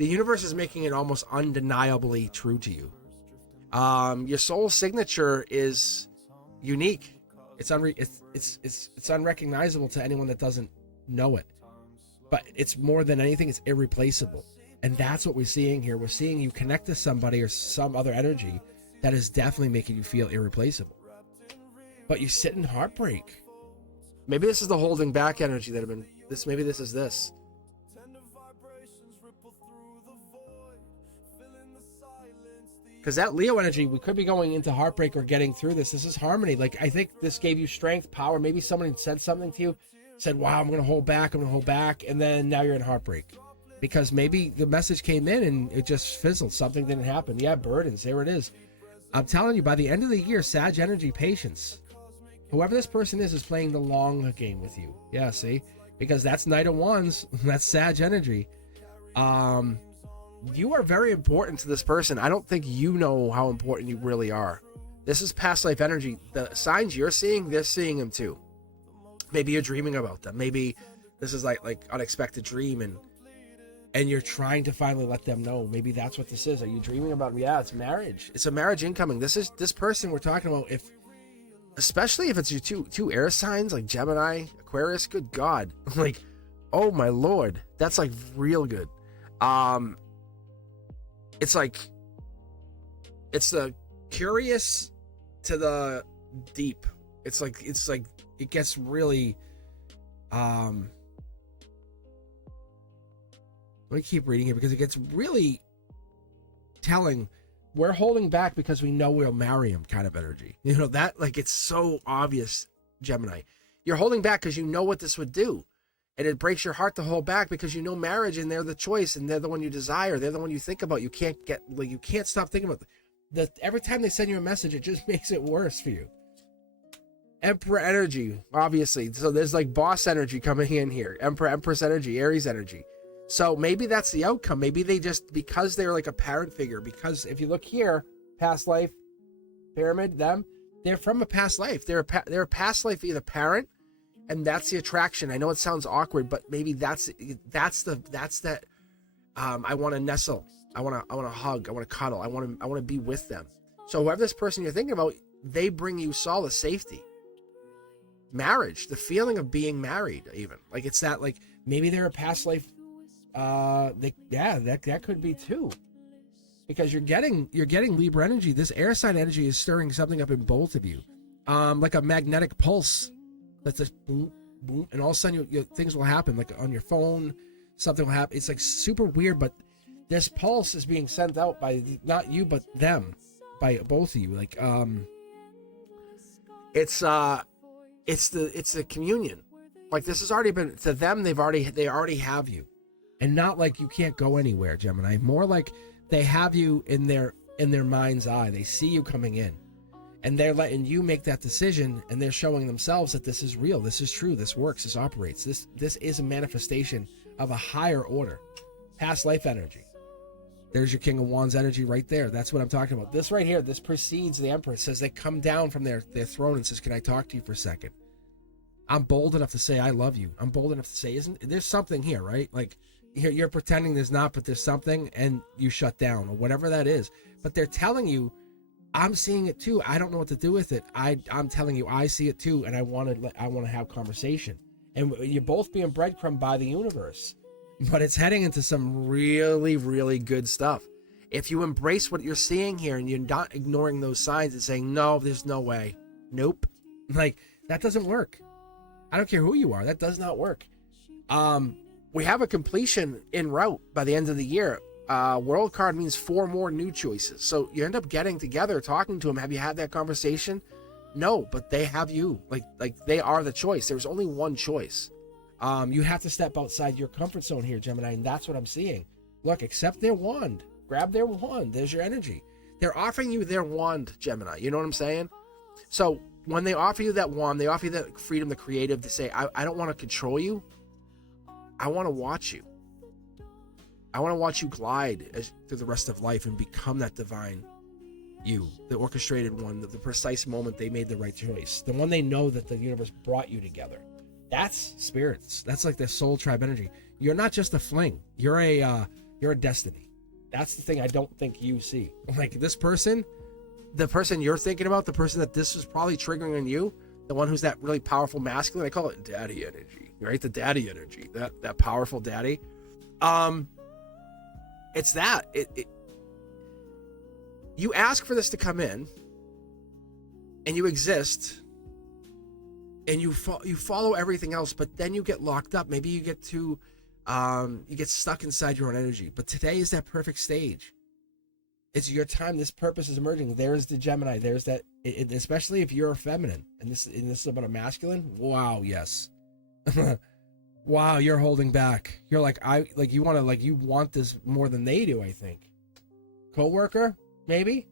The universe is making it almost undeniably true to you. Your soul signature is unique. It's unrecognizable to anyone that doesn't know it. But it's more than anything, it's irreplaceable. And that's what we're seeing here. We're seeing you connect to somebody or some other energy that is definitely making you feel irreplaceable. But you sit in heartbreak. Maybe this is the holding back energy that have been this. Maybe this is this. Because that Leo energy, we could be going into heartbreak or getting through this. This is harmony. Like, I think this gave you strength, power. Maybe someone said something to you, said, wow, I'm going to hold back. And then now you're in heartbreak. Because maybe the message came in and it just fizzled. Something didn't happen. Yeah, burdens. There it is. I'm telling you, by the end of the year, Sag energy, patience. Whoever this person is playing the long game with you. Yeah, see? Because that's Knight of Wands. That's Sag energy. You are very important to this person. I don't think you know how important you really are. This is past life energy. The signs you're seeing, they're seeing them too. Maybe you're dreaming about them. Maybe this is like unexpected dream and you're trying to finally let them know. Maybe that's what this is. Are you dreaming about? Yeah, it's marriage. It's a marriage incoming. This person we're talking about, especially if it's your two air signs like Gemini, Aquarius, good God. Like, oh my Lord. That's like real good. It's like, it's the curious to the deep. It's like it gets really, let me keep reading it because it gets really telling. We're holding back because we know we'll marry him kind of energy. You know, that, like, it's so obvious, Gemini. You're holding back because you know what this would do. And it breaks your heart to hold back because you know marriage and they're the choice and they're the one you desire. They're the one you think about. You can't stop thinking about every time they send you a message, it just makes it worse for you. Emperor energy, obviously. So there's like boss energy coming in here. Empress energy, Aries energy. So maybe that's the outcome. Maybe they just, because they're like a parent figure, because if you look here, past life, pyramid, they're from a past life. They're a past life, either parent, and that's the attraction. I know it sounds awkward, but maybe that's that. I want to nestle. I want to hug. I want to cuddle. I want to be with them. So whoever this person you're thinking about, they bring you solace, safety, marriage, the feeling of being married. Even like it's that, like maybe they're a past life. That could be too, because you're getting Libra energy. This air sign energy is stirring something up in both of you, like a magnetic pulse. That's just boom, boom, and all of a sudden things will happen. Like on your phone, something will happen. It's like super weird, but this pulse is being sent out by not you but them, by both of you. Like it's the communion. Like this has already been to them. They already have you, and not like you can't go anywhere, Gemini. More like they have you in their mind's eye. They see you coming in. And they're letting you make that decision, and they're showing themselves that this is real, this is true, this works, this operates. This is a manifestation of a higher order. Past life energy. There's your King of Wands energy right there. That's what I'm talking about. This right here, this precedes the Empress. Says they come down from their throne and says, can I talk to you for a second? I'm bold enough to say I love you. I'm bold enough to say, there's something here, right? Like you're pretending there's not, but there's something, and you shut down or whatever that is. But they're telling you, I'm seeing it too. I don't know what to do with it. I'm telling you, I see it too, and I want to have conversation. And you're both being breadcrumbed by the universe, but it's heading into some really, really good stuff. If you embrace what you're seeing here and you're not ignoring those signs and saying, no, there's no way, nope, like that doesn't work. I don't care who you are. That does not work. We have a completion en route by the end of the year. World card means 4 more new choices. So you end up getting together, talking to them. Have you had that conversation? No, but they have you. Like they are the choice. There's only one choice. You have to step outside your comfort zone here, Gemini, and that's what I'm seeing. Look, accept their wand. Grab their wand. There's your energy. They're offering you their wand, Gemini. You know what I'm saying? So when they offer you that wand, they offer you that freedom, the creative, to say, I don't want to control you. I want to watch you. I want to watch you glide through the rest of life and become that divine you, the orchestrated one, the precise moment they made the right choice, the one they know that the universe brought you together. That's spirits. That's like the soul tribe energy. You're not just a fling. You're a You're a destiny. That's the thing I don't think you see. Like this person, the person you're thinking about, the person that this is probably triggering on you, the one who's that really powerful masculine, I call it daddy energy, right? The daddy energy, that powerful daddy. It's that. You ask for this to come in, and you exist, and you follow everything else, but then you get locked up. Maybe you get to, you get stuck inside your own energy. But today is that perfect stage. It's your time. This purpose is emerging. There's the Gemini. There's that, especially if you're a feminine, and this is about a masculine. Wow, yes. Wow, you're holding back. You're like, you want this more than they do, I think. Coworker, maybe,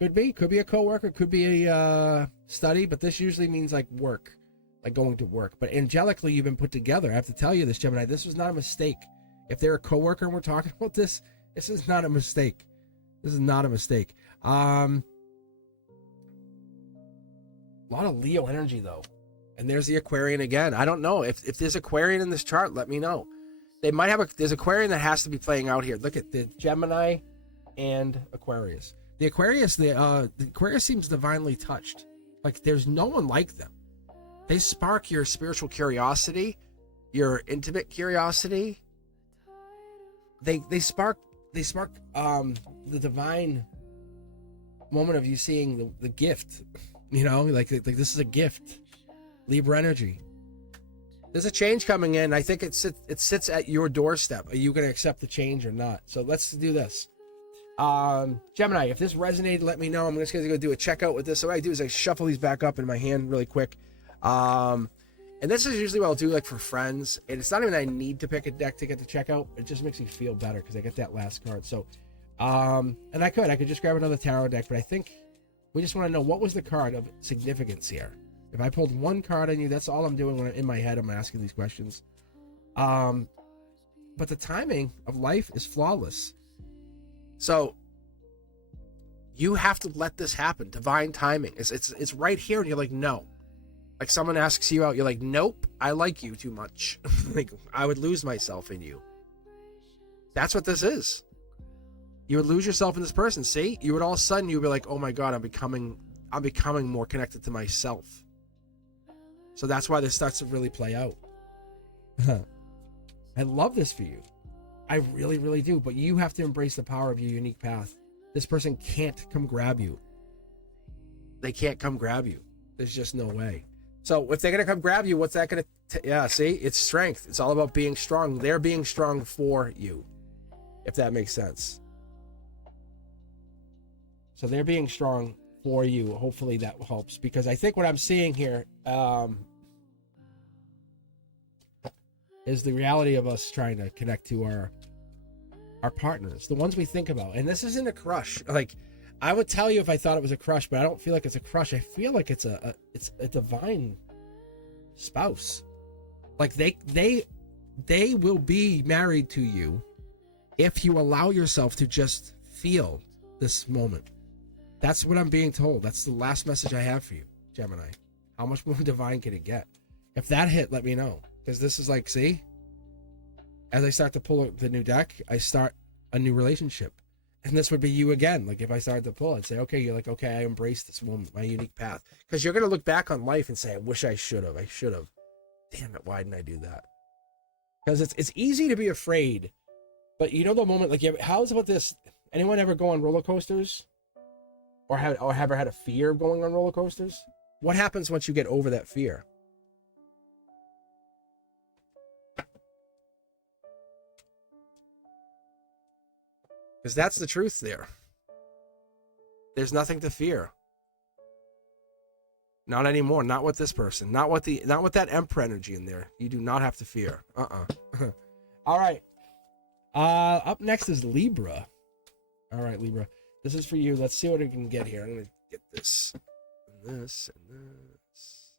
could be a coworker, could be a study, but this usually means like work, like going to work. But angelically, you've been put together. I have to tell you this, Gemini. This was not a mistake. If they're a coworker and we're talking about this, this is not a mistake. This is not a mistake. A lot of Leo energy though. And there's the Aquarian again. I don't know if there's Aquarian in this chart. Let me know. They might have there's Aquarian that has to be playing out here. Look at the Gemini and Aquarius. The Aquarius seems divinely touched. Like there's no one like them. They spark your spiritual curiosity, your intimate curiosity. They spark the divine moment of you seeing the gift. You know, like this is a gift. Libra energy. There's a change coming in. I think it sits at your doorstep. Are you going to accept the change or not? So let's do this. Gemini, if this resonated, let me know. I'm just going to go do a checkout with this. So what I do is I shuffle these back up in my hand really quick. And this is usually what I'll do like for friends. And it's not even that I need to pick a deck to get the checkout. It just makes me feel better because I get that last card. So, and I could just grab another tarot deck, but I think we just want to know what was the card of significance here. If I pulled one card on you, that's all I'm doing when I'm in my head. I'm asking these questions. But the timing of life is flawless. So you have to let this happen. Divine timing. It's right here, and you're like, no. Like someone asks you out, you're like, nope, I like you too much. Like I would lose myself in you. That's what this is. You would lose yourself in this person. See, you would all of a sudden you'd be like, oh my God, I'm becoming more connected to myself. So that's why this starts to really play out. I love this for you. I really, really do. But you have to embrace the power of your unique path. This person can't come grab you. They can't come grab you. There's just no way. So if they're going to come grab you, what's that going to... Yeah, see? It's strength. It's all about being strong. They're being strong for you. If that makes sense. So they're being strong for you. Hopefully that helps. Because I think what I'm seeing here... is the reality of us trying to connect to our partners, the ones we think about. And this isn't a crush. Like, I would tell you if I thought it was a crush, but I don't feel like it's a crush. I feel like it's a divine spouse. Like they will be married to you if you allow yourself to just feel this moment. That's what I'm being told. That's the last message I have for you, Gemini. How much more divine can it get? If that hit, let me know. Because this is like, see, as I start to pull the new deck, I start a new relationship. And this would be you again. Like if I started to pull, I'd say, okay, you're like, okay, I embrace this moment, my unique path. Because you're going to look back on life and say, I wish I should have. Damn it, why didn't I do that? Because it's easy to be afraid. But you know the moment, like, how's about this? Anyone ever go on roller coasters? Or have ever had a fear of going on roller coasters? What happens once you get over that fear? Because that's the truth there. There's nothing to fear. Not anymore. Not with this person. Not with that Emperor energy in there. You do not have to fear. All right. Up next is Libra. All right, Libra. This is for you. Let's see what we can get here. I'm going to get this and this and this.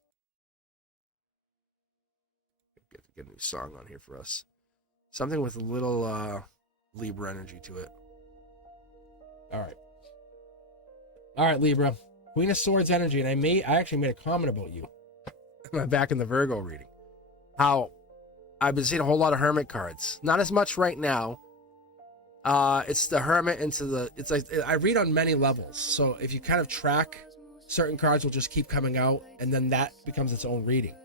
Get a new song on here for us. Something with a little Libra energy to it. All right, Libra. Queen of Swords energy, and I actually made a comment about you back in the Virgo reading. How I've been seeing a whole lot of Hermit cards. Not as much right now, It's the Hermit into the, it's like, I read on many levels. So if you kind of track, certain cards will just keep coming out, and then that becomes its own reading.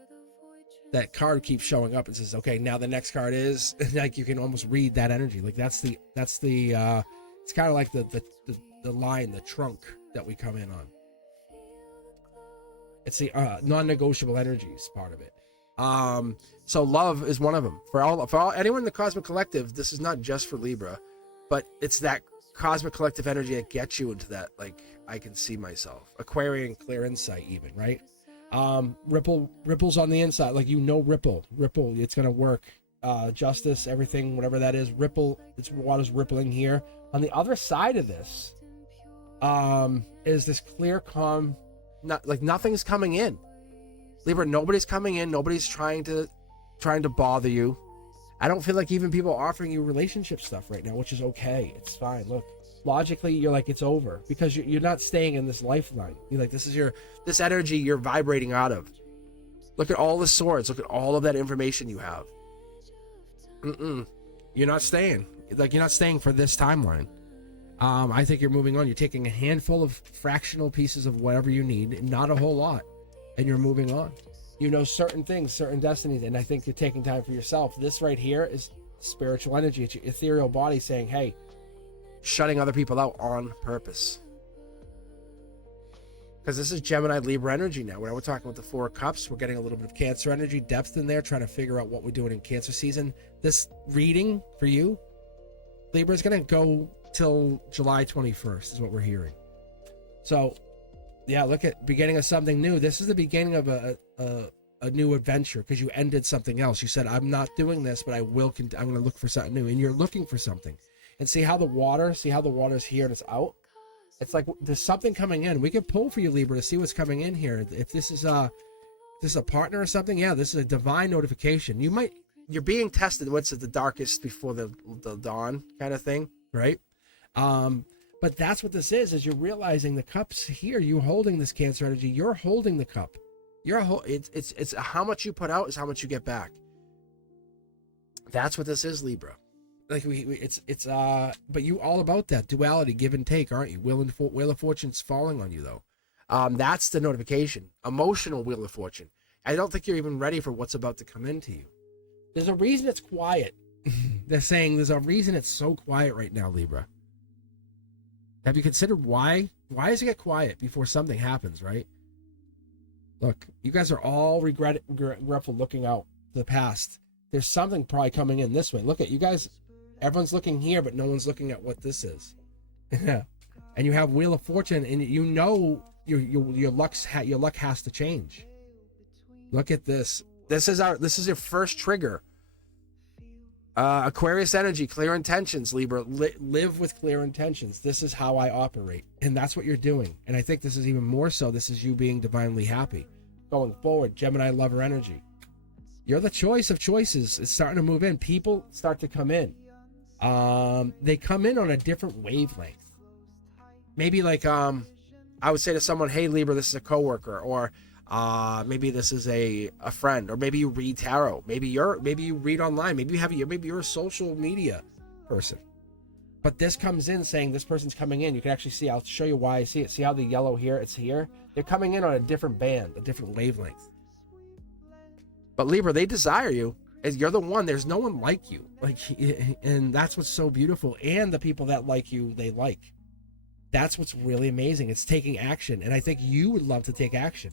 That card keeps showing up and says, okay, now the next card is, like, you can almost read that energy. Like that's the it's kind of like the line, the trunk that we come in on. It's the non-negotiable energies part of it. So love is one of them. For all anyone in the Cosmic Collective, this is not just for Libra, but it's that Cosmic Collective energy that gets you into that, like, I can see myself. Aquarian clear insight even, right? Ripples on the inside, like, ripple, it's gonna work. Justice, everything, whatever that is, ripple, it's water's rippling here. On the other side of this, is this clear, calm, not like nothing's coming in. Libra, nobody's coming in, nobody's trying to bother you. I don't feel like even people offering you relationship stuff right now, which is okay. It's fine. Look, logically, you're like, it's over, because you're not staying in this lifeline. You're like, this energy you're vibrating out of. Look at all the swords. Look at all of that information you have. You're not staying. Like, you're not staying for this timeline. I think you're moving on. You're taking a handful of fractional pieces of whatever you need, not a whole lot, and you're moving on. You know certain things, certain destinies, and I think you're taking time for yourself. This right here is spiritual energy. It's your ethereal body saying, hey, shutting other people out on purpose. Because this is Gemini Libra energy now. When we're talking about the Four of Cups, we're getting a little bit of Cancer energy depth in there, trying to figure out what we're doing in Cancer season. This reading for you, Libra, is going to go till July 21st is what we're hearing. So yeah, look at beginning of something new. This is the beginning of a new adventure, because you ended something else. You said, I'm not doing this, but I'm going to look for something new, and you're looking for something. And see how the water's here and it's out. It's like there's something coming in. We can pull for you, Libra, to see what's coming in here. If this is a partner or something, yeah, this is a divine notification. You're being tested. What's at the darkest before the dawn kind of thing, right? But that's what this is you're realizing the cups here. You're holding this Cancer energy. You're holding the cup. It's how much you put out is how much you get back. That's what this is, Libra. Like but you all about that duality, give and take, aren't you? Wheel of Fortune's falling on you though. That's the notification. Emotional Wheel of Fortune. I don't think you're even ready for what's about to come into you. There's a reason it's quiet. They're saying there's a reason it's so quiet right now, Libra. Have you considered why? Why does it get quiet before something happens, right? Look, you guys are all regretful looking out to the past. There's something probably coming in this way. Look at you guys. Everyone's looking here, but no one's looking at what this is. And you have Wheel of Fortune, and you know your luck has to change. Look at this. This is your first trigger. Aquarius energy, clear intentions, Libra. Live with clear intentions. This is how I operate, and that's what you're doing. And I think this is even more so. This is you being divinely happy going forward. Gemini lover energy. You're the choice of choices. It's starting to move in. People start to come in. They come in on a different wavelength. Maybe like I would say to someone, "Hey Libra, this is a coworker," or maybe this is a friend, or maybe you read tarot. Maybe you read online. Maybe you're a social media person. But this comes in saying this person's coming in. You can actually see. I'll show you why I see it. See how the yellow here? It's here. They're coming in on a different band, a different wavelength. But Libra, they desire you. You're the one. There's no one like you. And that's what's so beautiful. And the people that like you, they like. That's what's really amazing. It's taking action. And I think you would love to take action.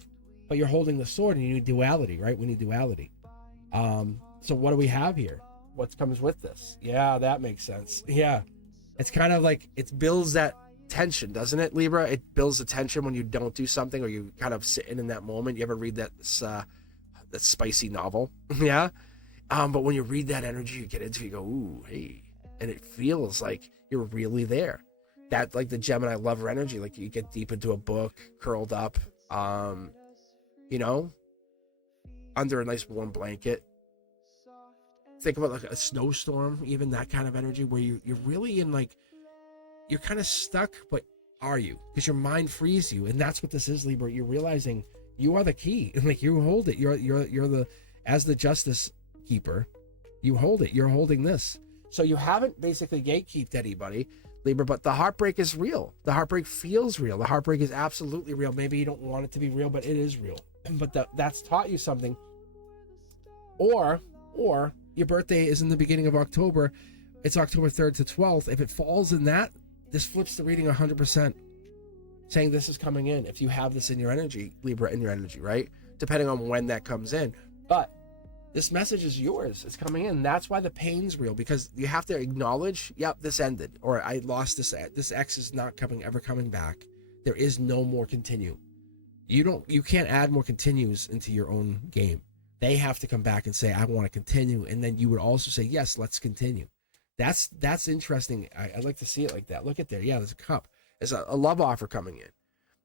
But you're holding the sword and you need duality, right? We need duality. So what do we have here? What comes with this? Yeah, that makes sense. Yeah. It's kind of like it builds that tension, doesn't it, Libra? It builds the tension when you don't do something, or you kind of sit in that moment. You ever read that spicy novel? Yeah. But when you read that energy, you get into it, you go, ooh, hey. And it feels like you're really there. That, like the Gemini lover energy, like you get deep into a book, curled up, under a nice warm blanket. Think about like a snowstorm, even that kind of energy where you're really in like, you're kind of stuck, but are you? Because your mind frees you. And that's what this is, Libra. You're realizing you are the key. And like you hold it. You're the, as the justice keeper, you hold it. You're holding this. So you haven't basically gatekeeped anybody, Libra, but the heartbreak is real. The heartbreak feels real. The heartbreak is absolutely real. Maybe you don't want it to be real, but it is real. But that's taught you something. Or your birthday is in the beginning of October. It's October 3rd to 12th. If it falls in that, this flips the reading 100%, saying this is coming in. If you have this in your energy, Libra, in your energy, right? Depending on when that comes in. But this message is yours. It's coming in. That's why the pain's real, because you have to acknowledge, yep, this ended, or I lost this. This X is not ever coming back. There is no more continue. You can't add more continues into your own game. They have to come back and say, I want to continue. And then you would also say, yes, let's continue. That's interesting. I'd like to see it like that. Look at there. Yeah, there's a cup. There's a love offer coming in.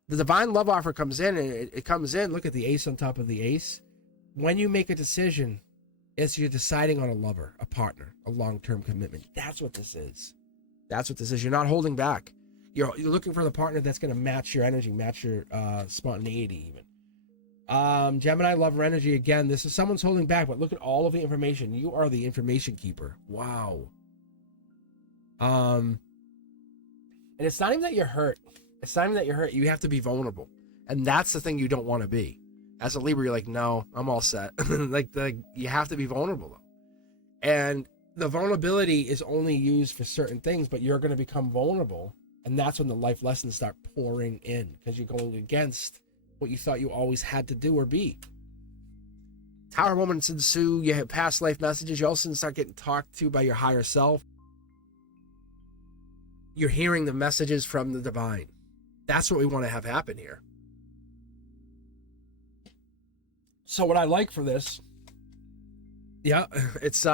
The divine love offer comes in, and it comes in. Look at the ace on top of the ace. When you make a decision, it's you're deciding on a lover, a partner, a long-term commitment. That's what this is. That's what this is. You're not holding back. You're looking for the partner that's going to match your energy, match your spontaneity even. Gemini lover energy, again, this is someone's holding back, but look at all of the information. You are the information keeper. Wow. And it's not even that you're hurt. It's not even that you're hurt. You have to be vulnerable. And that's the thing you don't want to be. As a Libra, you're like, no, I'm all set. like you have to be vulnerable though. And the vulnerability is only used for certain things, but you're going to become vulnerable. And that's when the life lessons start pouring in, because you're going against what you thought you always had to do or be. Tower moments ensue. You have past life messages. You also start getting talked to by your higher self. You're hearing the messages from the divine. That's what we want to have happen here. So what I like for this, yeah, it's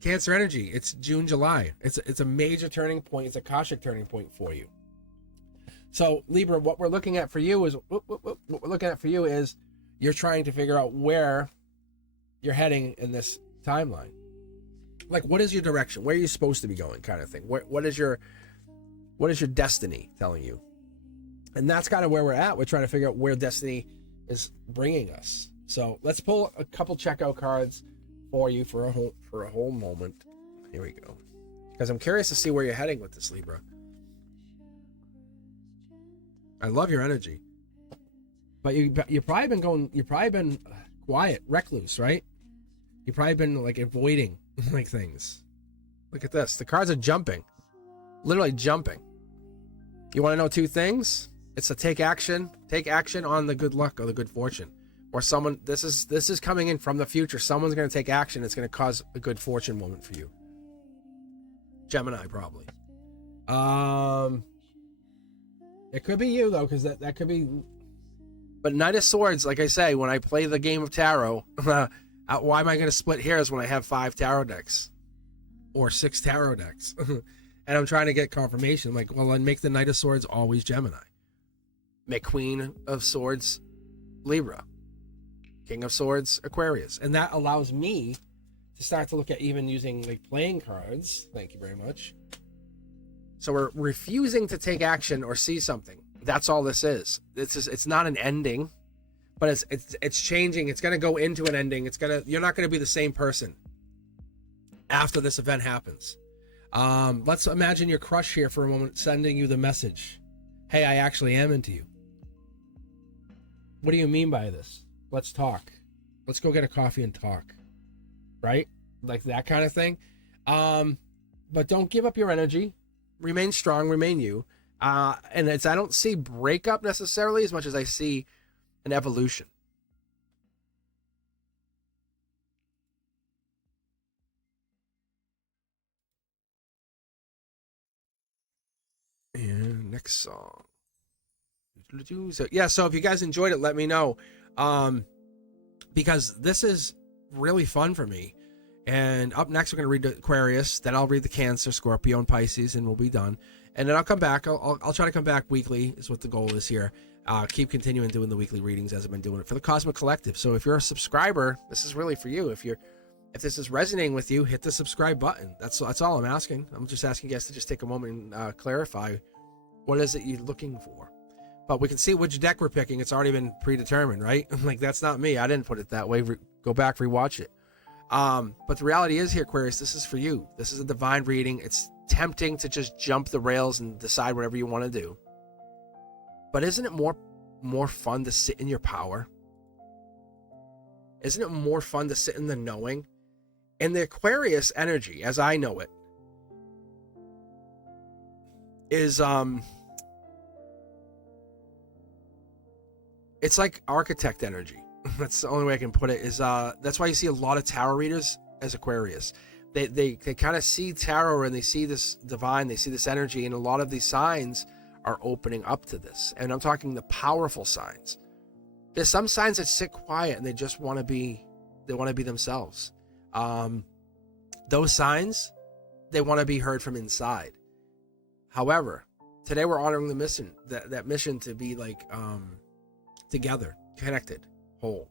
Cancer energy. It's June, July. It's a major turning point. It's a Akashic turning point for you. So Libra, what we're looking at for you is you're trying to figure out where you're heading in this timeline. Like, what is your direction? Where are you supposed to be going, kind of thing? What is your destiny telling you? And that's kind of where we're at. We're trying to figure out where destiny is bringing us. So let's pull a couple checkout cards for you for a whole moment. Here we go. Because I'm curious to see where you're heading with this, Libra. I love your energy. But you've probably been quiet, recluse, right? You've probably been like avoiding like things. Look at this. The cards are jumping. Literally jumping. You want to know two things? It's to take action. Take action on the good luck or the good fortune. Or someone, this is coming in from the future. Someone's going to take action. It's going to cause a good fortune moment for you. Gemini, probably. It could be you, though, because that could be... But Knight of Swords, like I say, when I play the game of tarot, why am I going to split hairs when I have 5 tarot decks? Or 6 tarot decks? And I'm trying to get confirmation. I'm like, well, then make the Knight of Swords always Gemini. Make Queen of Swords Libra. King of Swords Aquarius. And that allows me to start to look at even using like playing cards. Thank you very much. So we're refusing to take action or see something. That's all this is. It's not an ending, but it's changing. It's going to go into an ending. You're not going to be the same person after this event happens. Let's imagine your crush here for a moment sending you the message. Hey, I actually am into you. What do you mean by this? Let's talk. Let's go get a coffee and talk. Right? Like that kind of thing. But don't give up your energy. Remain strong. Remain you. And I don't see breakup necessarily as much as I see an evolution. And next song. So, yeah, so if you guys enjoyed it, let me know. Because this is really fun for me. And up next, we're going to read the Aquarius. Then I'll read the Cancer, Scorpio, and Pisces, and we'll be done. And then I'll come back. I'll try to come back weekly is what the goal is here. Keep continuing doing the weekly readings as I've been doing it for the Cosmic Collective. So if you're a subscriber, this is really for you. If this is resonating with you, hit the subscribe button. That's all I'm asking. I'm just asking you guys to just take a moment and clarify what is it you're looking for. But we can see which deck we're picking. It's already been predetermined, right? Like, that's not me. I didn't put it that way. Go back, rewatch it. But the reality is here, Aquarius, this is for you. This is a divine reading. It's tempting to just jump the rails and decide whatever you want to do. But isn't it more fun to sit in your power? Isn't it more fun to sit in the knowing? And the Aquarius energy, as I know it, is it's like architect energy. That's the only way I can put it. Is that's why you see a lot of tarot readers as Aquarius. They kind of see tarot and they see this divine, they see this energy, and a lot of these signs are opening up to this. And I'm talking the powerful signs. There's some signs that sit quiet and they just want to be, themselves. Those signs, they want to be heard from inside. However, today we're honoring the mission, that mission to be like together, connected, whole.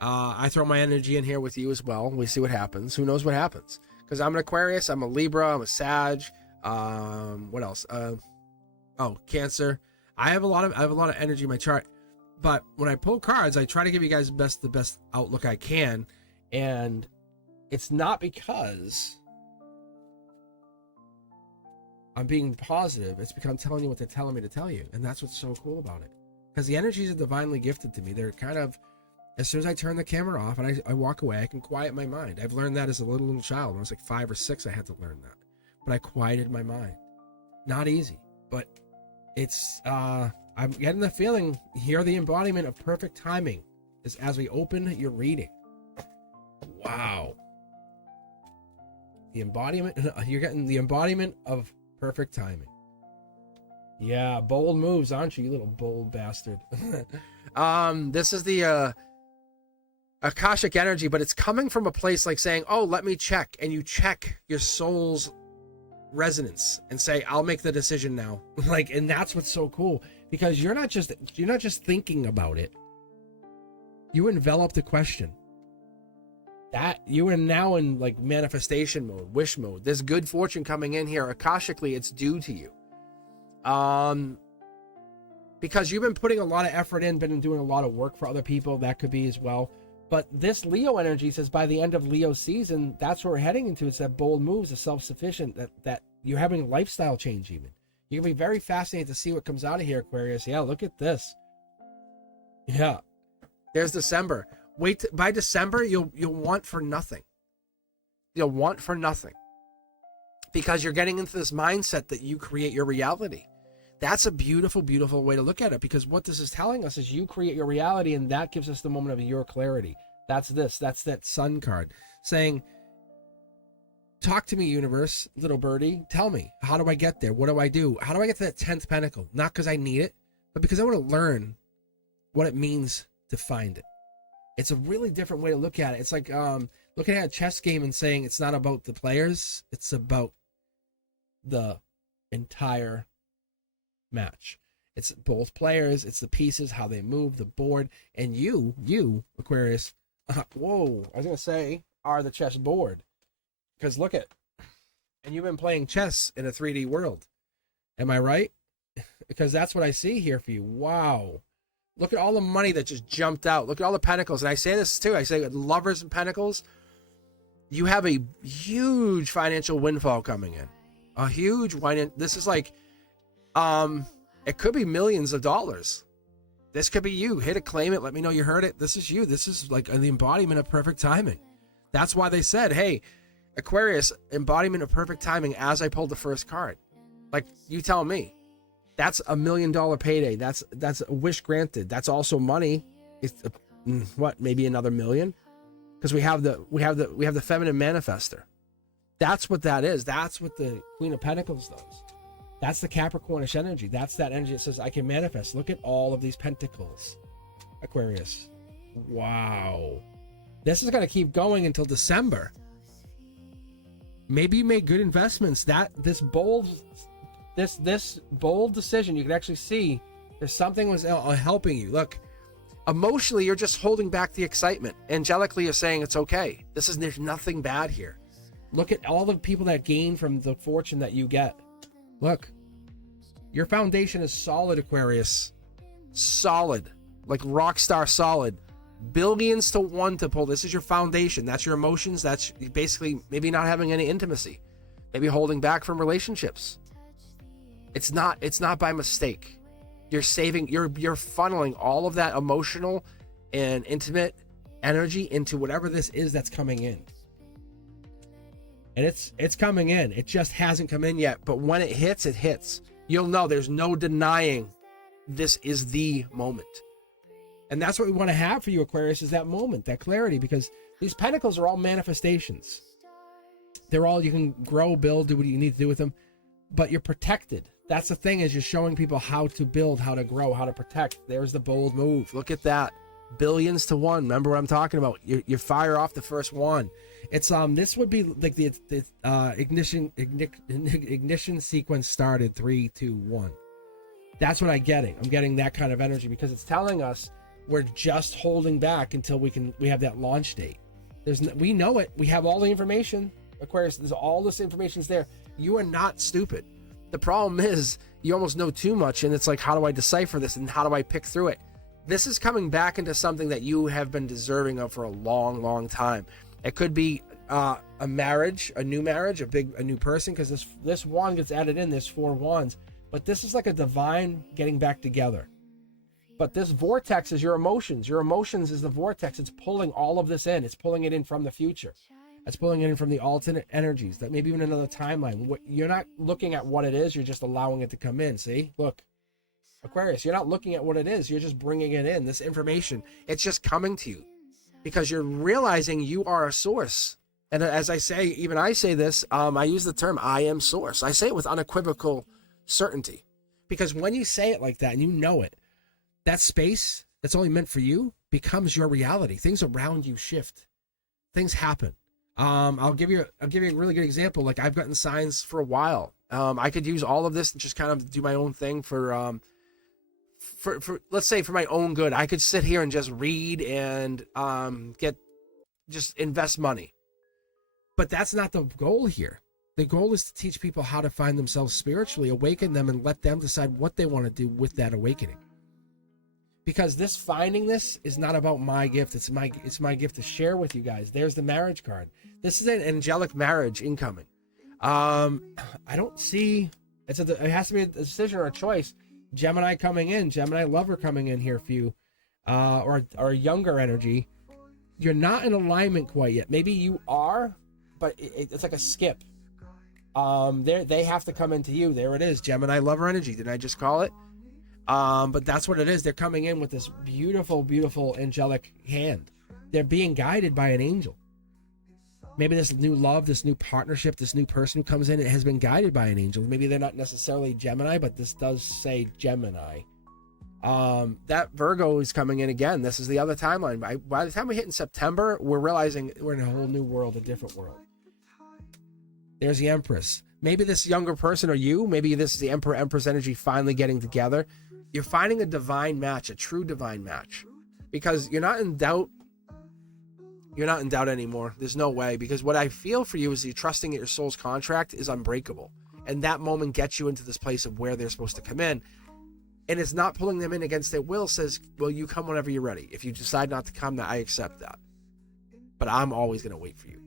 I throw my energy in here with you as well. We see what happens. Who knows what happens? Because I'm an Aquarius, I'm a Libra, I'm a Sag. What else? Cancer. I have a lot of energy in my chart. But when I pull cards, I try to give you guys the best outlook I can. And it's not because I'm being positive. It's because I'm telling you what they're telling me to tell you. And that's what's so cool about it. Because the energies are divinely gifted to me. They're kind of, as soon as I turn the camera off and I walk away, I can quiet my mind. I've learned that as a little child. When I was like 5 or 6, I had to learn that. But I quieted my mind. Not easy, but it's, I'm getting the feeling here, the embodiment of perfect timing is as we open your reading. Wow. The embodiment, you're getting the embodiment of perfect timing. Yeah, bold moves, aren't you little bold bastard? This is the Akashic energy, but it's coming from a place like saying, oh, let me check. And you check your soul's resonance and say, I'll make the decision now. Like, and that's what's so cool, because you're not just thinking about it. You envelop the question. That you are now in like manifestation mode, wish mode. There's good fortune coming in here. Akashically, it's due to you. Because you've been putting a lot of effort in, been doing a lot of work for other people. That could be as well. But this Leo energy says by the end of Leo season, that's where we're heading into. It's that bold moves, the self-sufficient, that you're having a lifestyle change even. You're going to be very fascinated to see what comes out of here, Aquarius. Yeah, look at this. Yeah. There's December. Wait, by December, you'll want for nothing. You'll want for nothing. Because you're getting into this mindset that you create your reality. That's a beautiful, beautiful way to look at it, because what this is telling us is you create your reality, and that gives us the moment of your clarity. That's that sun card saying, talk to me, universe, little birdie. Tell me, how do I get there? What do I do? How do I get to that 10th pentacle? Not because I need it, but because I want to learn what it means to find it. It's a really different way to look at it. It's like looking at a chess game and saying it's not about the players, it's about the entire match. It's both players, it's the pieces, how they move, the board, and you Aquarius, whoa, I was gonna say, are the chess board. Because look at, and you've been playing chess in a 3D world. Am I right? Because that's what I see here for you. Wow. Look at all the money that just jumped out. Look at all the pentacles. And I say this too. I say lovers and pentacles, you have a huge financial windfall coming in. A huge windfall. This is like, it could be millions of dollars. This could be you. Hit it, claim it. Let me know you heard it. This is you. This is like the embodiment of perfect timing. That's why they said, hey, Aquarius, embodiment of perfect timing, as I pulled the first card. Like, you tell me. That's $1 million payday. That's a wish granted. That's also money. It's what, maybe another million? Because we have the feminine manifester. That's what that is. That's what the Queen of Pentacles does. That's the Capricornish energy. That's that energy that says I can manifest. Look at all of these pentacles, Aquarius. Wow. This is going to keep going until December. Maybe you made good investments. This bold decision, you can actually see there's something was helping you. Look, emotionally, you're just holding back the excitement. Angelically, you're saying it's okay. There's nothing bad here. Look at all the people that gain from the fortune that you get. Look, your foundation is solid, Aquarius. Solid, like rock star solid. billions to one to pull. This is your foundation. That's your emotions. That's basically maybe not having any intimacy, maybe holding back from relationships. It's not by mistake. You're funneling all of that emotional and intimate energy into whatever this is that's coming in. And it's coming in. It just hasn't come in yet. But when it hits, it hits. You'll know. There's no denying this is the moment. And that's what we want to have for you, Aquarius, is that moment, that clarity, because these pentacles are all manifestations. They're all, you can grow, build, do what you need to do with them, but you're protected. That's the thing, is you're showing people how to build, how to grow, how to protect. There's the bold move. Look at that. Billions to one. Remember what I'm talking about. You fire off the first one. It's this would be like the ignition sequence started 3, 2, 1. That's what I'm getting. I'm getting that kind of energy because it's telling us we're just holding back until we have that launch date. We know it. We have all the information. Aquarius, there's all this information's there. You are not stupid. The problem is you almost know too much, and it's like, how do I decipher this and how do I pick through it? This is coming back into something that you have been deserving of for a long, long time. It could be a marriage, a new marriage, a new person, because this wand gets added in. There's 4 wands, but this is like a divine getting back together. But this vortex is your emotions. Your emotions is the vortex. It's pulling all of this in. It's pulling it in from the future. It's pulling it in from the alternate energies, that maybe even another timeline. You're not looking at what it is. You're just allowing it to come in. See, look, Aquarius, you're not looking at what it is. You're just bringing it in. This information, it's just coming to you because you're realizing you are a source. And as I say, even I say this, I use the term I am source. I say it with unequivocal certainty, because when you say it like that and you know it, that space that's only meant for you becomes your reality. Things around you shift. Things happen. I'll give you a really good example. Like, I've gotten signs for a while. I could use all of this and just kind of do my own thing for let's say for my own good. I could sit here and just read and just invest money. But that's not the goal here. The goal is to teach people how to find themselves spiritually, awaken them, and let them decide what they want to do with that awakening. Because finding this is not about my gift. It's my gift to share with you guys. There's the marriage card. This is an angelic marriage incoming. I don't see, it has to be a decision or a choice. Gemini coming in, Gemini lover coming in here for you, or a younger energy. You're not in alignment quite yet. Maybe you are, but it's like a skip. They have to come into you. There it is, Gemini lover energy. Didn't I just call it? But that's what it is. They're coming in with this beautiful, beautiful angelic hand. They're being guided by an angel. Maybe this new love, this new partnership, this new person who comes in, it has been guided by an angel. Maybe they're not necessarily Gemini, but this does say Gemini. That Virgo is coming in again. This is the other timeline. By the time we hit in September, we're realizing we're in a whole new world, a different world. There's the Empress. Maybe this younger person, or you, maybe this is the Emperor, Empress energy finally getting together. You're finding a divine match, a true divine match, because you're not in doubt. You're not in doubt anymore. There's no way, because what I feel for you is you're trusting that your soul's contract is unbreakable. And that moment gets you into this place of where they're supposed to come in. And it's not pulling them in against their will. Says, well, you come whenever you're ready. If you decide not to come, I accept that. But I'm always going to wait for you.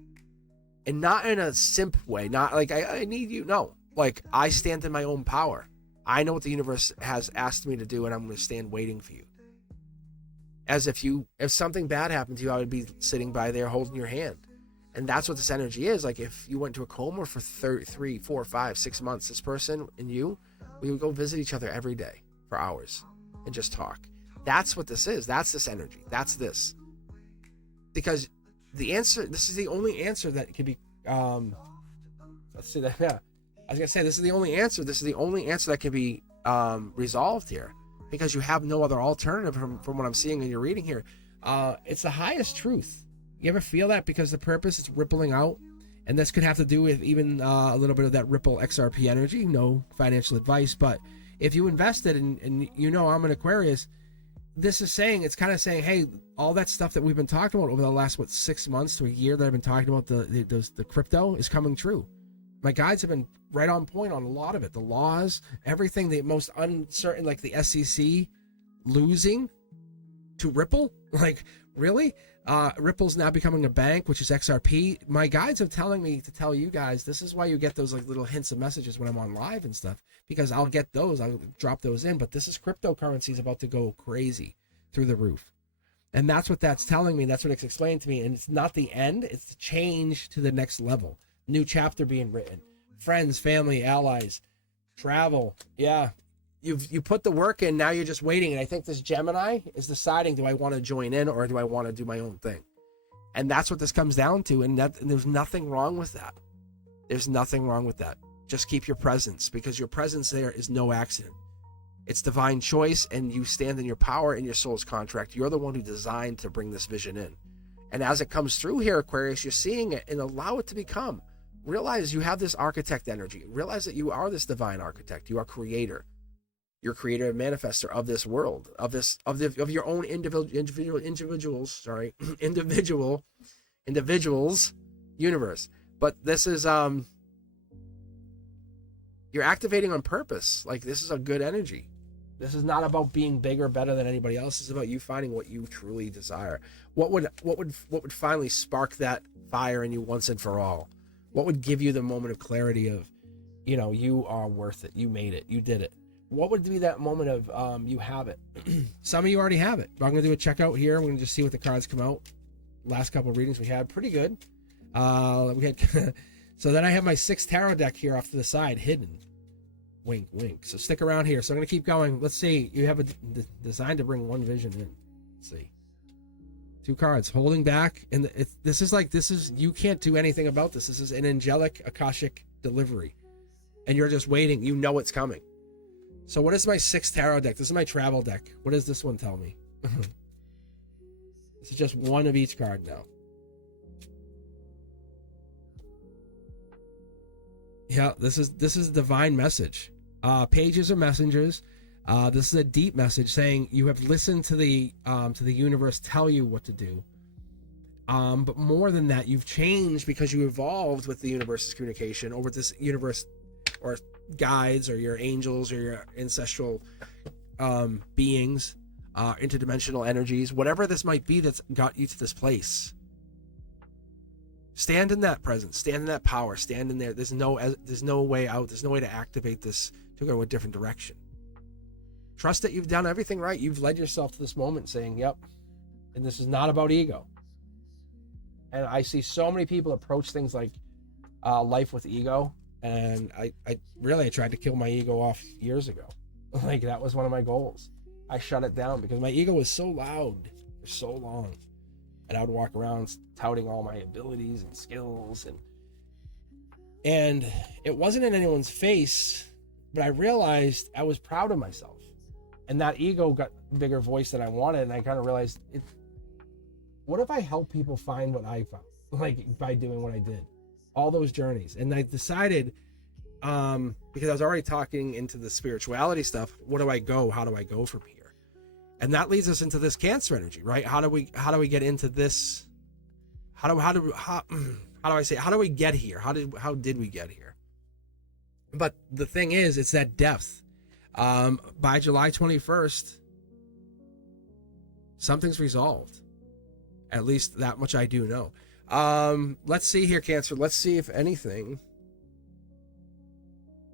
And not in a simp way. Not like, I need you. No. Like, I stand in my own power. I know what the universe has asked me to do, and I'm going to stand waiting for you. As if something bad happened to you, I would be sitting by there holding your hand. And that's what this energy is. Like, if you went to a coma for 3, 4, 5, 6 months, this person and you, we would go visit each other every day for hours and just talk. That's what this is. That's this energy. That's this. Because the answer, this is the only answer that can be, let's see that. Yeah. I was going to say, this is the only answer. This is the only answer that can be resolved here. Because you have no other alternative from what I'm seeing in your reading here. It's the highest truth. You ever feel that? Because the purpose is rippling out. And this could have to do with even a little bit of that Ripple XRP energy. No financial advice. But if you invested and you know I'm an Aquarius, this is saying, it's kind of saying, hey, all that stuff that we've been talking about over the last, 6 months to a year that I've been talking about, the crypto is coming true. My guides have been right on point on a lot of it. The laws, everything, the most uncertain, like the SEC losing to Ripple. Like, really? Ripple's now becoming a bank, which is XRP. My guides are telling me to tell you guys, this is why you get those like little hints of messages when I'm on live and stuff, because I'll get those, I'll drop those in. But this is cryptocurrency is about to go crazy through the roof. And that's what that's telling me. That's what it's explained to me. And it's not the end. It's the change to the next level. New chapter being written. Friends, family, allies, travel. Yeah. You put the work in. Now you're just waiting. And I think this Gemini is deciding, do I want to join in or do I want to do my own thing? And that's what this comes down to. And there's nothing wrong with that. There's nothing wrong with that. Just keep your presence, because your presence there is no accident. It's divine choice, and you stand in your power and your soul's contract. You're the one who designed to bring this vision in. And as it comes through here, Aquarius, you're seeing it and allow it to become. Realize you have this architect energy. Realize that you are this divine architect. You are creator. You're creator and manifester of this world, of your own individuals universe. But this is you're activating on purpose. Like, this is a good energy. This is not about being bigger, better than anybody else. It's about you finding what you truly desire. What would finally spark that fire in you once and for all? What would give you the moment of clarity of, you are worth it. You made it. You did it. What would be that moment of you have it? Some of you already have it. But I'm going to do a checkout here. We're going to just see what the cards come out. Last couple of readings we had, pretty good. We had so then I have my 6 tarot deck here off to the side, hidden. Wink, wink. So stick around here. So I'm going to keep going. Let's see. You have a design to bring one vision in. Let's see. 2 cards, holding back. And this is you can't do anything about this. This is an angelic Akashic delivery. And you're just waiting. You know it's coming. So what is my 6 tarot deck? This is my travel deck. What does this one tell me? This is just one of each card now. Yeah, this is divine message. Pages are messengers. This is a deep message saying you have listened to the universe tell you what to do. But more than that, you've changed because you evolved with the universe's communication, or with this universe, or guides, or your angels, or your ancestral beings, interdimensional energies, whatever this might be that's got you to this place. Stand in that presence, stand in that power, stand in there. There's no way out. There's no way to activate this to go a different direction. Trust that you've done everything right. You've led yourself to this moment saying, yep. And this is not about ego. And I see so many people approach things like life with ego. And I tried to kill my ego off years ago. Like, that was one of my goals. I shut it down because my ego was so loud for so long. And I would walk around touting all my abilities and skills, and it wasn't in anyone's face, but I realized I was proud of myself, and that ego got a bigger voice than I wanted. And I kind of realized, what if I help people find what I found, like by doing what I did, all those journeys? And I decided, because I was already talking into the spirituality stuff, how do I go from here? And that leads us into this Cancer energy, right? How do we get into this? How do we get here? How did we get here? But the thing is, it's that depth. By July 21st, something's resolved. At least that much I do know. Let's see here, Cancer. Let's see if anything.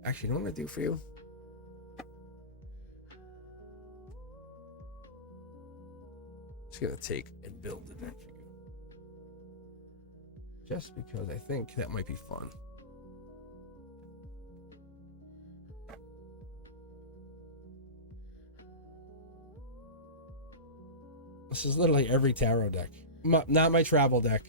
Actually, you know what I'm gonna do for you? Gonna take and build the deck for you, just because I think that might be fun. This is literally every tarot deck, not my travel deck,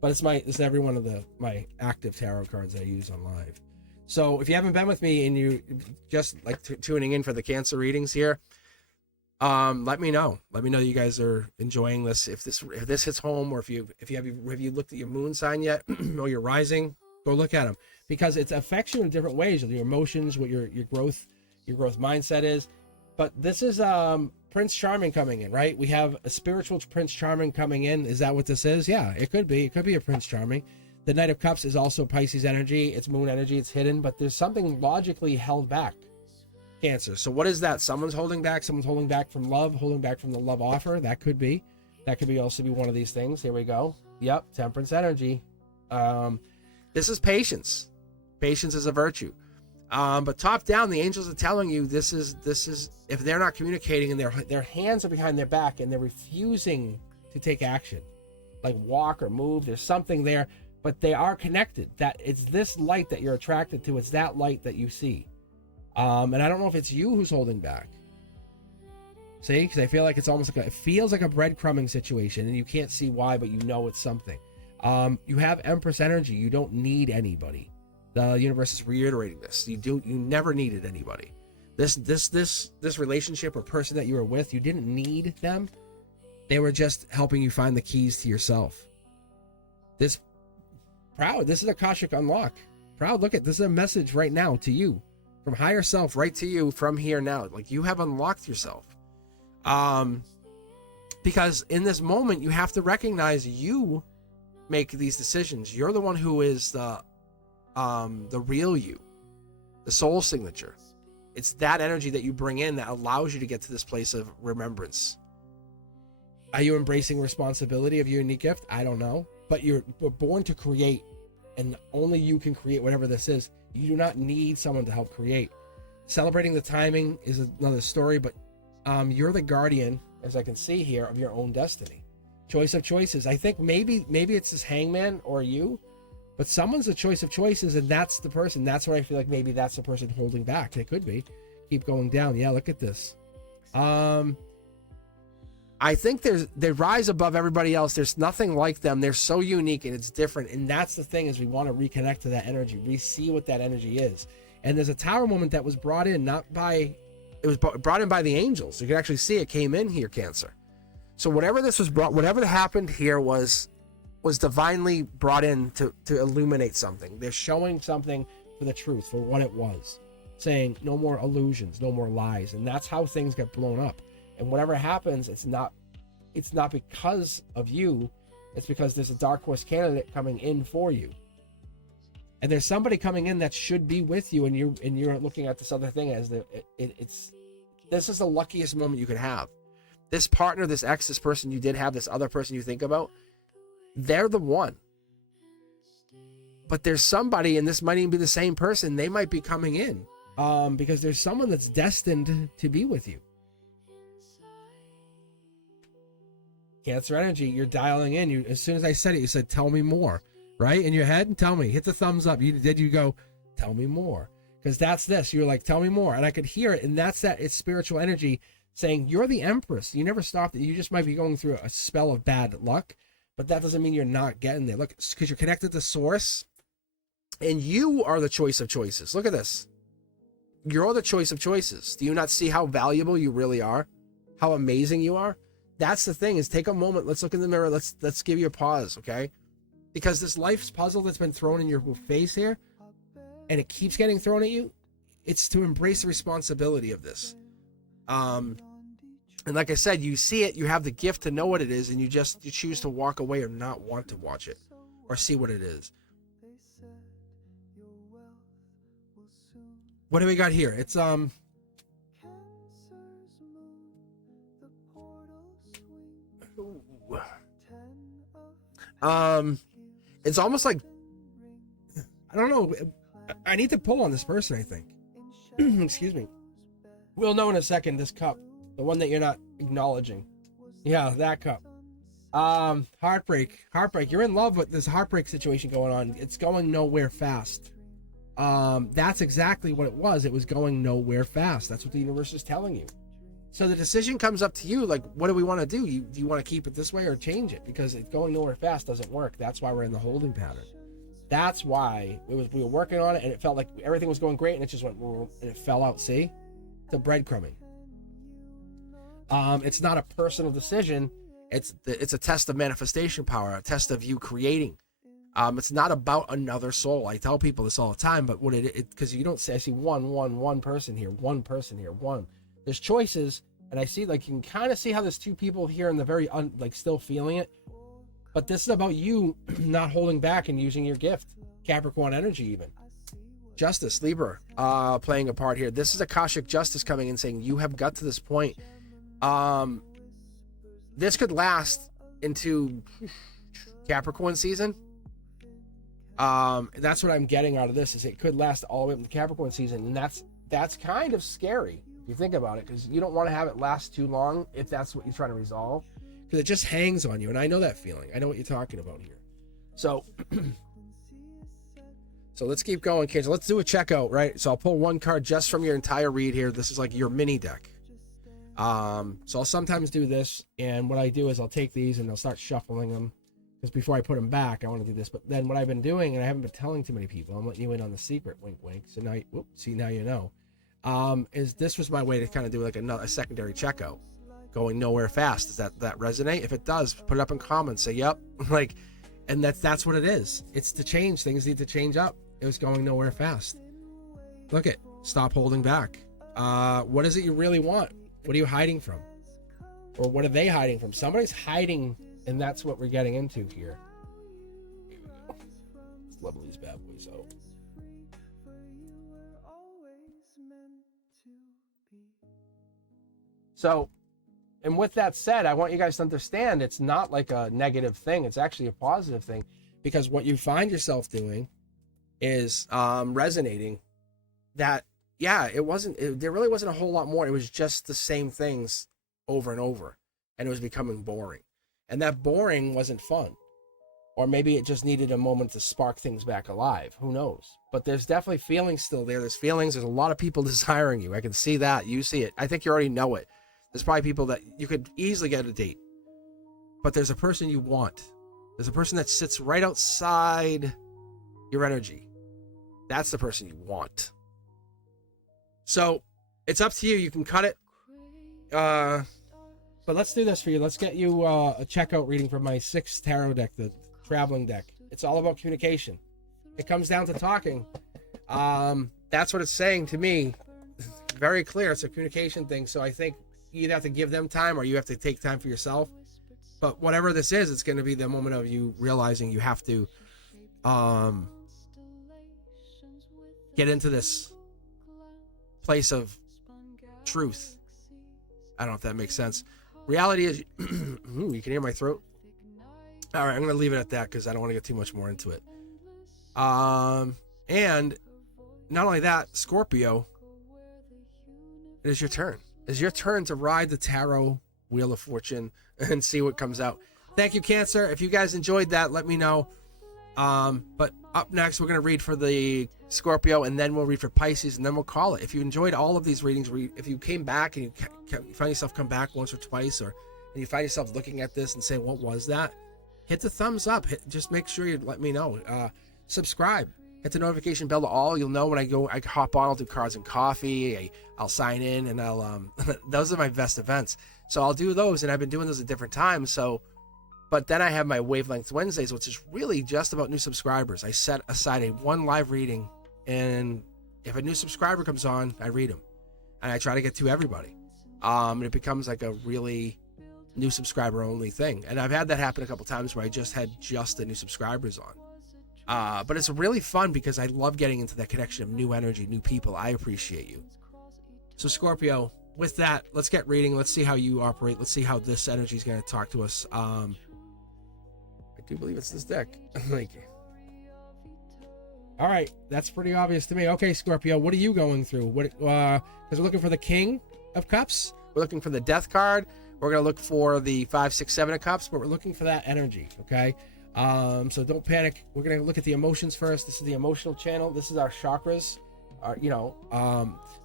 but it's every one of my active tarot cards I use on live. So if you haven't been with me and you just like tuning in for the Cancer readings here, let me know you guys are enjoying this. If this hits home, or if you looked at your moon sign yet, or your rising, go look at them, because it affects you in different ways, your emotions, what your growth mindset is. But this is Prince Charming coming in, right? We have a spiritual Prince Charming coming in. Is that what this is? Yeah, it could be a Prince Charming. The Knight of Cups is also Pisces energy. It's moon energy. It's hidden, but there's something logically held back Cancer. So what is that? Someone's holding back. Someone's holding back from love, holding back from the love offer. That could be. That could be also be one of these things. Here we go. Yep, temperance energy. This is patience. Patience is a virtue. But top down, the angels are telling you this is if they're not communicating and their hands are behind their back and they're refusing to take action, like walk or move, there's something there, but they are connected. That it's this light that you're attracted to. It's that light that you see. And I don't know if it's you who's holding back. See, because I feel like it's almost like it feels like a breadcrumbing situation, and you can't see why, but you know it's something. You have Empress energy. You don't need anybody. The universe is reiterating this. You never needed anybody. This relationship or person that you were with, you didn't need them. They were just helping you find the keys to yourself. This is Akashic Unlock. Proud, look at this is a message right now to you. From higher self right to you from here now. Like you have unlocked yourself. Because in this moment you have to recognize you make these decisions. You're the one who is the real you, the soul signature. It's that energy that you bring in that allows you to get to this place of remembrance. Are you embracing responsibility of your unique gift? I don't know, but you're born to create, and only you can create whatever this is. You do not need someone to help create. Celebrating the timing is another story, but you're the guardian, as I can see here, of your own destiny. Choice of choices. I think maybe it's this hangman or you, but someone's a choice of choices, and that's the person. That's where I feel like maybe that's the person holding back. It could be. Keep going down. Yeah, look at this. I think they rise above everybody else. There's nothing like them. They're so unique and it's different. And that's the thing, is we want to reconnect to that energy. We see what that energy is. And there's a tower moment that was brought in, it was brought in by the angels. You can actually see it came in here, Cancer. So whatever happened here was divinely brought in to illuminate something. They're showing something for the truth, for what it was. Saying no more illusions, no more lies. And that's how things get blown up. And whatever happens, it's not because of you. It's because there's a dark horse candidate coming in for you. And there's somebody coming in that should be with you, and you're looking at this other thing as this is the luckiest moment you could have. This partner, this ex, this person you did have, this other person you think about, they're the one. But there's somebody, and this might even be the same person, they might be coming in because there's someone that's destined to be with you. Cancer energy, you're dialing in. As soon as I said it, you said, tell me more, right? In your head, and tell me, hit the thumbs up. You go, tell me more. Because that's this. You're like, tell me more. And I could hear it. And it's spiritual energy saying, you're the Empress. You never stopped it. You just might be going through a spell of bad luck, but that doesn't mean you're not getting there. Look, because you're connected to Source, and you are the choice of choices. Look at this. You're the choice of choices. Do you not see how valuable you really are? How amazing you are? That's the thing, is take a moment. Let's look in the mirror. Let's give you a pause, okay? Because this life's puzzle that's been thrown in your face here, and it keeps getting thrown at you, it's to embrace the responsibility of this. And like I said, you see it, you have the gift to know what it is, and you choose to walk away or not want to watch it or see what it is. What do we got here? It's it's almost like, I don't know, I need to pull on this person, I think. Excuse me. We'll know in a second. This cup, the one that you're not acknowledging. Yeah, that cup. Heartbreak. You're in love with this heartbreak situation going on. It's going nowhere fast. That's exactly what it was. It was going nowhere fast. That's what the universe is telling you. So the decision comes up to you, like, what do we want to do? Do you want to keep it this way or change it? Because it going nowhere fast doesn't work. That's why we're in the holding pattern. That's why we were working on it, and it felt like everything was going great, and it just went, and it fell out. See? The breadcrumbing. It's not a personal decision. It's a test of manifestation power, a test of you creating. It's not about another soul. I tell people this all the time, but what because you don't say, I see one person here, one. There's choices, and I see, like, you can kind of see how there's two people here in the very, still feeling it. But this is about you not holding back and using your gift. Capricorn energy even. justice, Libra, playing a part here. This is Akashic justice coming in saying you have got to this point. This could last into Capricorn season. That's what I'm getting out of this, is it could last all the way up to Capricorn season, and that's kind of scary if you think about it, because you don't want to have it last too long if that's what you're trying to resolve, because it just hangs on you. And I know that feeling. I know what you're talking about here. So so let's keep going, kids. Let's do a checkout, right? So I'll pull one card just from your entire read here. This is like your mini deck. So I'll sometimes do this, and what I do is I'll take these and I'll start shuffling them, because before I put them back, I want to do this. But then what I've been doing, and I haven't been telling too many people, I'm letting you in on the secret, wink wink, so now now you know, is this was my way to kind of do like a secondary checkout, going nowhere fast. Does that resonate? If it does, put it up in comments, say yep. Like, and that's what it is. It's to change. Things need to change up. It was going nowhere fast. Look it. Stop holding back. What is it you really want? What are you hiding from? Or what are they hiding from? Somebody's hiding, and that's what we're getting into here. Here we go. Let's level these bad boys out. So, and with that said, I want you guys to understand it's not like a negative thing. It's actually a positive thing, because what you find yourself doing is resonating that, yeah, there really wasn't a whole lot more. It was just the same things over and over, and it was becoming boring. And that boring wasn't fun. Or maybe it just needed a moment to spark things back alive. Who knows? But there's definitely feelings still there. There's feelings. There's a lot of people desiring you. I can see that. You see it. I think you already know it. There's probably people that you could easily get a date. But there's a person you want. There's a person that sits right outside your energy. That's the person you want. So it's up to you. You can cut it. But let's do this for you. Let's get you a checkout reading from my 6th tarot deck, the traveling deck. It's all about communication. It comes down to talking. That's what it's saying to me. Very clear. It's a communication thing. So I think you either have to give them time or you have to take time for yourself. But whatever this is, it's going to be the moment of you realizing you have to get into this place of truth. I don't know if that makes sense. Reality is, you can hear my throat. All right, I'm going to leave it at that because I don't want to get too much more into it. And not only that, Scorpio, it is your turn. It's your turn to ride the tarot wheel of fortune and see what comes out. Thank you, Cancer. If you guys enjoyed that, let me know. But up next, we're going to read for the Scorpio, and then we'll read for Pisces, and then we'll call it. If you enjoyed all of these readings, if you came back and you find yourself come back once or twice, and you find yourself looking at this and saying, what was that? Hit the thumbs up. Just make sure you let me know. Subscribe. Hit the notification bell to all. You'll know when I hop on. I'll do cards and coffee. I'll sign in, and I'll those are my best events. So I'll do those, and I've been doing those at different times. So, but then I have my Wavelength Wednesdays, which is really just about new subscribers. I set aside one live reading, and if a new subscriber comes on, I read them, and I try to get to everybody. And it becomes like a really new subscriber only thing. And I've had that happen a couple times where I just had the new subscribers on. But it's really fun because I love getting into that connection of new energy, new people. I appreciate you. So Scorpio, with that, let's get reading. Let's see how you operate. Let's see how this energy is going to talk to us. I do believe it's this deck. All right, that's pretty obvious to me. Okay, Scorpio, what are you going through? Because we're looking for the King of Cups. We're looking for the Death card. We're going to look for the 5, 6, 7 of Cups, but we're looking for that energy, okay? So don't panic. We're going to look at the emotions first. This is the emotional channel. This is our chakras.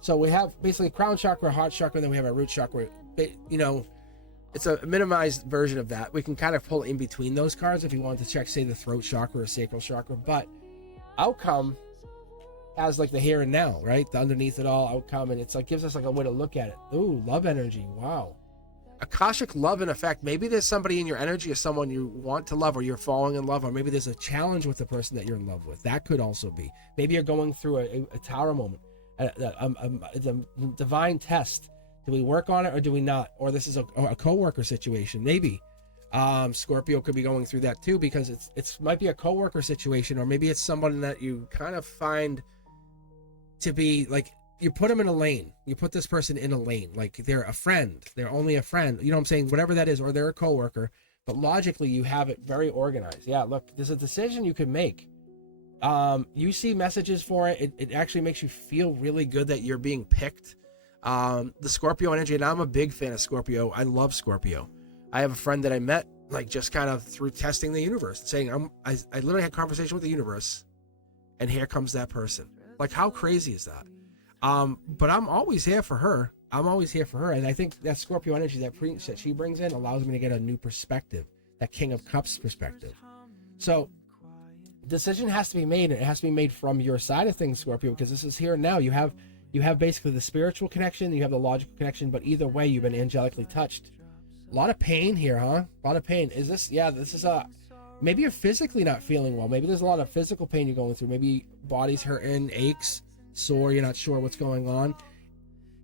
So we have basically crown chakra, heart chakra, and then we have our root chakra. It's a minimized version of that. We can kind of pull in between those cards if you wanted to check, say, the throat chakra or sacral chakra. But outcome has like the here and now, right? The underneath it all, outcome, and it's like gives us like a way to look at it. Ooh, love energy. Wow. Akashic love in effect. Maybe there's somebody in your energy or someone you want to love, or you're falling in love, or maybe there's a challenge with the person that you're in love with. That could also be. Maybe you're going through a tower moment, a divine test. Do we work on it or do we not? Or this is a coworker situation. Maybe Scorpio could be going through that too, because it's might be a coworker situation, or maybe it's someone that you kind of find to be like, you put them in a lane. You put this person in a lane. Like they're a friend. They're only a friend. You know what I'm saying? Whatever that is, or they're a coworker. But logically, you have it very organized. Yeah, look, there's a decision you can make. You see messages for it. It actually makes you feel really good that you're being picked. The Scorpio energy, and I'm a big fan of Scorpio. I love Scorpio. I have a friend that I met, like, just kind of through testing the universe, saying I literally had a conversation with the universe, and here comes that person. Like, how crazy is that? But I'm always here for her. And I think that Scorpio energy that she brings in allows me to get a new perspective, that King of Cups perspective. So decision has to be made, and it has to be made from your side of things, Scorpio, because this is here and now. You have basically the spiritual connection, you have the logical connection, but either way, you've been angelically touched. A lot of pain here, huh? A lot of pain. Is this, yeah, this is maybe you're physically not feeling well. Maybe there's a lot of physical pain you're going through. Maybe body's hurting, aches, sore, you're not sure what's going on.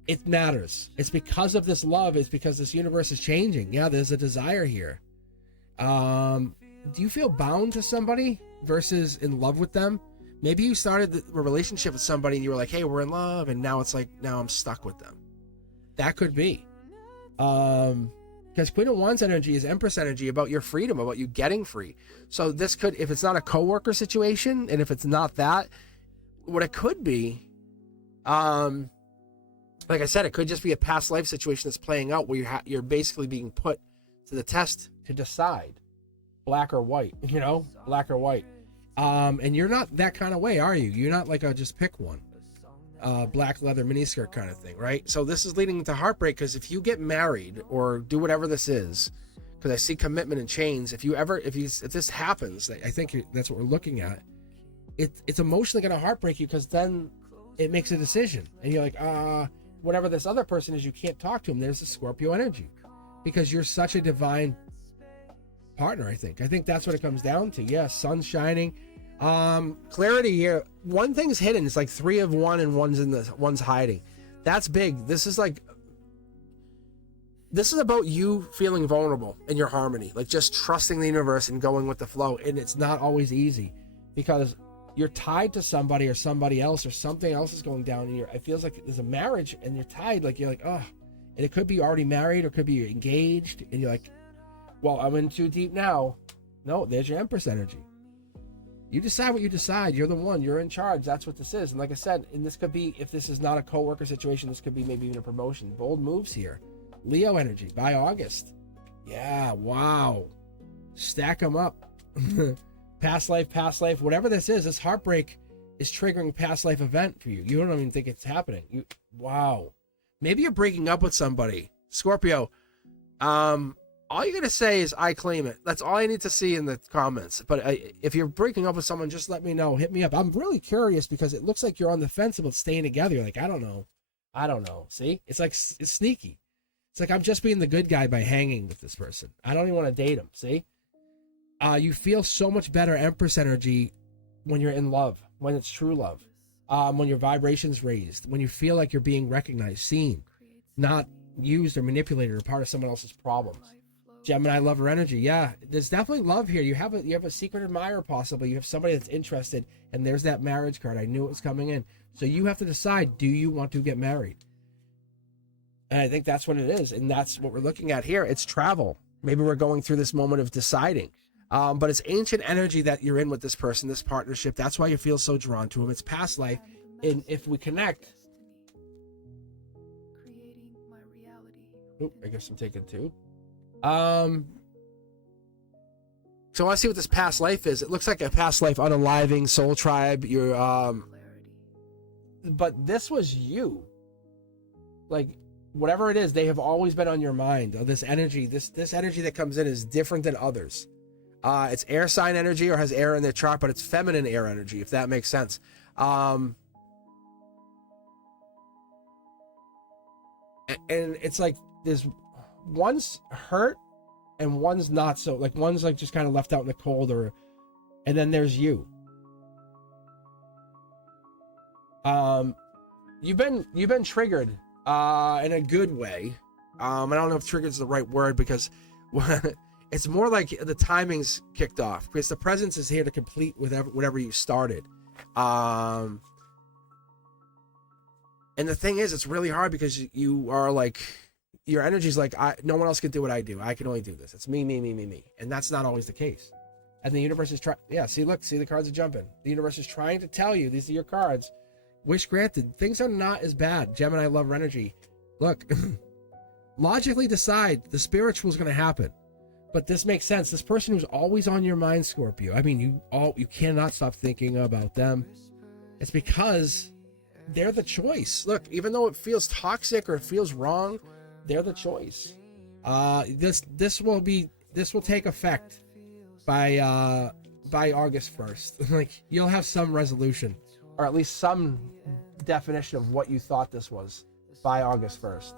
It matters. It's because of this love. It's because this universe is changing. Yeah, there's a desire here. Do you feel bound to somebody versus in love with them? Maybe you started a relationship with somebody and you were like, hey, we're in love, and now it's like, now I'm stuck with them. That could be. Because Queen of Wands energy is Empress energy, about your freedom, about you getting free. So this could, if it's not a coworker situation, and if it's not that, what it could be, like I said, it could just be a past life situation that's playing out where you're basically being put to the test to decide black or white, black or white. And you're not that kind of way, are you? You're not like a just pick one, black leather miniskirt kind of thing, right? So this is leading to heartbreak, because if you get married or do whatever this is, because I see commitment and chains, if this happens, I think that's what we're looking at. It's emotionally going to heartbreak you, because then it makes a decision, and you're like, whatever this other person is, you can't talk to him. There's the Scorpio energy, because you're such a divine partner. I think that's what it comes down to. Yeah, sun's shining. Clarity here. One thing's hidden. It's like 3 of 1 and one's hiding. That's big. This is about you feeling vulnerable in your harmony, like just trusting the universe and going with the flow. And it's not always easy, because you're tied to somebody or somebody else, or something else is going down in it feels like there's a marriage and you're tied, like you're like, oh, and it could be already married or could be engaged, and you're like, well, I'm in too deep now. No, there's your Empress energy. You decide what you decide. You're the one. You're in charge. That's what this is. And like I said, and this could be, if this is not a coworker situation, this could be maybe even a promotion. Bold moves here. Leo energy by August. Yeah, wow. Stack them up. Past life, whatever this is, this heartbreak is triggering a past life event for you. You don't even think it's happening. Wow. Maybe you're breaking up with somebody. Scorpio, all you gotta say is, I claim it. That's all I need to see in the comments. But if you're breaking up with someone, just let me know. Hit me up. I'm really curious, because it looks like you're on the fence about staying together. You're like, I don't know. See? It's like, it's sneaky. It's like, I'm just being the good guy by hanging with this person. I don't even want to date him. See? You feel so much better Empress energy when you're in love, when it's true love, when your vibration's raised, when you feel like you're being recognized, seen, not used or manipulated or part of someone else's problems. Gemini lover energy. Yeah, there's definitely love here. You have a secret admirer, possibly. You have somebody that's interested, and there's that marriage card. I knew it was coming in. So you have to decide, do you want to get married? And I think that's what it is, and that's what we're looking at here. It's travel. Maybe we're going through this moment of deciding. But it's ancient energy that you're in with this person, this partnership. That's why you feel so drawn to him. It's past life. And if we connect... Oh, I guess I'm taking 2. So I want to see what this past life is. It looks like a past life unaliving, soul tribe. But this was you. Like, whatever it is, they have always been on your mind. This energy, this energy that comes in is different than others. It's air sign energy, or has air in their chart, but it's feminine air energy, if that makes sense. And it's like there's one's hurt and one's not, so like one's like just kind of left out in the cold, and then there's you. You've been triggered in a good way. I don't know if triggered is the right word, because it's more like the timing's kicked off, because the presence is here to complete whatever you started. And the thing is, it's really hard because you are like, your energy's like, no one else can do what I do. I can only do this. It's me, me, me, me, me. And that's not always the case. And the universe is trying, yeah, see, look, see the cards are jumping. The universe is trying to tell you, these are your cards. Wish granted. Things are not as bad. Gemini, love energy. Look, logically decide the spiritual is going to happen. But this makes sense. This person who's always on your mind, Scorpio. I mean, you cannot stop thinking about them. It's because they're the choice. Look, even though it feels toxic or it feels wrong, they're the choice. This will take effect by August 1st. Like, you'll have some resolution, or at least some definition of what you thought this was by August 1st.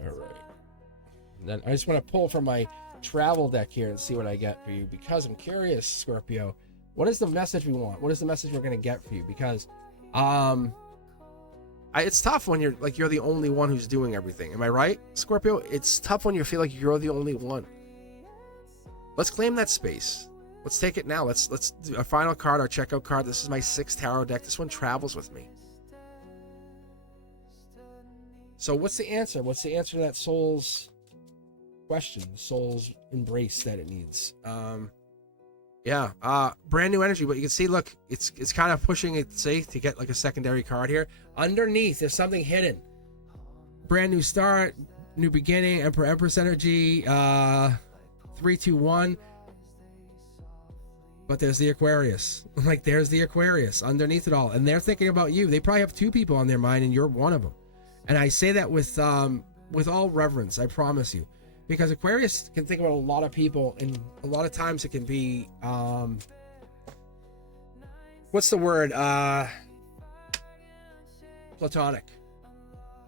All right. Then I just want to pull from my travel deck here and see what I get for you, because I'm curious, Scorpio. What is the message we want? What is the message we're going to get for you? Because it's tough when you're the only one who's doing everything. Am I right, Scorpio? It's tough when you feel like you're the only one. Let's claim that space. Let's take it now. Let's do a final card, our checkout card. This is my 6th tarot deck. This one travels with me. So what's the answer? What's the answer to that soul's question, the soul's embrace that it needs? Brand new energy, but you can see, look, it's kind of pushing it safe to get like a secondary card here. Underneath, there's something hidden. Brand new start, new beginning, Empress energy, 3, 2, 1. But there's the Aquarius. Like, there's the Aquarius underneath it all. And they're thinking about you. They probably have 2 people on their mind, and you're one of them. And I say that with all reverence, I promise you. Because Aquarius can think about a lot of people, and a lot of times it can be, what's the word? Platonic.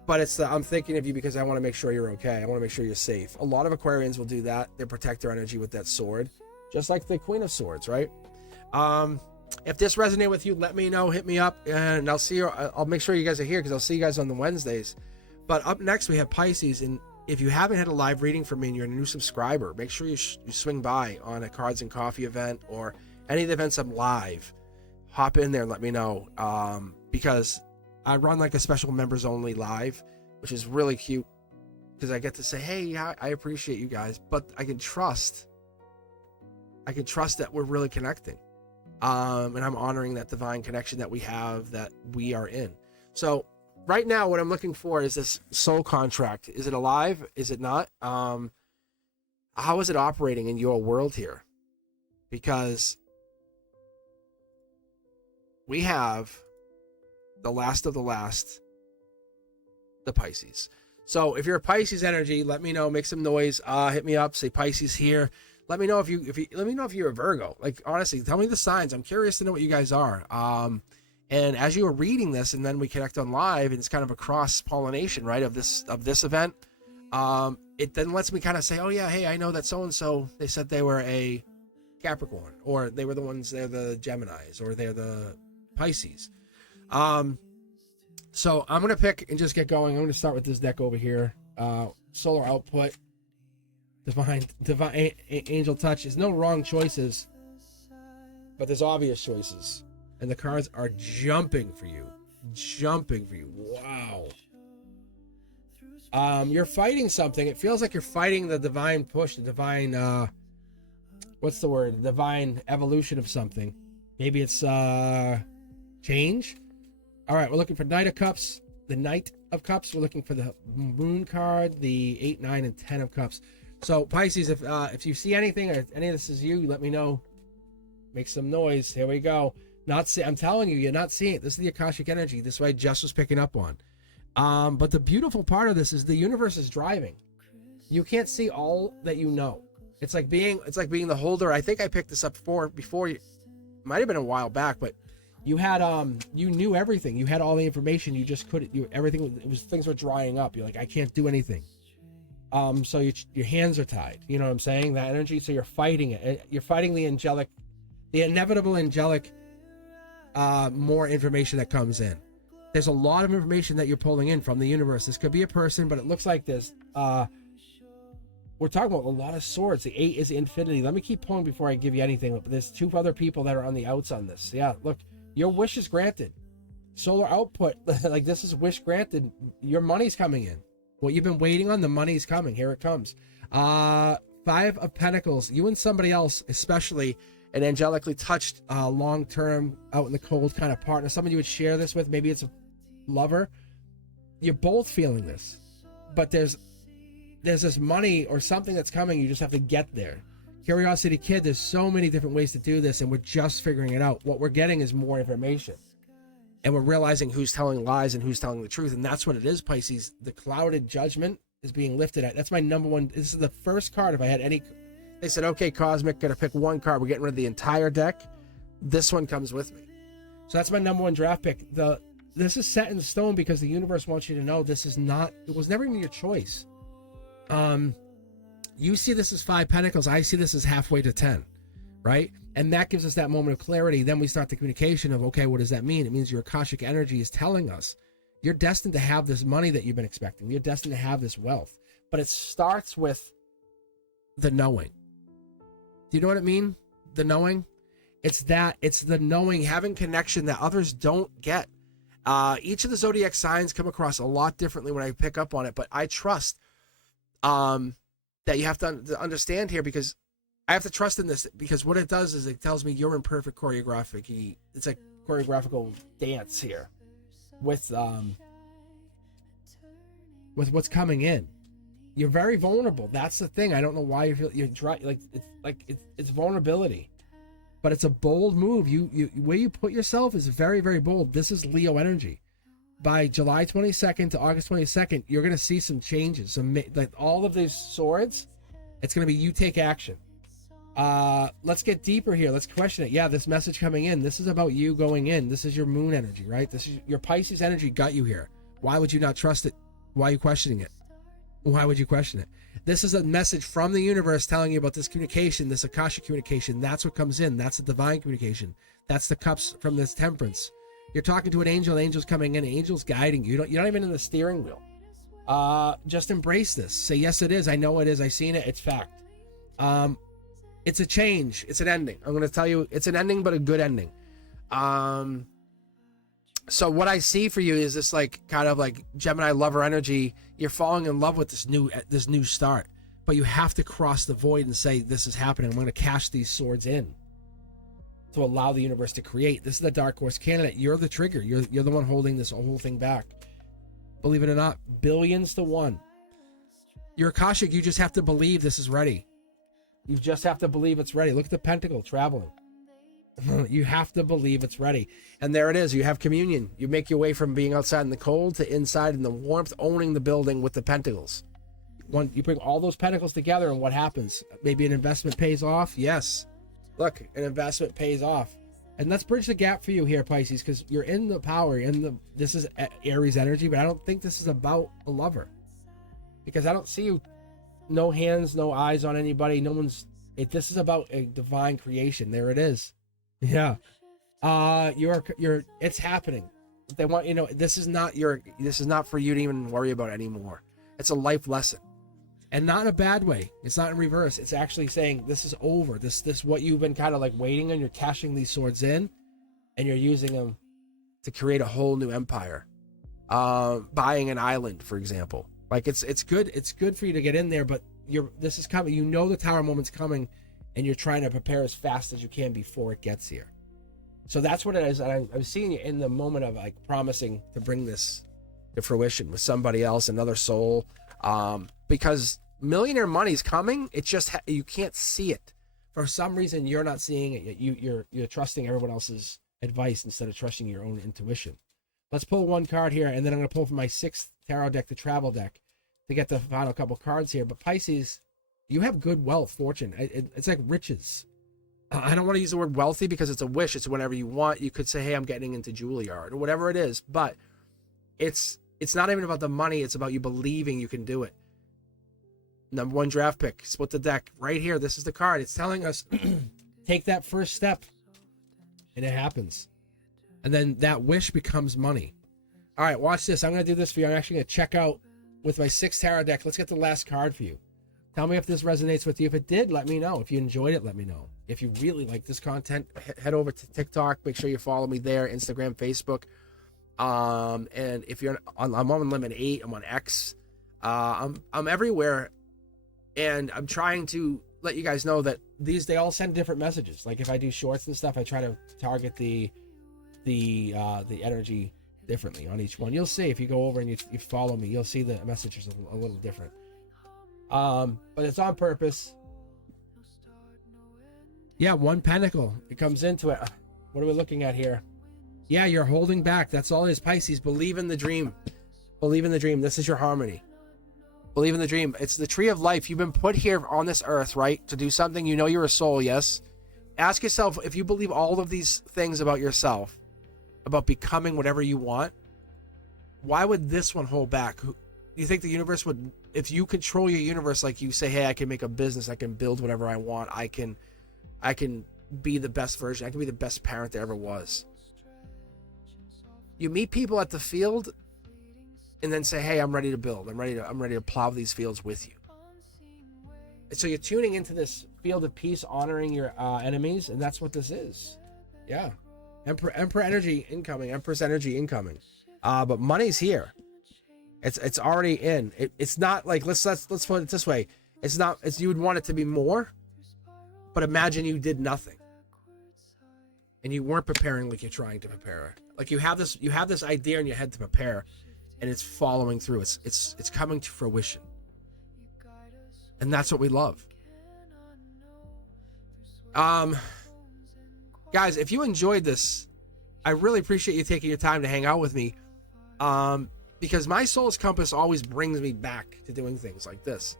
But it's I'm thinking of you because I want to make sure you're okay. I want to make sure you're safe. A lot of Aquarians will do that. They protect their energy with that sword. Just like the Queen of Swords, right? If this resonated with you, let me know. Hit me up, and I'll see you. I'll make sure you guys are here, because I'll see you guys on the Wednesdays. But up next, we have Pisces, and if you haven't had a live reading from me and you're a new subscriber, make sure you swing by on a Cards and Coffee event or any of the events I'm live. Hop in there and let me know, because I run like a special members only live, which is really cute, because I get to say, hey, I appreciate you guys, but I can trust that we're really connecting. And I'm honoring that divine connection that we have, that we are in. So right now, what I'm looking for is this soul contract. Is it alive? Is it not? How is it operating in your world here? Because we have the last of the last, the Pisces. So if you're a Pisces energy, let me know. Make some noise. Hit me up. Say Pisces here. Let me know if you let me know if you're a Virgo. Like, honestly, tell me the signs. I'm curious to know what you guys are. And as you were reading this, and then we connect on live, and it's kind of a cross pollination, right, of this event. It then lets me kind of say, oh yeah, hey, I know that so and so. They said they were a Capricorn, or they were they're the Geminis, or they're the Pisces. So I'm gonna pick and just get going. I'm gonna start with this deck over here. Solar output. Divine angel touch. There's no wrong choices, but there's obvious choices, and the cards are jumping for you. Wow. You're fighting something. It feels like you're fighting the divine push, the divine what's the word? Divine evolution of something. Maybe it's change. All right, we're looking for Knight of Cups. The Knight of Cups. We're looking for the Moon card, the 8, 9, and 10 of Cups. So Pisces, if you see anything, or if any of this is you, let me know. Make some noise. Here we go. I'm telling you, you're not seeing it. This is the Akashic energy. This way Jess was picking up on. But the beautiful part of this is the universe is driving. You can't see all that you know. It's like being the holder. I think I picked this up before. It might have been a while back, but you had you knew everything. You had all the information. You just couldn't. Things were drying up. You're like, I can't do anything. So your hands are tied. You know what I'm saying? That energy. So you're fighting it. You're fighting the inevitable angelic, more information that comes in. There's a lot of information that you're pulling in from the universe. This could be a person, but it looks like there's we're talking about a lot of swords. The 8 is infinity. Let me keep pulling before I give you anything. But there's 2 other people that are on the outs on this. Yeah, look, your wish is granted. Solar output, like this is wish granted. Your money's coming in. What you've been waiting on, the money's coming. Here it comes. 5 of Pentacles. You and somebody else, especially an angelically touched, long-term, out in the cold kind of partner. Someone you would share this with. Maybe it's a lover. You're both feeling this, but there's this money or something that's coming. You just have to get there. Curiosity Kid, there's so many different ways to do this, and we're just figuring it out. What we're getting is more information, and we're realizing who's telling lies and who's telling the truth. And that's what it is, Pisces. The clouded judgment is being lifted at. That's my number one. This is the first card. If I had any, they said, okay, Cosmic, gotta pick one card. We're getting rid of the entire deck. This one comes with me. So that's my number one draft pick. This is set in stone because the universe wants you to know this is not, it was never even your choice. You see this as 5 Pentacles. I see this as halfway to 10, right? And that gives us that moment of clarity. Then we start the communication of, okay, what does that mean? It means your Akashic energy is telling us you're destined to have this money that you've been expecting. You're destined to have this wealth. But it starts with the knowing. Do you know what I mean? The knowing. It's the knowing, having connection that others don't get. Each of the zodiac signs come across a lot differently when I pick up on it, but I trust that you have to understand here, because I have to trust in this, because what it does is it tells me you're in perfect choreographic. It's a choreographical dance here with what's coming in. You're very vulnerable. That's the thing. I don't know why you feel you're dry. It's vulnerability, but it's a bold move. You where you put yourself is very, very bold. This is Leo energy. By July 22nd to August 22nd, you're going to see some changes. Like all of these swords, it's going to be you take action. Let's get deeper here. Let's question it. Yeah, this message coming in, this is about you going in. This is your moon energy, right? This is your Pisces energy got you here. Why would you not trust it? Why are you questioning it? Why would you question it? This is a message from the universe telling you about this communication, this Akashic communication. That's what comes in. That's the divine communication. That's the cups from this temperance. You're talking to an angel. The angel's coming in. The angel's guiding you. You're not even in the steering wheel. Just embrace this. Say, yes, it is. I know it is. I've seen it. It's fact. It's a change. It's an ending. I'm going to tell you, it's an ending, but a good ending. So what I see for you is this, like, kind of like Gemini lover energy. You're falling in love with this new start, but you have to cross the void and say, this is happening. I'm going to cash these swords in to allow the universe to create. This is the dark horse candidate. You're the trigger. You're the one holding this whole thing back. Believe it or not, billions to 1. You're Akashic. You just have to believe this is ready. You just have to believe it's ready. Look at the pentacle traveling. You have to believe it's ready. And there it is. You have communion. You make your way from being outside in the cold to inside in the warmth, owning the building with the pentacles. You bring all those pentacles together, and what happens? Maybe an investment pays off. Yes. Look, an investment pays off. And let's bridge the gap for you here, Pisces, because you're in the power. This is Aries energy, but I don't think this is about a lover, because I don't see you. No hands, no eyes on anybody. No one's. This is about a divine creation. There it is. Yeah. You're. It's happening. They want you know. This is not for you to even worry about anymore. It's a life lesson. And not in a bad way. It's not in reverse. It's actually saying this is over. This what you've been kind of like waiting on. You're cashing these swords in, and you're using them to create a whole new empire. Buying an island, for example. Like it's good. It's good for you to get in there, but this is coming. You know the tower moment's coming, and you're trying to prepare as fast as you can before it gets here. So that's what it is. And I'm seeing you in the moment of like promising to bring this to fruition with somebody else, another soul. Because millionaire money's coming. It's just you can't see it for some reason. You're not seeing it. You're trusting everyone else's advice instead of trusting your own intuition. Let's pull one card here, and then I'm going to pull from my 6th tarot deck, the travel deck, to get the final couple cards here. But Pisces, you have good wealth, fortune. It's like riches. I don't want to use the word wealthy because it's a wish. It's whatever you want. You could say, hey, I'm getting into Juilliard or whatever it is. But it's not even about the money. It's about you believing you can do it. Number 1 draft pick, split the deck right here. This is the card. It's telling us take that first step, and it happens. And then that wish becomes money. All right, watch this. I'm going to do this for you. I'm actually going to check out with my 6th tarot deck. Let's get the last card for you. Tell me if this resonates with you. If it did, let me know. If you enjoyed it, let me know. If you really like this content, head over to TikTok. Make sure you follow me there, Instagram, Facebook. And if you're on, I'm on Limit 8, I'm on X. I'm everywhere, and I'm trying to let you guys know that they all send different messages. Like if I do shorts and stuff, I try to target the energy differently on each one. You'll see if you go over and you follow me, you'll see the messages a little different. But it's on purpose. Yeah, 1 pentacle. It comes into it. What are we looking at here? Yeah, you're holding back. That's all it is, Pisces. Believe in the dream. Believe in the dream. This is your harmony. Believe in the dream. It's the tree of life. You've been put here on this earth, right? To do something. You know you're a soul, yes? Ask yourself, if you believe all of these things about yourself, about becoming whatever you want, why would this one hold back? You think the universe would, if you control your universe, like you say, hey, I can make a business, I can build whatever I want, I can be the best version, I can be the best parent there ever was. You meet people at the field and then say, hey, I'm ready to build, I'm ready to plow these fields with you. And so you're tuning into this field of peace, honoring your enemies, and that's what this is. Yeah. Emperor energy incoming, Empress energy incoming. But money's here. It's already in. It's not like, let's put it this way. It's not, you would want it to be more, but imagine you did nothing and you weren't preparing like you're trying to prepare. Like you have this idea in your head to prepare, and it's following through. It's coming to fruition, and that's what we love. Guys, if you enjoyed this, I really appreciate you taking your time to hang out with me. Because my soul's compass always brings me back to doing things like this.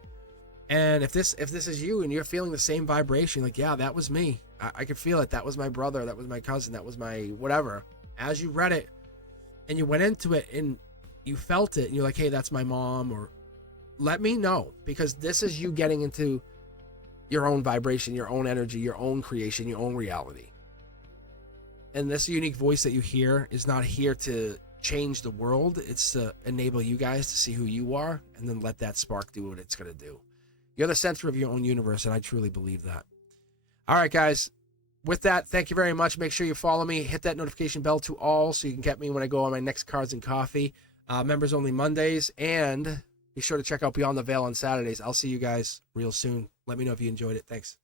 And if this is you and you're feeling the same vibration, like, yeah, that was me. I could feel it. That was my brother. That was my cousin. That was my whatever. As you read it and you went into it and you felt it and you're like, hey, that's my mom, or let me know, because this is you getting into your own vibration, your own energy, your own creation, your own reality. And this unique voice that you hear is not here to change the world. It's to enable you guys to see who you are and then let that spark do what it's going to do. You're the center of your own universe, and I truly believe that. All right, guys. With that, thank you very much. Make sure you follow me. Hit that notification bell to all so you can get me when I go on my next Cards and Coffee. Members only Mondays. And be sure to check out Beyond the Veil on Saturdays. I'll see you guys real soon. Let me know if you enjoyed it. Thanks.